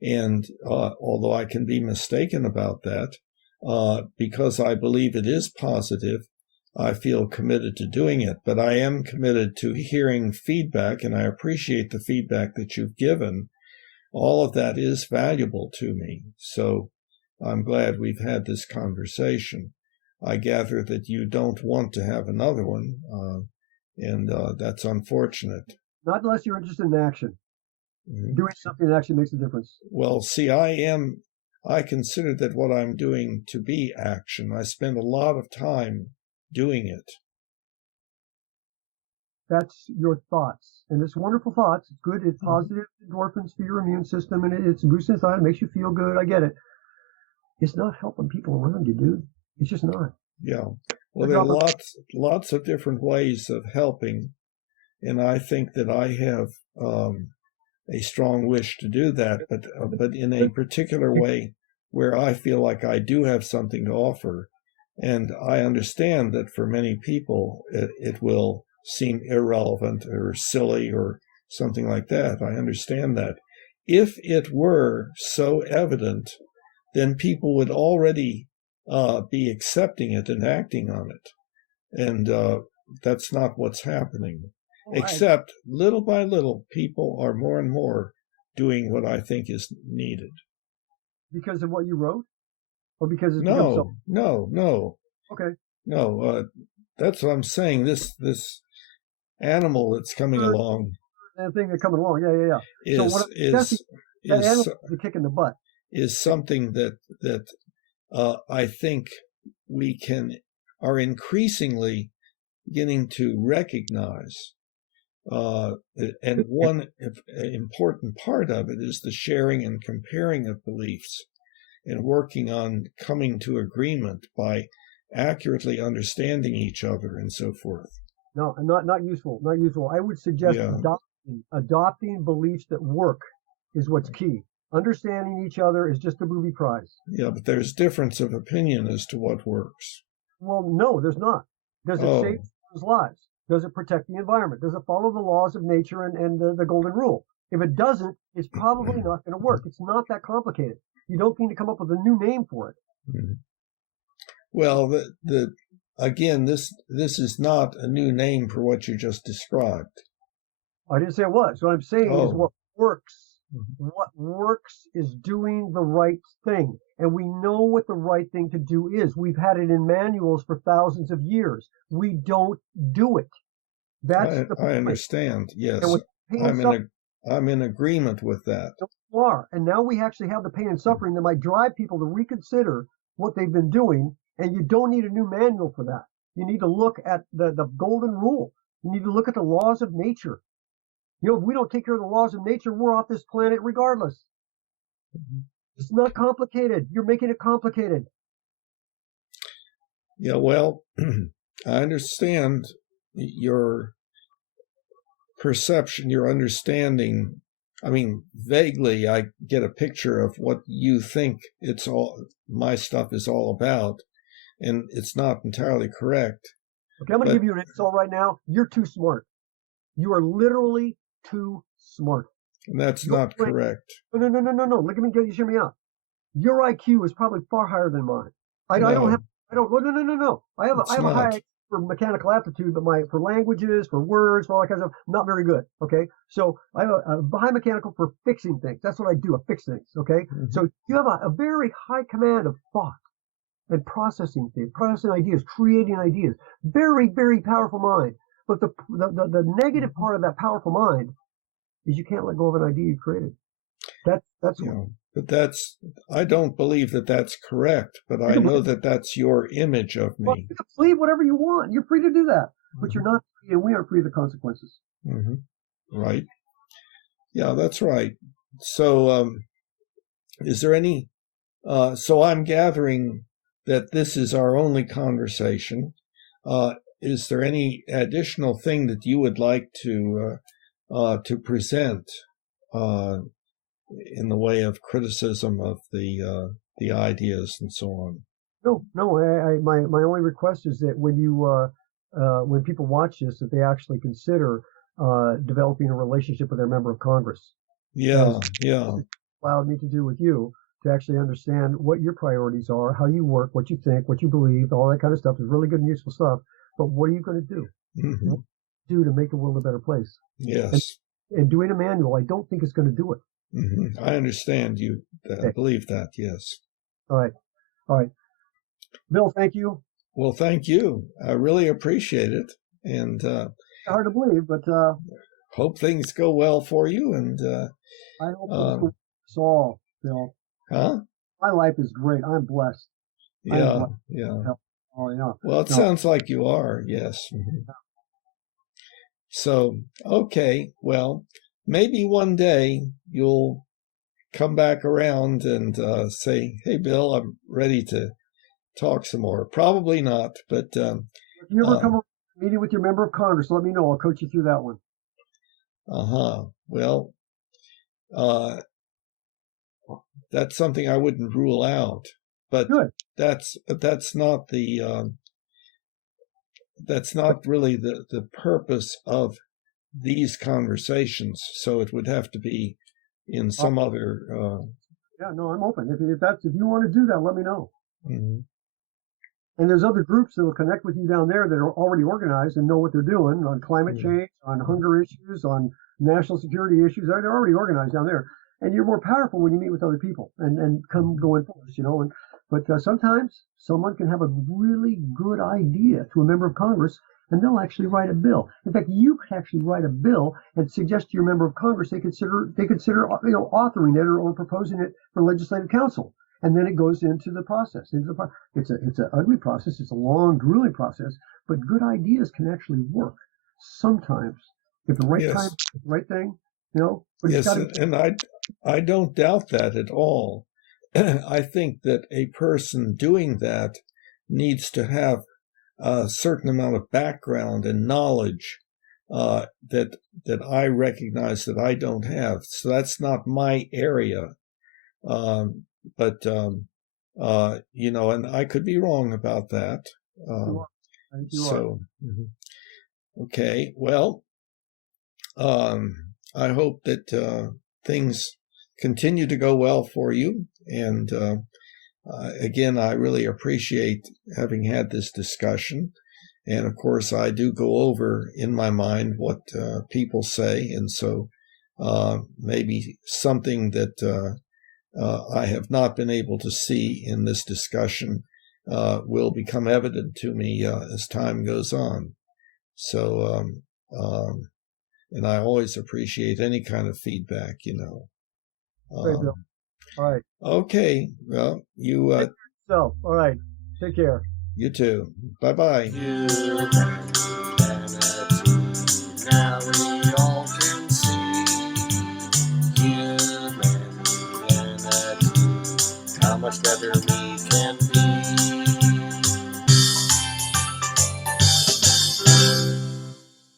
And although I can be mistaken about that, because I believe it is positive, I feel committed to doing it. But I am committed to hearing feedback, and I appreciate the feedback that you've given. All of that is valuable to me. So I'm glad we've had this conversation. I gather that you don't want to have another one, and that's unfortunate. Not unless you're interested in action. Doing something that actually makes a difference. Well, see, I consider that what I'm doing to be action. I spend a lot of time doing it. That's your thoughts. And it's wonderful thoughts. It's good. It's positive endorphins for your immune system, and it's boosting thought. It makes you feel good. I get it. It's not helping people around you, dude. It's just not. Yeah. Well, there are lots of different ways of helping, and I think that I have a strong wish to do that, but in a particular way where I feel like I do have something to offer. And I understand that for many people, it will seem irrelevant or silly or something like that. I understand that. If it were so evident, then people would already be accepting it and acting on it. And that's not what's happening. Except little by little, people are more and more doing what I think is needed. Because of what you wrote? Or because it's No. Okay. No, that's what I'm saying. This animal that's coming along. That thing that's coming along, yeah. That animal is a kick in the butt. Is something that I think we are increasingly beginning to recognize. And one important part of it is the sharing and comparing of beliefs and working on coming to agreement by accurately understanding each other and so forth. No, not useful. Not useful. I would suggest adopting beliefs that work is what's key. Understanding each other is just a booby prize. Yeah, but there's difference of opinion as to what works. Well, no, there's not. Does it save people's lives? Does it protect the environment? Does it follow the laws of nature and the golden rule? If it doesn't, it's probably not going to work. It's not that complicated. You don't need to come up with a new name for it. Mm-hmm. Well, again, this is not a new name for what you just described. I didn't say it was. What I'm saying is what works. Mm-hmm. What works is doing the right thing. And we know what the right thing to do is. We've had it in manuals for thousands of years. We don't do it. That's the point. I understand. Yes. I'm in agreement with that. You are. And now we actually have the pain and suffering that might drive people to reconsider what they've been doing. And you don't need a new manual for that. You need to look at the golden rule. You need to look at the laws of nature. If we don't take care of the laws of nature, we're off this planet regardless. Mm-hmm. It's not complicated. You're making it complicated. Yeah, well, I understand your perception, your understanding. I mean, vaguely, I get a picture of what you think my stuff is all about, and it's not entirely correct. Okay, I'm going to give you an insult right now. You're too smart. You are literally too smart. And that's not correct. No. Look at me, you hear me out. Your IQ is probably far higher than mine. No. I have a high IQ for mechanical aptitude, but for languages, for words, for all that kind of stuff, not very good. Okay. So I have a high mechanical for fixing things. That's what I do. I fix things. Okay. Mm-hmm. So you have a very high command of thought and processing things, processing ideas, creating ideas. Very, very powerful mind. But the negative part of that powerful mind is you can't let go of an idea you created. That's but I don't believe that that's correct, but I know that that's your image of me. Well, you can believe whatever you want. You're free to do that, but you're not free, and we aren't free of the consequences. Mm-hmm. Right. Yeah, that's right. So, is there any So I'm gathering that this is our only conversation. Is there any additional thing that you would like to present in the way of criticism of the ideas and so on? No. My only request is that when people watch this, that they actually consider developing a relationship with their member of Congress. Yeah. Allowed me to do with you, to actually understand what your priorities are, how you work, what you think, what you believe, all that kind of stuff is really good and useful stuff. But what are you going to do? Mm-hmm. What do you do to make the world a better place? Yes. And doing a manual, I don't think is going to do it. Mm-hmm. I understand you. I believe that. Yes. All right. Bill, thank you. Well, thank you. I really appreciate it, and hard to believe, but hope things go well for you. And I hope it's all, Bill. Huh? My life is great. I'm blessed. Yeah. Oh, yeah. Well, it sounds like you are. Yes. Mm-hmm. So, okay. Well, maybe one day you'll come back around and say, "Hey, Bill, I'm ready to talk some more." Probably not, but if you ever come to a meeting with your member of Congress, let me know. I'll coach you through that one. Well, that's something I wouldn't rule out, but good. That's not the that's not really the purpose of these conversations. So it would have to be in some other. Yeah, no, I'm open. If you want to do that, let me know. Mm-hmm. And there's other groups that will connect with you down there that are already organized and know what they're doing on climate change, on hunger issues, on national security issues. They're already organized down there. And you're more powerful when you meet with other people and come go in force, But sometimes someone can have a really good idea to a member of Congress, and they'll actually write a bill. In fact, you could actually write a bill and suggest to your member of Congress they consider authoring it or proposing it for legislative council. And then it goes into the process. It's an ugly process. It's a long, grueling process. But good ideas can actually work sometimes if the right time, the right thing. But yes, and I don't doubt that at all. I think that a person doing that needs to have a certain amount of background and knowledge that I recognize that I don't have. So that's not my area. But and I could be wrong about that. Okay. Well, I hope that things continue to go well for you. And again, I really appreciate having had this discussion. And of course, I do go over in my mind what people say. And so maybe something that I have not been able to see in this discussion will become evident to me as time goes on. So, and I always appreciate any kind of feedback, Great, Bill. All right. Okay. Well, you. All right. Take care. You too. Bye-bye.